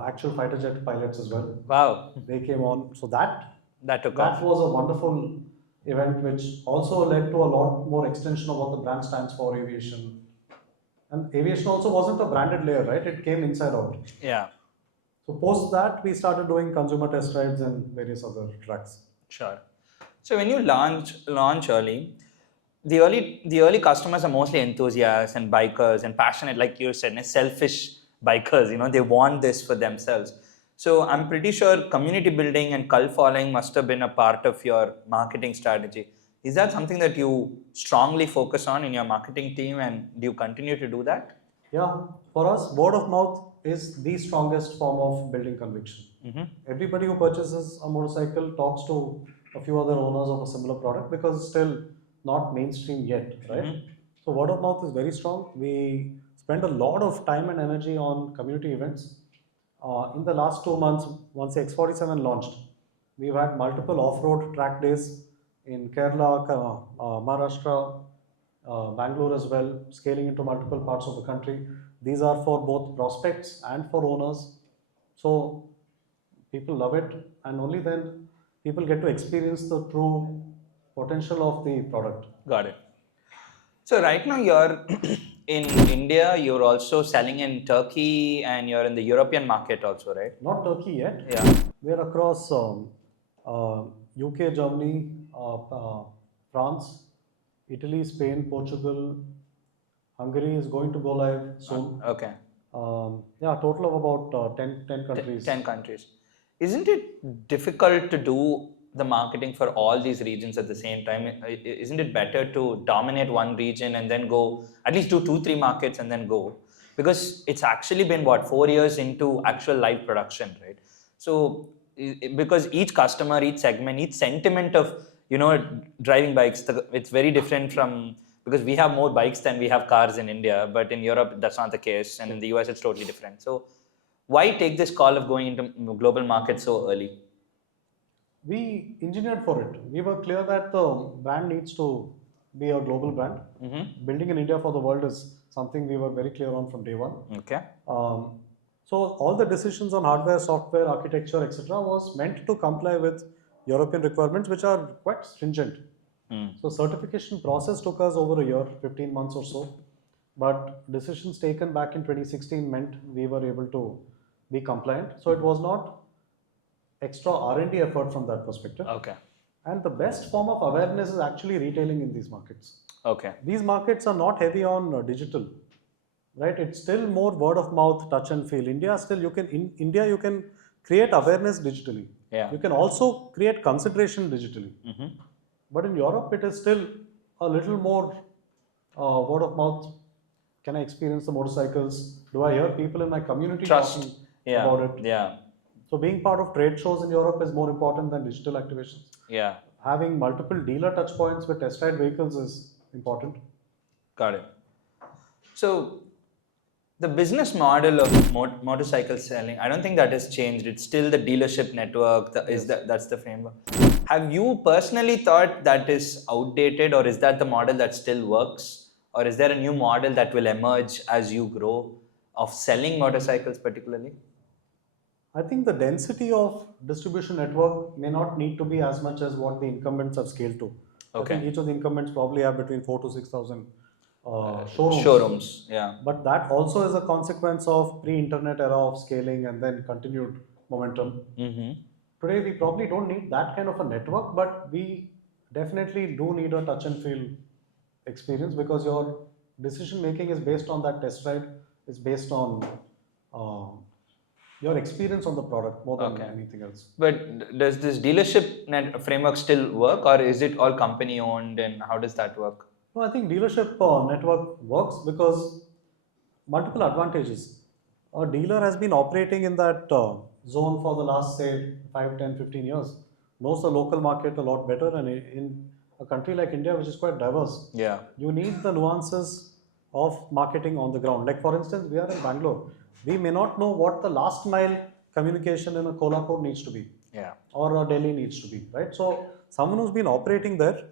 actual fighter jet pilots as well. Wow. They came on. So that took off. was a wonderful event, which also led to a lot more extension of what the brand stands for, aviation. And aviation also wasn't a branded layer, right? It came inside out. Yeah. So post that, we started doing consumer test rides and various other tracks. Sure. So when you launch early, the early customers are mostly enthusiasts and bikers and passionate, like you said, selfish bikers. They want this for themselves. So I'm pretty sure community building and cult following must have been a part of your marketing strategy. Is that something that you strongly focus on in your marketing team, and do you continue to do that? Yeah, for us, word of mouth is the strongest form of building conviction. Everybody who purchases a motorcycle talks to a few other owners of a similar product, because it's still not mainstream yet, right? So word of mouth is very strong. We spend a lot of time and energy on community events. In the last 2 months, once the X47 launched, we've had multiple off-road track days in Kerala, Maharashtra, Bangalore as well, scaling into multiple parts of the country. These are for both prospects and for owners. So people love it, and only then people get to experience the true potential of the product. Got it. So right now you're in India, you're also selling in Turkey, and you're in the European market also, right? Not Turkey yet. Yeah. We're across UK, Germany, France, Italy, Spain, Portugal, Hungary is going to go live soon. Okay. Yeah, total of about 10 countries. 10 countries. Isn't it difficult to do the marketing for all these regions at the same time? Isn't it better to dominate one region and then go, at least do 2-3 markets and then go? Because it's actually been 4 years into actual live production, right? So because each customer, each segment, each sentiment of driving bikes, it's very different from, because we have more bikes than we have cars in India, but in Europe that's not the case, and in the US it's totally different. So why take this call of going into global markets so early? We engineered for it. We were clear that the brand needs to be a global brand. Building in India for the world is something we were very clear on from day one. Okay. So all the decisions on hardware, software, architecture, etc. was meant to comply with European requirements, which are quite stringent. So certification process took us over a year, 15 months or so. But decisions taken back in 2016 meant we were able to be compliant. So it was not extra R&D effort from that perspective. Okay. And the best form of awareness is actually retailing in these markets. Okay. These markets are not heavy on digital, right? It's still more word of mouth, touch and feel. In India you can create awareness digitally. Yeah. You can also create consideration digitally. But in Europe, it is still a little more word of mouth. Can I experience the motorcycles? Do I hear people in my community talking about it? Yeah. So being part of trade shows in Europe is more important than digital activations. Yeah. Having multiple dealer touch points with test ride vehicles is important. Got it. So The business model of motorcycle selling, I don't think that has changed. It's still the dealership network. That's the framework. Have you personally thought that is outdated, or is that the model that still works, or is there a new model that will emerge as you grow of selling motorcycles particularly? I think the density of distribution network may not need to be as much as what the incumbents have scaled to. Okay. I think each of the incumbents probably have between 4,000 to 6,000 showrooms. Showrooms, yeah. But that also is a consequence of pre-internet era of scaling and then continued momentum. Today we probably don't need that kind of a network, but we definitely do need a touch and feel experience, because your decision making is based on that test ride, is based on your experience on the product more than anything else. But does this dealership framework still work, or is it all company owned, and how does that work? No, I think dealership network works because multiple advantages. A dealer has been operating in that zone for the last, say, 5, 10, 15 years, knows the local market a lot better, and in a country like India, which is quite diverse, you need the nuances of marketing on the ground. Like for instance, we are in Bangalore. We may not know what the last mile communication in a Kolhapur needs to be, or a Delhi needs to be, right? So someone who's been operating there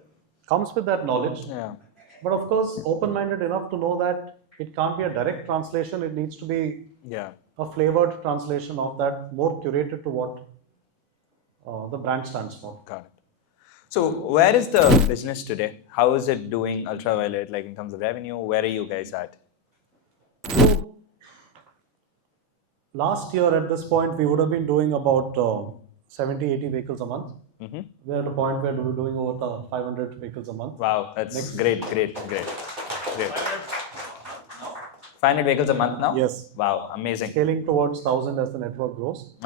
comes with that knowledge, but of course open-minded enough to know that it can't be a direct translation. It needs to be a flavored translation of that, more curated to what the brand stands for. Got it. So where is the business today? How is it doing, Ultraviolet, like in terms of revenue? Where are you guys at? So last year at this point, we would have been doing about 70, 80 vehicles a month. We're at a point where we're doing over the 500 vehicles a month. Wow, that's great. 500 vehicles a month now? Yes. Wow, amazing. Scaling towards 1,000 as the network grows.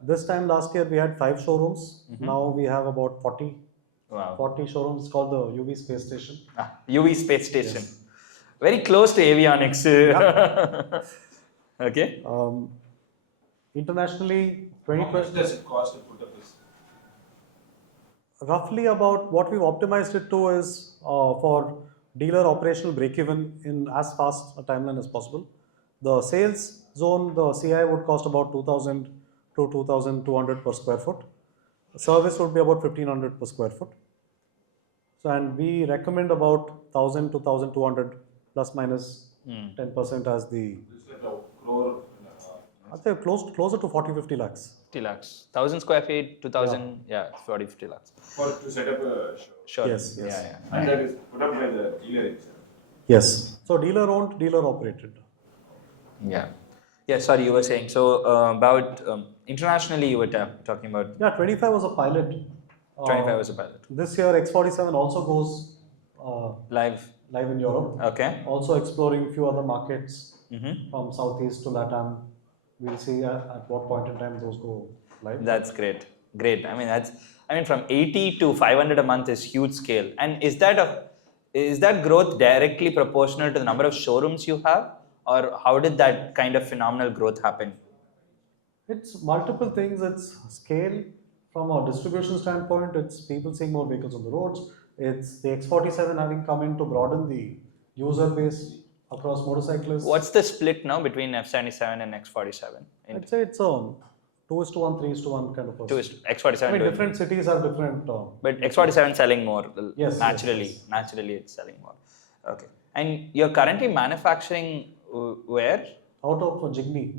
This time last year we had 5 showrooms. Now we have about 40. Wow. 40 showrooms. It's called the UV Space Station. UV Space Station. Yes. Very close to avionics. Okay. Internationally, how much does it cost to put up this? Roughly about what we've optimized it to is for dealer operational break-even in as fast a timeline as possible. The sales zone, the CI would cost about 2,000 to 2,200 per square foot. Service would be about 1,500 per square foot. So, and we recommend about 1,000 to 1,200 plus minus 10% as the. It's like a crore. I'd say closer to 40-50 lakhs. 50 lakhs. 1,000 square feet, 2,000, 40-50 lakhs. To set up a show. Sure. Yes. And that is put up by the dealer itself. Yes. So dealer owned, dealer operated. Yeah, sorry, you were saying. So about internationally, you were talking about. Yeah, 25 was a pilot. 25 was a pilot. This year, X47 also goes live in Europe. Okay. Also exploring a few other markets from Southeast to LATAM. We'll see at what point in time those go live. That's great. I mean, from 80 to 500 a month is huge scale. And is that growth directly proportional to the number of showrooms you have, or how did that kind of phenomenal growth happen? It's multiple things. It's scale from a distribution standpoint. It's people seeing more vehicles on the roads. It's the X47 having come in to broaden the user base across motorcyclists. What's the split now between F77 and X47? I'd say it's 2:1, 3:1 kind of. X47. I mean, different cities have different. But X47 selling more. Yes. Naturally, it's selling more. Okay. And you're currently manufacturing where? Out of Jigni,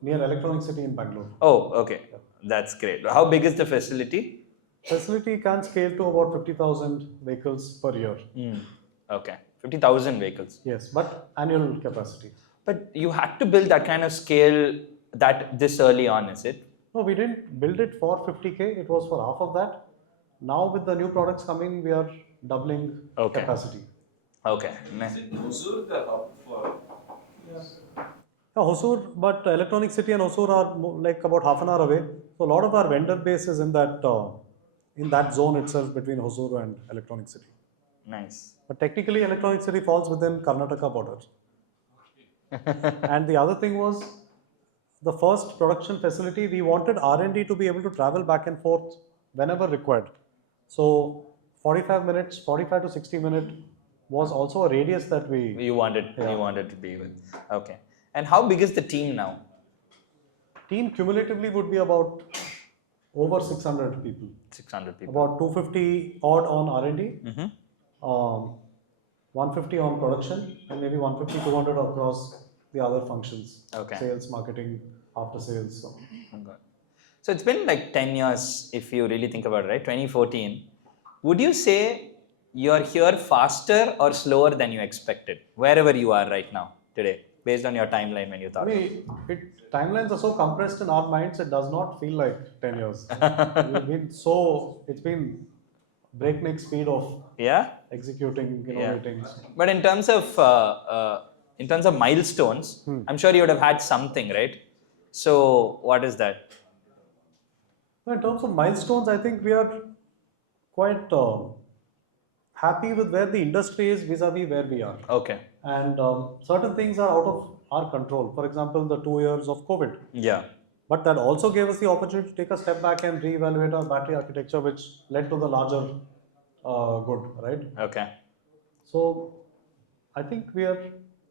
near Electronic City in Bangalore. Oh, okay. That's great. How big is the facility? Facility can scale to about 50,000 vehicles per year. Okay. 50,000 vehicles. Yes, but annual capacity. But you had to build that kind of scale this early on, is it? No, we didn't build it for 50K. It was for half of that. Now with the new products coming, we are doubling capacity. Okay. Is it Hosur the hub for? Yeah, Hosur, but Electronic City and Hosur are like about half an hour away. So a lot of our vendor base is in that zone itself between Hosur and Electronic City. Nice. But technically, Electronic City falls within Karnataka border. And the other thing was, the first production facility, we wanted R&D to be able to travel back and forth whenever required. So 45 to 60 minutes was also a radius that you wanted to be with. Okay. And how big is the team now? Team cumulatively would be about over 600 people. 600 people. About 250 odd on R&D, Mm-hmm. 150 on production, and maybe 150, 200 across the other functions. Okay. Sales, marketing, after sales. So. Okay. So it's been like 10 years if you really think about it, right? 2014. Would you say you're here faster or slower than you expected, wherever you are right now, today, based on your timeline when you thought? I mean, timelines are so compressed in our minds, it does not feel like 10 years. It's been breakneck speed of Yeah? executing, innovating. Yeah. But in terms of milestones, I'm sure you would have had something, right? So what is that? In terms of milestones, I think we are quite happy with where the industry is vis-a-vis where we are. Okay. And certain things are out of our control. For example, the 2 years of COVID. Yeah. But that also gave us the opportunity to take a step back and reevaluate our battery architecture, which led to the larger good, right? Okay. So I think we are,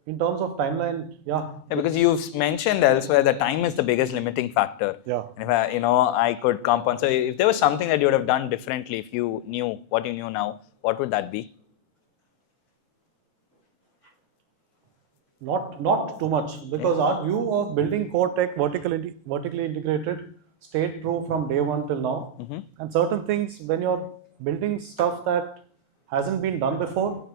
in terms of timeline, yeah. Yeah, because you've mentioned elsewhere that time is the biggest limiting factor. Yeah. And if I could compound. So if there was something that you would have done differently, if you knew what you knew now, what would that be? Not too much, because our view of building core tech vertically integrated stayed true from day one till now. Mm-hmm. And certain things, when you're building stuff that hasn't been done before,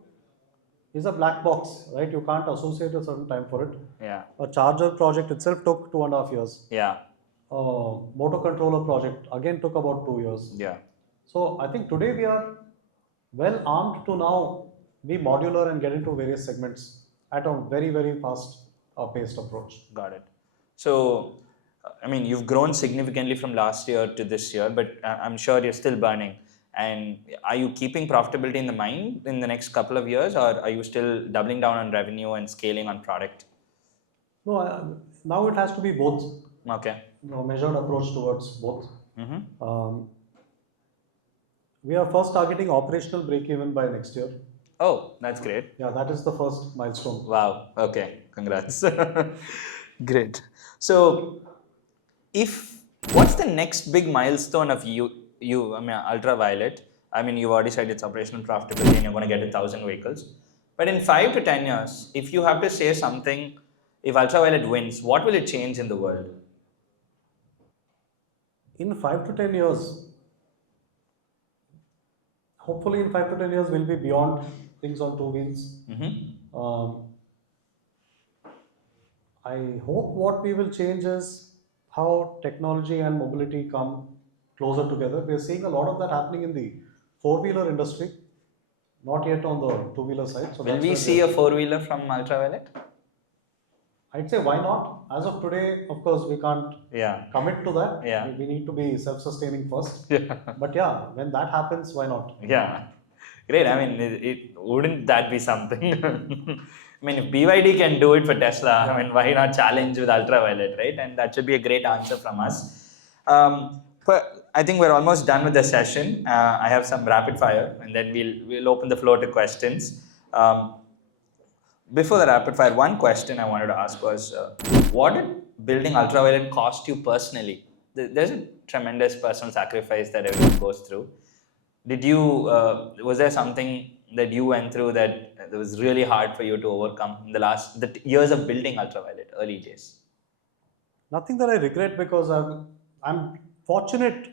is a black box, right? You can't associate a certain time for it. Yeah. A charger project itself took 2.5 years. Yeah. Motor controller project again took about 2 years. Yeah. So I think today we are well armed to now be modular and get into various segments at a very, very fast paced approach. Got it. So, I mean, you've grown significantly from last year to this year, but I'm sure you're still burning. And are you keeping profitability in the mind in the next couple of years, or are you still doubling down on revenue and scaling on product? No, now it has to be both. Okay. Measured approach towards both. Mm-hmm. We are first targeting operational break-even by next year. Oh, that's great. Yeah, that is the first milestone. Wow. Okay. Congrats. Great. So, what's the next big milestone of you? I mean, Ultraviolet. I mean, you've already said it's operational profitability and you're going to get 1,000 vehicles. But in 5 to 10 years, if you have to say something, if Ultraviolet wins, what will it change in the world? In 5 to 10 years, hopefully in 5 to 10 years, we'll be beyond things on 2 wheels. Mm-hmm. I hope what we will change is how technology and mobility come closer together. We are seeing a lot of that happening in the 4-wheeler industry, not yet on the 2-wheeler side. So will we see a 4-wheeler from Ultraviolet? I'd say why not? As of today, of course, we can't commit to that. Yeah. We need to be self-sustaining first. Yeah. But yeah, when that happens, why not? Yeah. Great. I mean, wouldn't that be something? I mean, if BYD can do it for Tesla, I mean, why not challenge with Ultraviolet, right? And that should be a great answer from us. But I think we're almost done with the session. I have some rapid fire, and then we'll open the floor to questions. Before the rapid fire, one question I wanted to ask was, what did building Ultraviolet cost you personally? There's a tremendous personal sacrifice that everyone goes through. Was there something that you went through that was really hard for you to overcome in the years of building Ultraviolet, early days? Nothing that I regret, because I'm fortunate.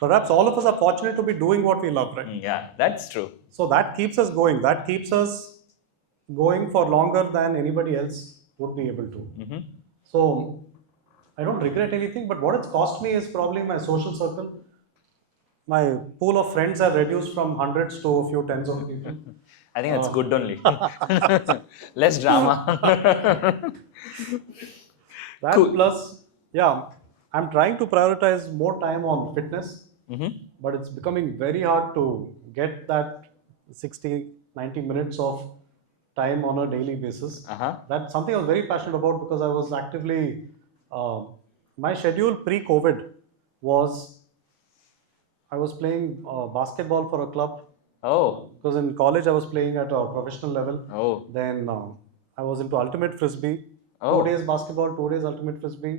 Perhaps all of us are fortunate to be doing what we love, right? Yeah, that's true. So that keeps us going. That keeps us going for longer than anybody else would be able to. Mm-hmm. So I don't regret anything, but what it's cost me is probably my social circle. My pool of friends have reduced from hundreds to a few tens of people. I think that's good only. Less drama. That cool. Plus, yeah, I'm trying to prioritize more time on fitness, but it's becoming very hard to get that 60, 90 minutes of time on a daily basis. That's something I was very passionate about, because I was actively, my schedule pre-COVID was, I was playing basketball for a club. Oh. Because in college I was playing at a professional level. Oh. Then I was into ultimate frisbee. Oh. 2 days basketball, 2 days ultimate frisbee.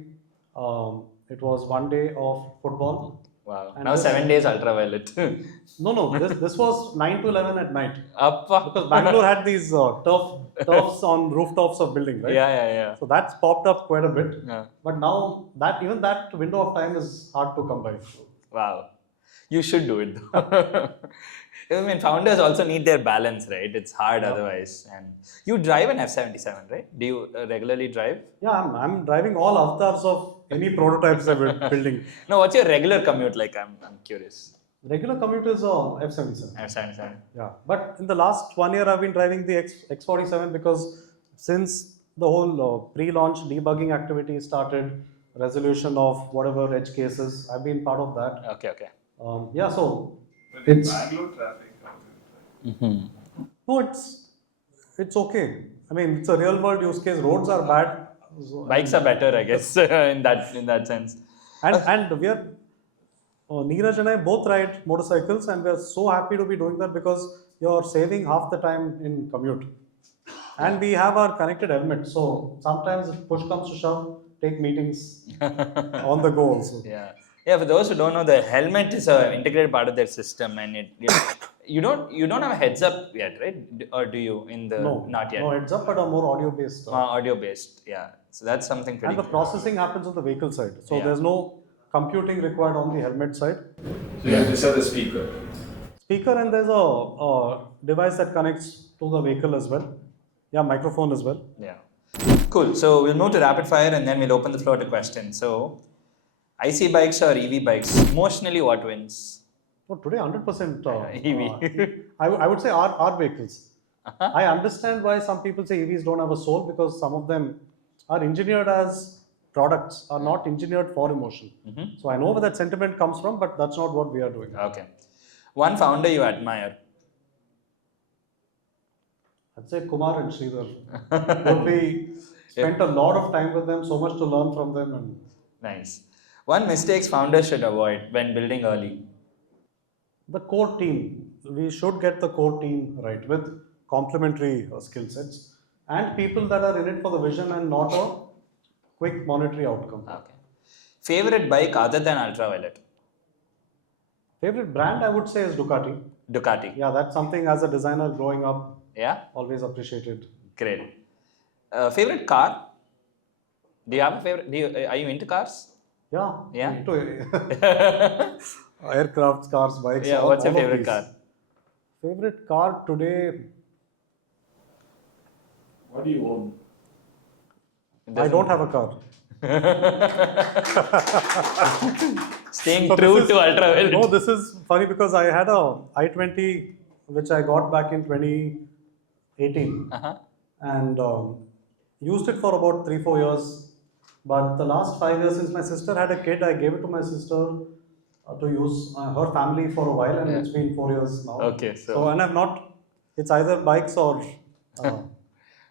It was 1 day of football. Wow. And Now this- 7 days ultraviolet. No. This was 9 to 11 at night. Appa. Because Bangalore had these turfs on rooftops of building, right? Yeah. So that's popped up quite a bit. Yeah. But now even that window of time is hard to come by. Wow. You should do it though. I mean, founders also need their balance, right? It's hard otherwise. And you drive an F77, right? Do you regularly drive? Yeah, I'm driving all avatars of any prototypes I'm building. No, what's your regular commute like? I'm curious. Regular commute is F77. F77. Yeah, but in the last 1 year, I've been driving the X47 because since the whole pre-launch debugging activity started, resolution of whatever edge cases, I've been part of that. Okay. Yeah, so But in it's Bangalore traffic, how is it? no, it's okay. I mean, it's a real world use case. Roads are bad. So, Bikes are better, I guess, in that sense. and we are Neeraj and I both ride motorcycles, and we are so happy to be doing that because you're saving half the time in commute. And we have our connected helmet, so sometimes if push comes to shove, take meetings on the go also. Yeah. For those who don't know, the helmet is an integrated part of their system, and you don't have a heads up yet, right? Or do you? Not yet. No heads up, but a more audio based. Audio based, yeah. So that's something pretty. And the processing happens on the vehicle side, so Yeah. there's no computing required on the helmet side. So you have to set the speaker. Speaker, and there's a device that connects to the vehicle as well. Yeah, microphone as well. Yeah. Cool. So we'll move to rapid fire and then we'll open the floor to questions. So, IC bikes or EV bikes? Emotionally, what wins? No, today 100% EV. I would say our vehicles. I understand why some people say EVs don't have a soul because some of them are engineered as products, are not engineered for emotion. So I know where that sentiment comes from, but that's not what we are doing. Okay. One founder you admire? I'd say Kumar and Sridhar. We spent a lot of time with them, so much to learn from them. And Nice. One mistakes founders should avoid when building early? the core team, we should get the core team right with complementary skill sets and people that are in it for the vision and not a quick monetary outcome. Okay. Favorite bike other than Ultraviolet? Favorite brand I would say is Ducati. Ducati. Yeah, that's something as a designer growing up, Yeah? always appreciated. Great. Favorite car? Do you have a favorite? Are you into cars? Yeah. Yeah? Into aircrafts, cars, bikes. Yeah, what's your favorite car? Favorite car today, What do you own? I don't have a car. Staying So true this is- to Ultraviolet. No, this is funny because I had a i20 which I got back in 2018 and used it for about 3-4 years. But the last 5 years since my sister had a kid, I gave it to my sister to use her family for a while, and it's been 4 years now. Okay, so and I've not. It's either bikes or.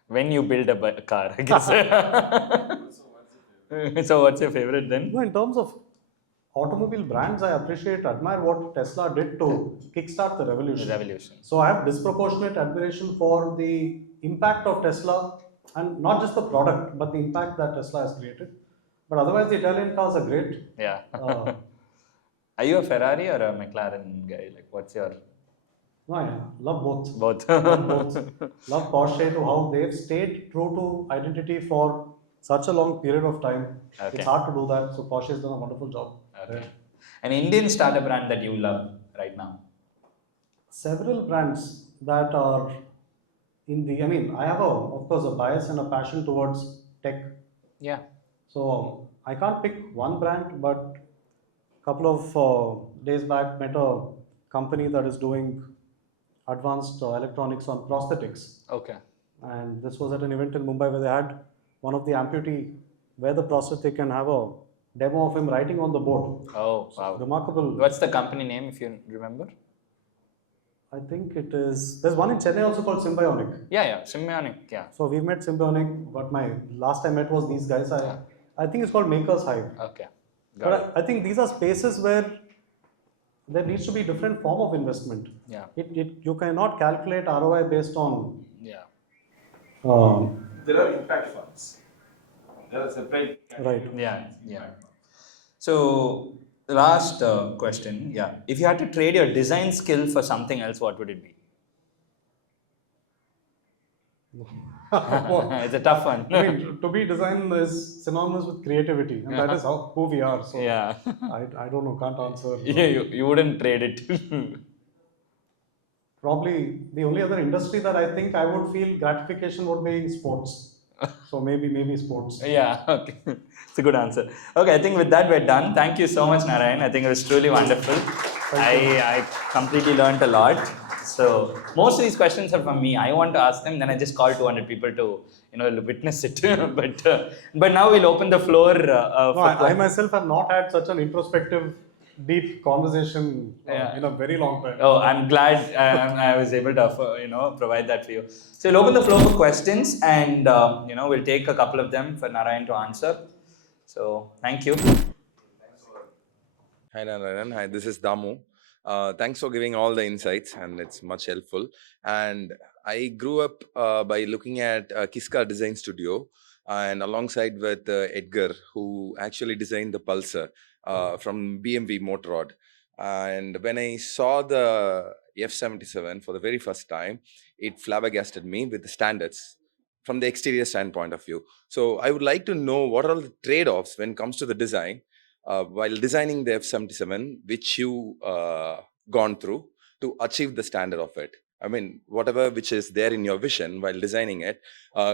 When you build a car, I guess. So what's your favorite then? No, in terms of automobile brands, I admire what Tesla did to kickstart the revolution. Revolution. So I have disproportionate admiration for the impact of Tesla, and not just the product, but the impact that Tesla has created. But otherwise, the Italian cars are great. Yeah. Uh, Are you a Ferrari or a McLaren guy? Like, what's your no, I love both. both? Love both. Love Porsche to how they've stayed true to identity for such a long period of time. Okay. It's hard to do that. So Porsche has done a wonderful job. Okay. An Indian startup brand that you love right now? Several brands that are in the. I mean, I have of course, a bias and a passion towards tech. Yeah. So I can't pick one brand, but a couple of days back met a company that is doing advanced electronics on prosthetics. Okay. And this was at an event in Mumbai where they had one of the amputee where the prosthetic can have a demo of him writing on the board. Oh, wow. Remarkable. What's the company name if you remember? I think it is. There's one in Chennai also called Symbionic. Yeah. Symbiotic. Yeah. So we've met Symbionic, but my last I met was these guys. I think it's called Maker's Hive. Okay. Got it. But I think these are spaces where there needs to be different form of investment. Yeah. You cannot calculate ROI based on. Yeah. There are impact funds. There are separate Right. Yeah. So the last question, yeah. If you had to trade your design skill for something else, what would it be? It's a tough one. I mean, to be design is synonymous with creativity, and that is who we are. So Yeah. I don't know, can't answer. Yeah, you wouldn't trade it. Probably the only other industry that I think I would feel gratification would be sports. So maybe sports. Yeah, okay. It's a good answer. Okay, I think with that we're done. Thank you so much, Narayan. I think it was truly wonderful. I completely learned a lot. So most of these questions are from me. I want to ask them, then I just call 200 people to witness it. but now we'll open the floor. No, I myself have not had such an introspective, deep conversation in a very long time. Oh, I'm glad I was able to provide that for you. So we'll open the floor for questions, and we'll take a couple of them for Narayan to answer. So thank you. Hi Narayan, hi, this is Damu. Thanks for giving all the insights, and it's much helpful. And I grew up by looking at Kiska Design Studio, and alongside with Edgar, who actually designed the Pulsar from BMW Motorrad. And when I saw the F77 for the very first time, it flabbergasted me with the standards from the exterior standpoint of view. So I would like to know what are the trade-offs when it comes to the design while designing the F77, which you gone through to achieve the standard of it. I mean, whatever which is there in your vision while designing it,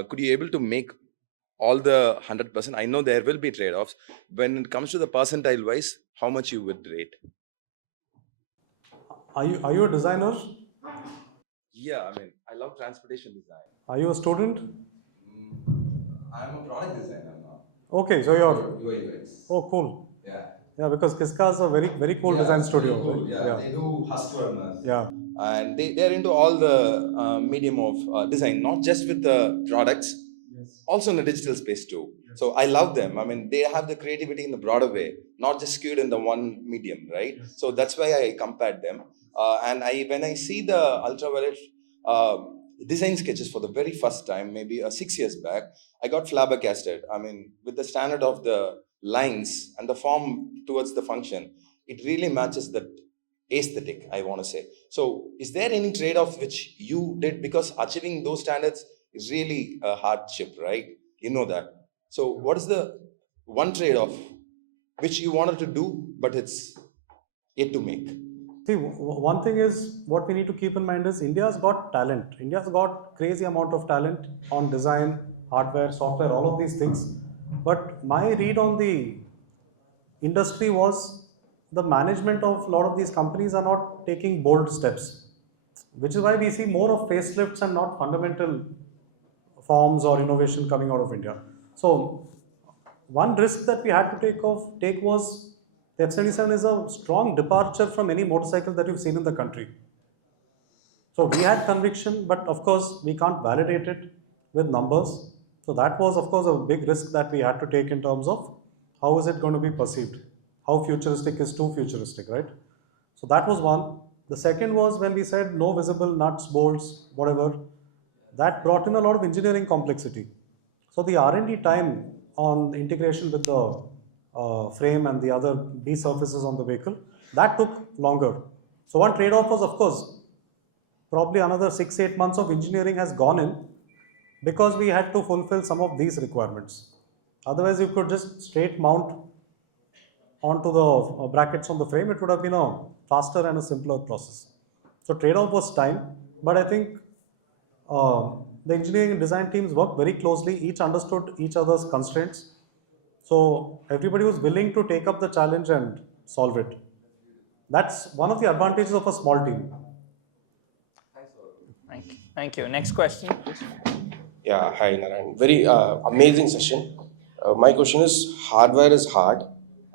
could you able to make all the 100%? I know there will be trade-offs. When it comes to the percentile wise, how much you would rate? Are you a designer? Yeah, I mean, I love transportation design. Are you a student? I'm a product designer now. Okay, so you're UI UX. Oh, cool. Yeah. Yeah, because Kiska is a very cool design studio. Cool. Right? Yeah, they do hustle runners. Yeah. And they're into all the medium of design, not just with the products, also in the digital space too. So I love them. I mean, they have the creativity in the broader way, not just skewed in the one medium, right? So that's why I compared them. And when I see the ultraviolet uh, design sketches for the very first time, maybe 6 years back, I got flabbergasted. I mean, with the standard of the lines and the form towards the function, it really matches the aesthetic, I want to say. So is there any trade-off which you did, because achieving those standards is really a hardship, right? You know that. So what is the one trade-off which you wanted to do but it's yet to make? See, one thing is what we need to keep in mind is India's got talent. India's got crazy amount of talent on design, hardware, software, all of these things. But my read on the industry was the management of a lot of these companies are not taking bold steps, which is why we see more of facelifts and not fundamental forms or innovation coming out of India. So one risk that we had to take was the F77 is a strong departure from any motorcycle that you've seen in the country. So we had conviction, but of course we can't validate it with numbers. So that was of course a big risk that we had to take in terms of how is it going to be perceived? How futuristic is too futuristic, right? So that was one. The second was when we said no visible nuts, bolts, whatever, that brought in a lot of engineering complexity. So the R&D time on integration with the frame and the other B surfaces on the vehicle, that took longer. So one trade-off was, of course, probably another 6-8 months of engineering has gone in because we had to fulfill some of these requirements. Otherwise, you could just straight mount onto the brackets on the frame. It would have been a faster and a simpler process. So trade-off was time, but I think the engineering and design teams worked very closely. Each understood each other's constraints. So everybody was willing to take up the challenge and solve it. That's one of the advantages of a small team. Thank you. Next question, please. Yeah, hi Narayan. Very amazing session. My question is, hardware is hard,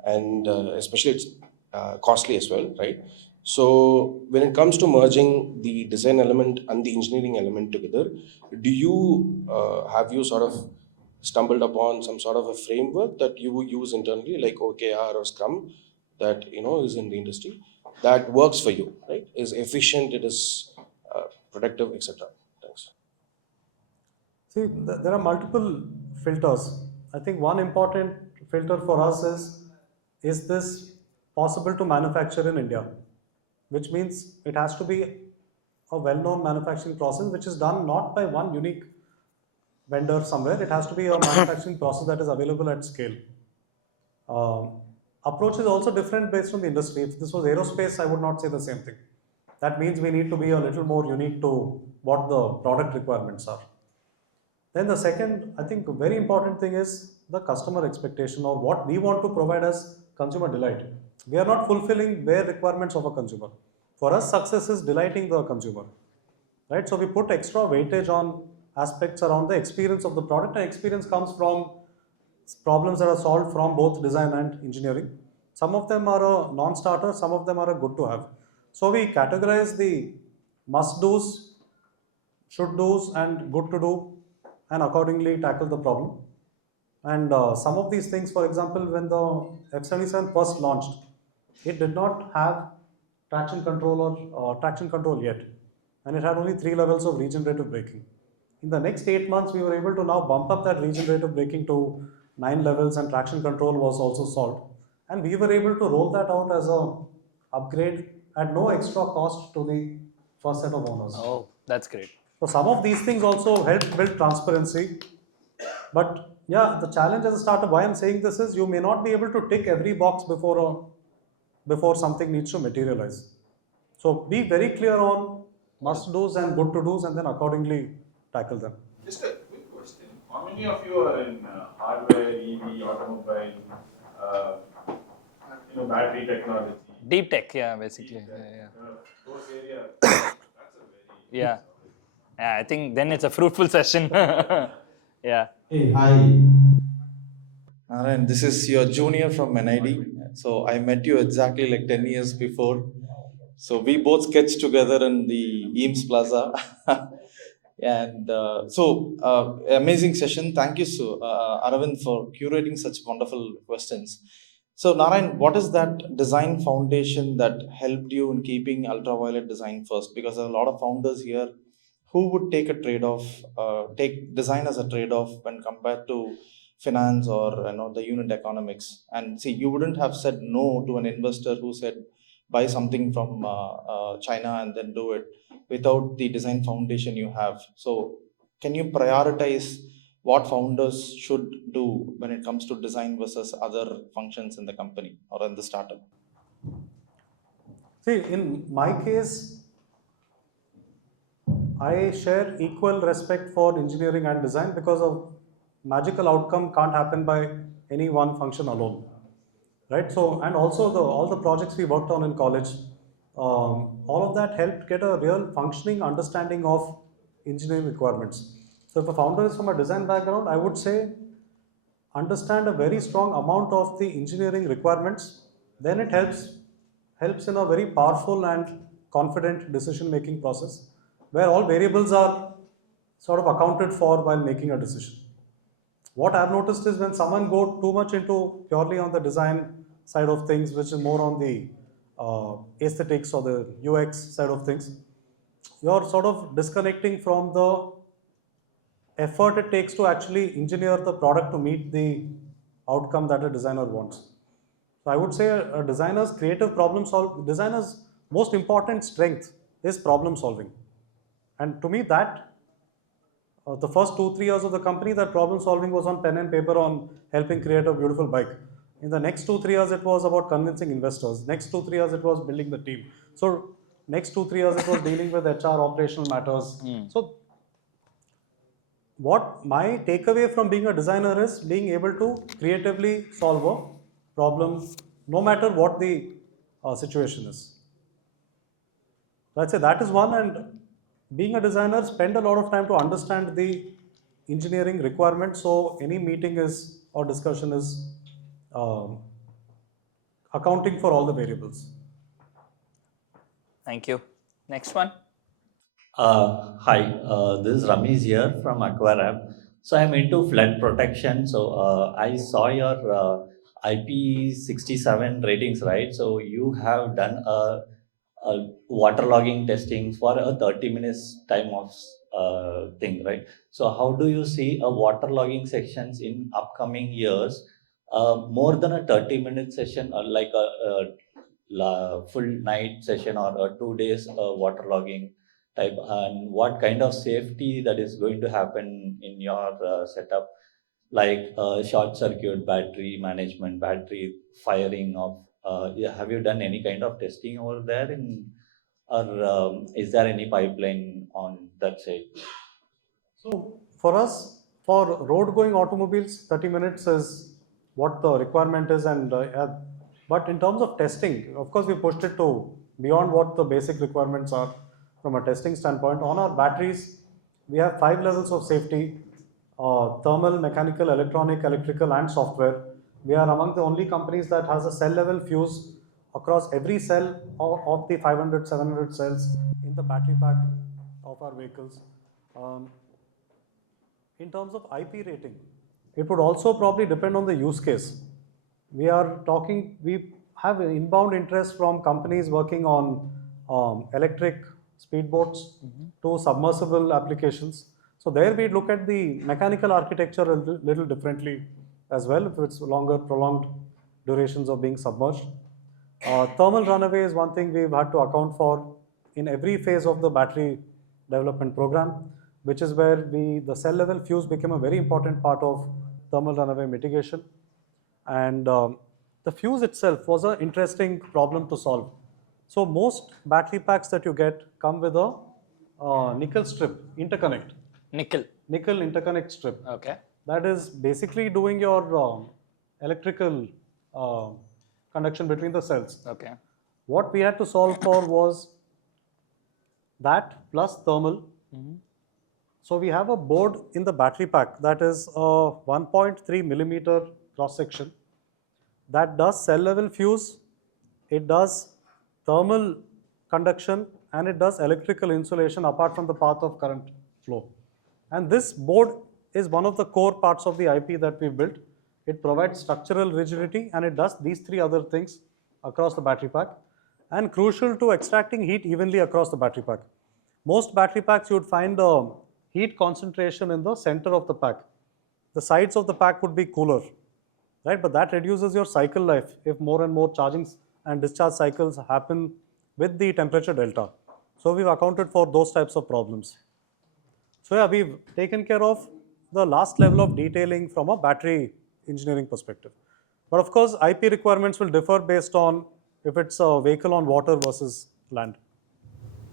and especially it's costly as well, right? So when it comes to merging the design element and the engineering element together, do you have you sort of stumbled upon some sort of a framework that you would use internally, like OKR or Scrum, that is in the industry, that works for you, right? Is efficient, it is productive, etc. Thanks. See, there are multiple filters. I think one important filter for us is this possible to manufacture in India, which means it has to be a well-known manufacturing process which is done not by one unique vendor somewhere. It has to be a manufacturing process that is available at scale. Approach is also different based on the industry. If this was aerospace, I would not say the same thing. That means we need to be a little more unique to what the product requirements are. Then the second, I think, very important thing is the customer expectation or what we want to provide as consumer delight. We are not fulfilling bare requirements of a consumer. For us, success is delighting the consumer, right? So we put extra weightage on aspects around the experience of the product, and experience comes from problems that are solved from both design and engineering. Some of them are a non-starter, some of them are a good to have. So we categorize the must-dos, should-dos and good to do and accordingly tackle the problem. And some of these things, for example, when the F77 first launched, it did not have traction control or traction control yet, and it had only 3 levels of regenerative braking. In the next 8 months, we were able to now bump up that regenerative braking to 9 levels, and traction control was also solved. And we were able to roll that out as a upgrade at no extra cost to the first set of owners. Oh, that's great. So some of these things also help build transparency. But yeah, the challenge as a startup, why I'm saying this is you may not be able to tick every box before something needs to materialize. So be very clear on must-dos and good-to-dos and then accordingly tackle them. Just a quick question. How many of you are in hardware, EV, automobile, battery technology? DeepTech, yeah, basically. Those areas. That's a very Yeah. I think then it's a fruitful session. Yeah. Hey, hi. Narayan, this is your junior from NID. So I met you exactly like 10 years before. So we both sketched together in the Eames Plaza. And amazing session. Thank you, Aravind, for curating such wonderful questions. So Narayan, what is that design foundation that helped you in keeping ultraviolet design first? Because there are a lot of founders here who would take a trade-off, take design as a trade-off when compared to finance or the unit economics. And see, you wouldn't have said no to an investor who said buy something from China and then do it without the design foundation you have. So can you prioritize what founders should do when it comes to design versus other functions in the company or in the startup? See, in my case, I share equal respect for engineering and design because a magical outcome can't happen by any one function alone, right? So, and also all the projects we worked on in college, all of that helped get a real functioning understanding of engineering requirements. So if a founder is from a design background, I would say understand a very strong amount of the engineering requirements, then it helps in a very powerful and confident decision-making process where all variables are sort of accounted for while making a decision. What I've noticed is when someone goes too much into purely on the design side of things, which is more on the aesthetics or the UX side of things, you're sort of disconnecting from the effort it takes to actually engineer the product to meet the outcome that a designer wants. So I would say a designer's creative designer's most important strength is problem solving. And to me that, the first 2-3 years of the company, that problem solving was on pen and paper on helping create a beautiful bike. In the next 2-3 years, it was about convincing investors. Next 2-3 years, it was building the team. So next 2-3 years, it was dealing with HR, operational matters. So what my takeaway from being a designer is being able to creatively solve a problem, no matter what the situation is. So I'd say that is one, and being a designer, spend a lot of time to understand the engineering requirements. So any meeting is or discussion is accounting for all the variables. Thank you. Next one. Hi, this is Ramesh here from Aquarab. So I'm into flood protection. So I saw your IP67 ratings, right? So you have done a waterlogging testing for a 30 minutes time of thing, right? So how do you see a waterlogging sections in upcoming years? More than a 30-minute session, or like a full night session, or a 2 days waterlogging type, and what kind of safety that is going to happen in your setup, like short circuit battery management, battery firing of, yeah, have you done any kind of testing over there or is there any pipeline on that side? So for us, for road going automobiles, 30 minutes is what the requirement is, and but in terms of testing, of course, we pushed it to beyond what the basic requirements are from a testing standpoint. On our batteries, we have 5 levels of safety: thermal, mechanical, electronic, electrical, and software. We are among the only companies that has a cell level fuse across every cell of the 500, 700 cells in the battery pack of our vehicles. In terms of IP rating, it would also probably depend on the use case. We have inbound interest from companies working on electric speedboats to submersible applications. So there we look at the mechanical architecture a little differently as well, if it's longer prolonged durations of being submerged. Thermal runaway is one thing we've had to account for in every phase of the battery development program, which is where the cell level fuse became a very important part of thermal runaway mitigation. And the fuse itself was an interesting problem to solve. So most battery packs that you get come with a nickel strip interconnect. Nickel. Nickel interconnect strip. Okay. That is basically doing your electrical conduction between the cells. Okay. What we had to solve for was that plus thermal. So we have a board in the battery pack that is a 1.3 millimeter cross section that does cell level fuse, it does thermal conduction, and it does electrical insulation apart from the path of current flow. And this board is one of the core parts of the IP that we built. It provides structural rigidity and it does these 3 other things across the battery pack, and crucial to extracting heat evenly across the battery pack. Most battery packs you would find heat concentration in the center of the pack. The sides of the pack would be cooler, right? But that reduces your cycle life if more and more charging and discharge cycles happen with the temperature delta. So we've accounted for those types of problems. So yeah, we've taken care of the last level of detailing from a battery engineering perspective. But of course, IP requirements will differ based on if it's a vehicle on water versus land.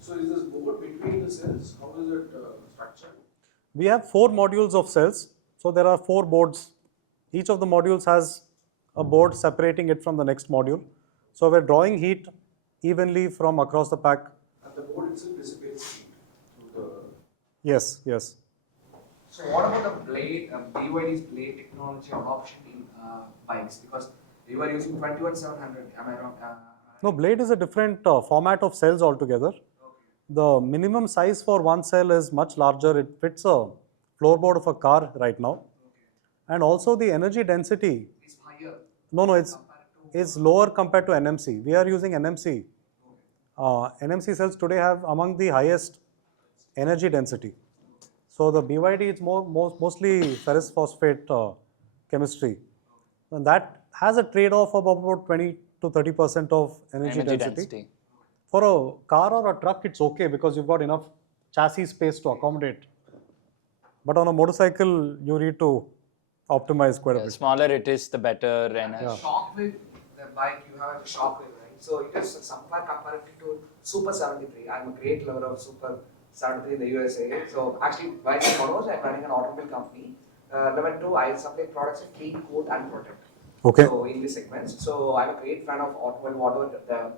So is this board between the cells? How is it structured? We have 4 modules of cells. So there are 4 boards. Each of the modules has a board separating it from the next module. So we're drawing heat evenly from across the pack. And the board itself dissipates heat through the... Yes, yes. So what about the blade, BYD's blade technology adoption in bikes? Because we were using 21700, am I wrong? No, blade is a different format of cells altogether. Okay. The minimum size for one cell is much larger. It fits a floorboard of a car right now. Okay. And also the energy density. It's higher. No, it's lower compared to NMC. We are using NMC. Okay. NMC cells today have among the highest energy density. So the BYD is mostly ferrous phosphate chemistry. And that has a trade-off of about 20 to 30% of energy density. For a car or a truck, it's okay because you've got enough chassis space to accommodate. But on a motorcycle, you need to optimize quite a The bit. smaller it is, the better. And Shockwave, the bike you have a shockwave, right? So it is somewhere comparative to Super 73. I'm a great lover of Super 73 in the USA. So actually, while I'm running an automobile company. Level 2, I supply products in clean, coat, and protect. Okay. So in this segment, so I'm a great fan of automobile. Whatever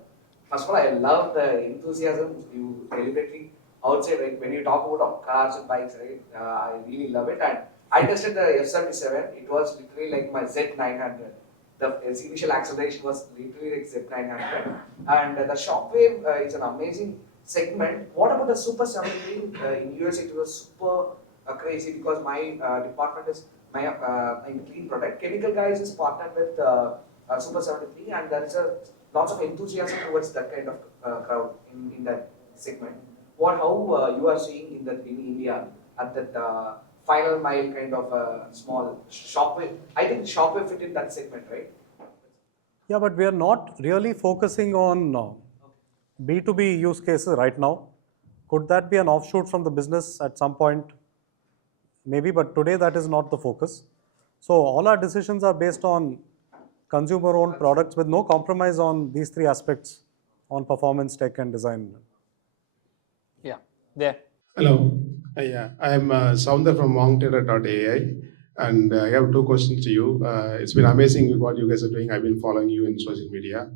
first of all, I love the enthusiasm you deliberately outside. Right? When you talk about cars and bikes, right? I really love it. And I tested the F77. It was literally like my Z900. The initial acceleration was literally like Z900. And the shockwave is an amazing segment. What about the Super 73? In US, it was super crazy because my department is in clean product. Chemical guys is partnered with Super 73, and there is lots of enthusiasm towards that kind of crowd in that segment. how you are seeing in India at that final mile kind of small shopway. I think shopway fit in that segment, right? Yeah, but we are not really focusing on B2B use cases right now. Could that be an offshoot from the business at some point? Maybe, but today that is not the focus. So all our decisions are based on consumer-owned products with no compromise on these three aspects on performance, tech, and design. Yeah, there. Hello. Yeah, I'm Soundar from WongTailor.ai, and I have two questions to you. It's been amazing what you guys are doing. I've been following you in social media.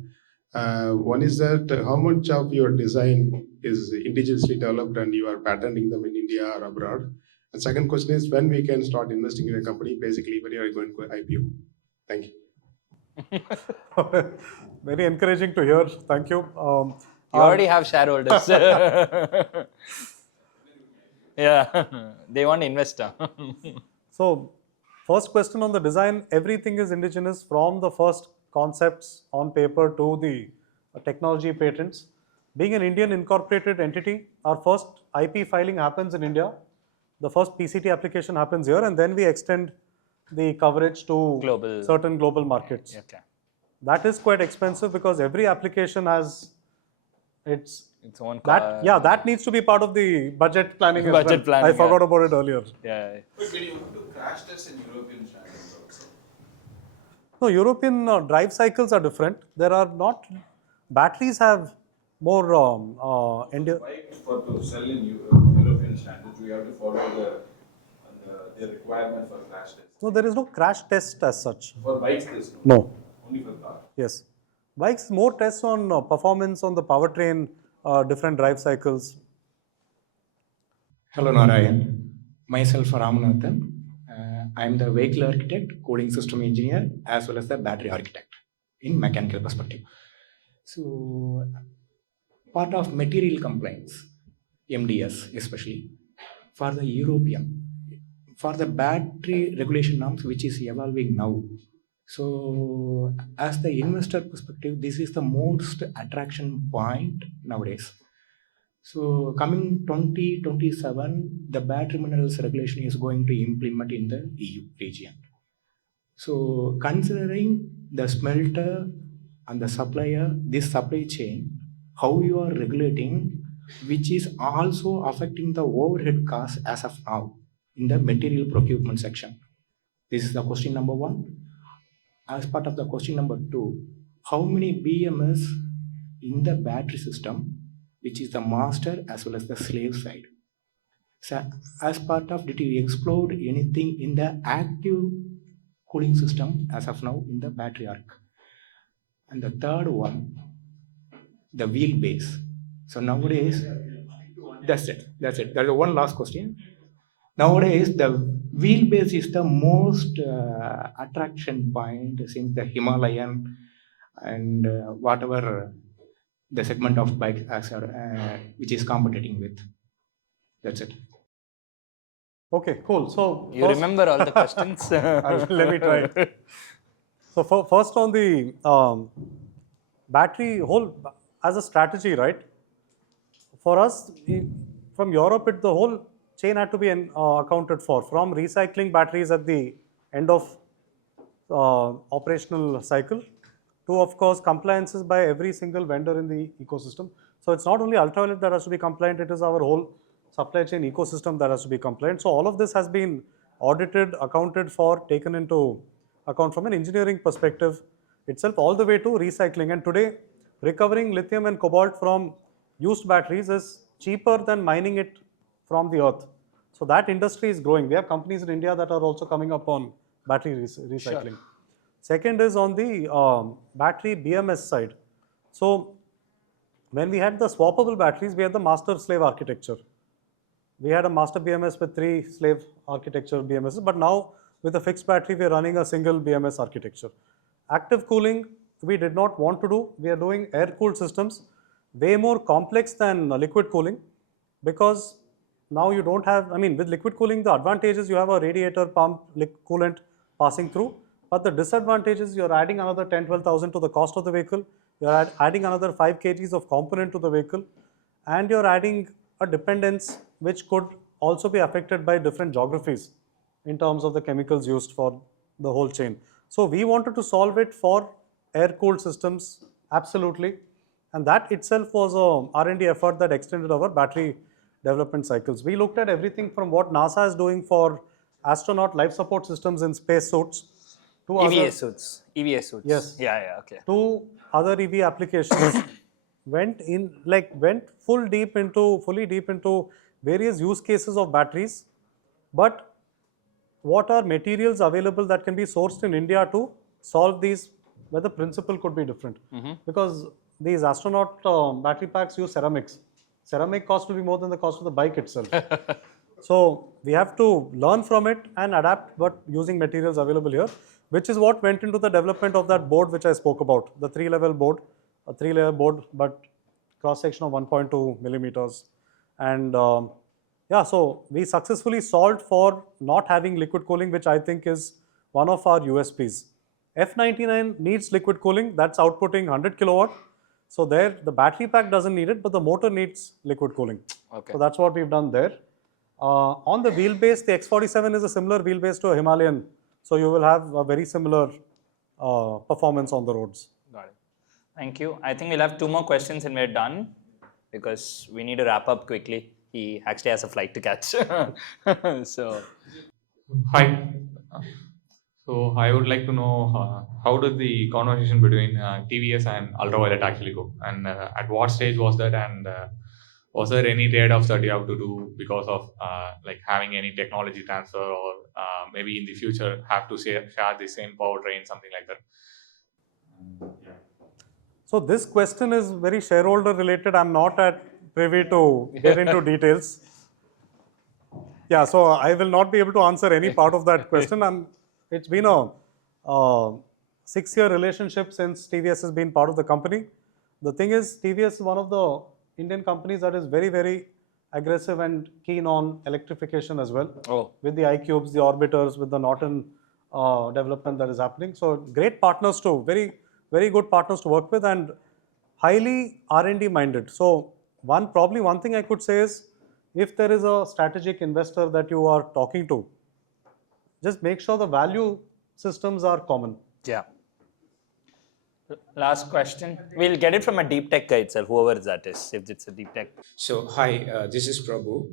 One is that how much of your design is indigenously developed and you are patenting them in India or abroad? And second question is when we can start investing in a company, basically when you are going to IPO. Thank you. Very encouraging to hear. Thank you. You already have shareholders. Yeah, they want to invest. So, first question on the design, everything is indigenous from the first concepts on paper to the technology patents. Being an Indian incorporated entity, our first IP filing happens in India. The first PCT application happens here, and then we extend the coverage to certain global markets. Okay. That is quite expensive because every application has its own that needs to be part of the budget planning as Budget well. planning, I forgot about it earlier. Yeah. But when you do crash tests in European standards also? No, European drive cycles are different. There are not, batteries have more Bike to sell in European standards, we have to follow the requirement for crash tests. no, there is no crash test as such. For bikes, there's No. only for cars. Yes. Bikes, more tests on performance on the powertrain, different drive cycles. Hello Narayan, myself Ramanathan. I am the vehicle architect, cooling system engineer, as well as the battery architect in mechanical perspective. So, part of material compliance, MDS especially, for the European, for the battery regulation norms which is evolving now. So, as the investor perspective, this is the most attraction point nowadays. So coming 2027, the battery minerals regulation is going to implement in the EU region. So considering the smelter and the supplier, this supply chain, how you are regulating, which is also affecting the overhead costs as of now in the material procurement section. This is the question number one. As part of the question number two, how many BMS in the battery system, which is the master as well as the slave side. So as part of, did you explore anything in the active cooling system as of now in the battery arc? And the third one, the wheelbase. So nowadays, that's it. There is one last question. Nowadays, the wheelbase is the most attraction point since the Himalayan and whatever the segment of bike which is competing with. That's it. Okay, cool. So you remember all the questions? Let me try. So first on the battery whole as a strategy, right? For us, from Europe, the whole chain had to be accounted for, from recycling batteries at the end of operational cycle to, of course, compliances by every single vendor in the ecosystem. So it's not only Ultraviolet that has to be compliant, it is our whole supply chain ecosystem that has to be compliant. So all of this has been audited, accounted for, taken into account from an engineering perspective itself, all the way to recycling. And today, recovering lithium and cobalt from used batteries is cheaper than mining it from the earth. So that industry is growing. We have companies in India that are also coming up on battery recycling. Sure. Second is on the battery BMS side. So when we had the swappable batteries, we had the master-slave architecture. We had a master BMS with 3 slave architecture BMSs, but now with a fixed battery, we are running a single BMS architecture. Active cooling, we did not want to do. We are doing air-cooled systems, way more complex than liquid cooling, because now you don't have, with liquid cooling, the advantage is you have a radiator pump, coolant passing through. But the disadvantage is you're adding another 10,000-12,000 to the cost of the vehicle. You're adding another 5 kgs of component to the vehicle, and you're adding a dependence which could also be affected by different geographies in terms of the chemicals used for the whole chain. So we wanted to solve it for air-cooled systems, absolutely. And that itself was a R&D effort that extended our battery development cycles. We looked at everything from what NASA is doing for astronaut life support systems in space suits to EVA suits. EVA suits. Yes. Yeah, okay. To other EV applications. went fully deep into various use cases of batteries, but what are materials available that can be sourced in India to solve these, where the principle could be different? Because these astronaut battery packs use ceramics. Ceramic cost will be more than the cost of the bike itself. So we have to learn from it and adapt, but using materials available here, which is what went into the development of that board which I spoke about, the 3-level board, a 3-layer board, but cross section of 1.2 millimeters. And yeah, so we successfully solved for not having liquid cooling, which I think is one of our USPs. F99 needs liquid cooling, that's outputting 100 kilowatt. So there, the battery pack doesn't need it, but the motor needs liquid cooling. Okay. So that's what we've done there. On the wheelbase, the X47 is a similar wheelbase to a Himalayan. So you will have a very similar performance on the roads. Got it. Thank you. I think we'll have 2 more questions and we're done because we need to wrap up quickly. He actually has a flight to catch. So, hi. So I would like to know how did the conversation between TVS and Ultraviolet actually go, and at what stage was that, and was there any trade-offs that you have to do because of like having any technology transfer, or maybe in the future have to share the same powertrain, something like that? Yeah. So this question is very shareholder related. I'm not privy to get into details. Yeah, so I will not be able to answer any part of that question. It's been a 6-year relationship since TVS has been part of the company. The thing is, TVS is one of the Indian companies that is very, very aggressive and keen on electrification as well. Oh. With the iQubes, the orbiters, with the Norton development that is happening. So great partners too, very, very good partners to work with, and highly R&D minded. So probably one thing I could say is, if there is a strategic investor that you are talking to, just make sure the value systems are common. yeah. Last question. We'll get it from a DeepTech guy itself, whoever that is, if it's a DeepTech. So, hi, this is Prabhu.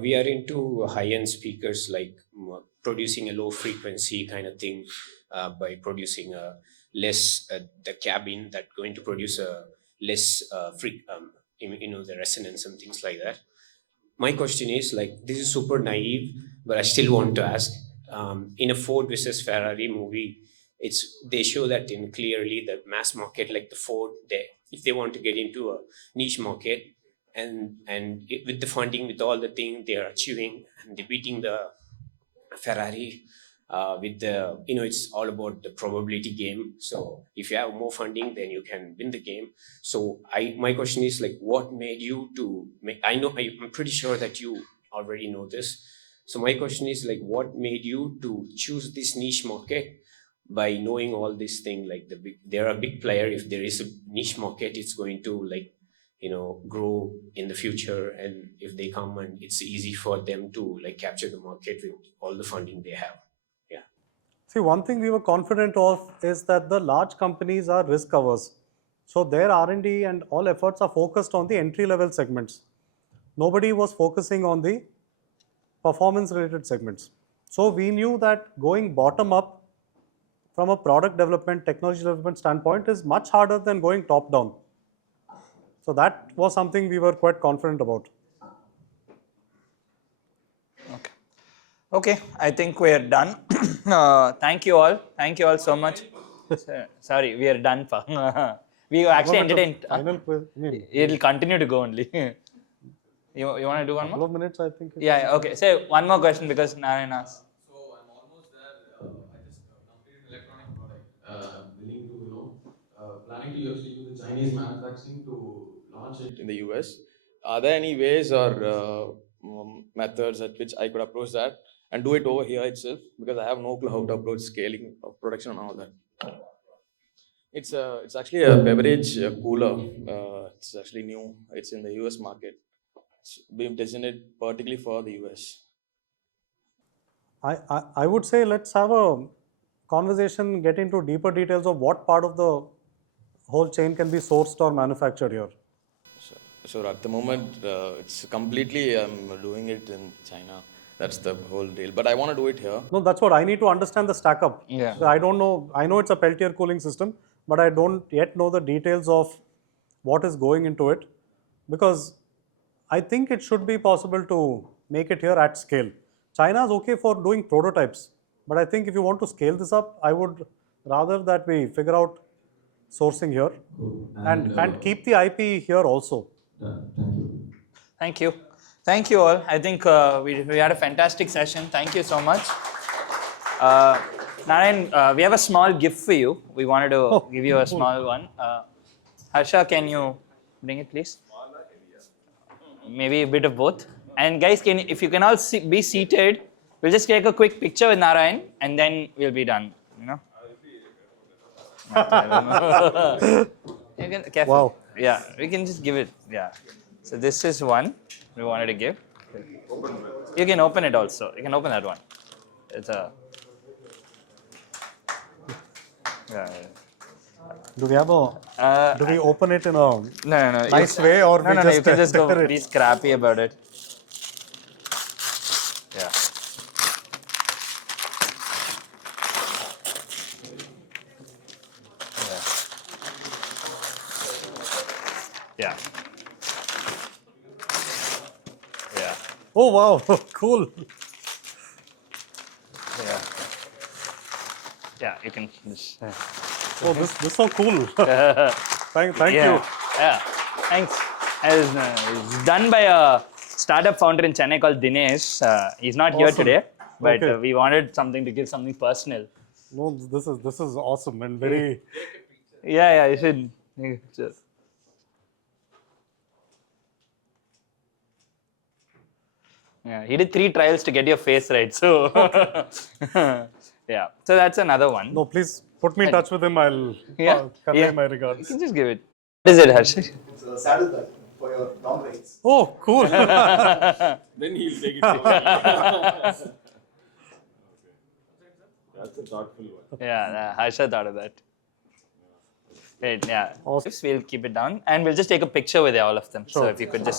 We are into high-end speakers, like producing a low frequency kind of thing by producing a less, the cabin that going to produce a less, the resonance and things like that. My question is, like, this is super naive, but I still want to ask, in a Ford versus Ferrari movie, they show that in clearly the mass market, like the Ford, if they want to get into a niche market, and with the funding, with all the things they are achieving, and they're beating the Ferrari with the, it's all about the probability game. So if you have more funding, then you can win the game. So my question is, like, what made you to make, I'm pretty sure that you already know this. So my question is, like, what made you to choose this niche market by knowing all these things? Like they're a big player. If there is a niche market, it's going to, like, grow in the future. And if they come, and it's easy for them to, like, capture the market with all the funding they have. Yeah. See, one thing we were confident of is that the large companies are risk averse. So their R&D and all efforts are focused on the entry-level segments. Nobody was focusing on the performance-related segments. So we knew that going bottom-up from a product development, technology development standpoint is much harder than going top-down. So that was something we were quite confident about. Okay, I think we are done. Thank you all. Thank you all so much. Sorry, we are done. We actually entertained. It'll continue to go only. You want to do one more? Couple of minutes, I think. Yeah, okay. Say one more question because Narayan asked. So I'm almost there. I just completed electronic product. Willing to, planning to actually use the Chinese manufacturing to launch it in the US. Are there any ways or methods at which I could approach that and do it over here itself? Because I have no clue how to approach scaling of production and all that. It's actually a beverage cooler. It's actually new. It's in the US market. being designed particularly for the US? I would say let's have a conversation, get into deeper details of what part of the whole chain can be sourced or manufactured here. So at the moment, it's completely I'm doing it in China. That's the whole deal. But I want to do it here. No, that's what I need to understand the stack up. Yeah. So I don't know. I know it's a Peltier cooling system, but I don't yet know the details of what is going into it, because I think it should be possible to make it here at scale. China is okay for doing prototypes, but I think if you want to scale this up, I would rather that we figure out sourcing here and keep the IP here also. Thank you. Thank you all. I think we had a fantastic session. Thank you so much. Narayan, we have a small gift for you. We wanted to give you a small one. Harsha, can you bring it, please? Maybe a bit of both. And guys, if you can all be seated, we'll just take a quick picture with Narayan and then we'll be done. You know? You can, careful. Wow. Yeah, we can just give it. Yeah. So this is one we wanted to give. You can open it also. You can open that one. It's a. Yeah. Do we have a? Do we open it in a no. nice way, or we no, just you can just go tear it? be scrappy about it. Yeah. Yeah. Yeah. Oh wow, cool. Yeah. Yeah, you can just. Oh, this is so cool. Thank yeah. you. Yeah, thanks. It's done by a startup founder in Chennai called Dinesh. He's not here Awesome. today, but Okay. we wanted something to give something personal. No, this is awesome and very. Yeah, you should. Yeah, he did 3 trials to get your face right. So, yeah. So that's another one. No, please put me in touch with him. I'll convey my regards. You can just give it. What is it, Harsh? It's a saddlebag for your long rides. Oh, cool. Then he'll take it. That's a thoughtful one. Yeah, Harsha thought of that. Wait, yeah. Awesome. We'll keep it down and we'll just take a picture with all of them. So Sure. if you could just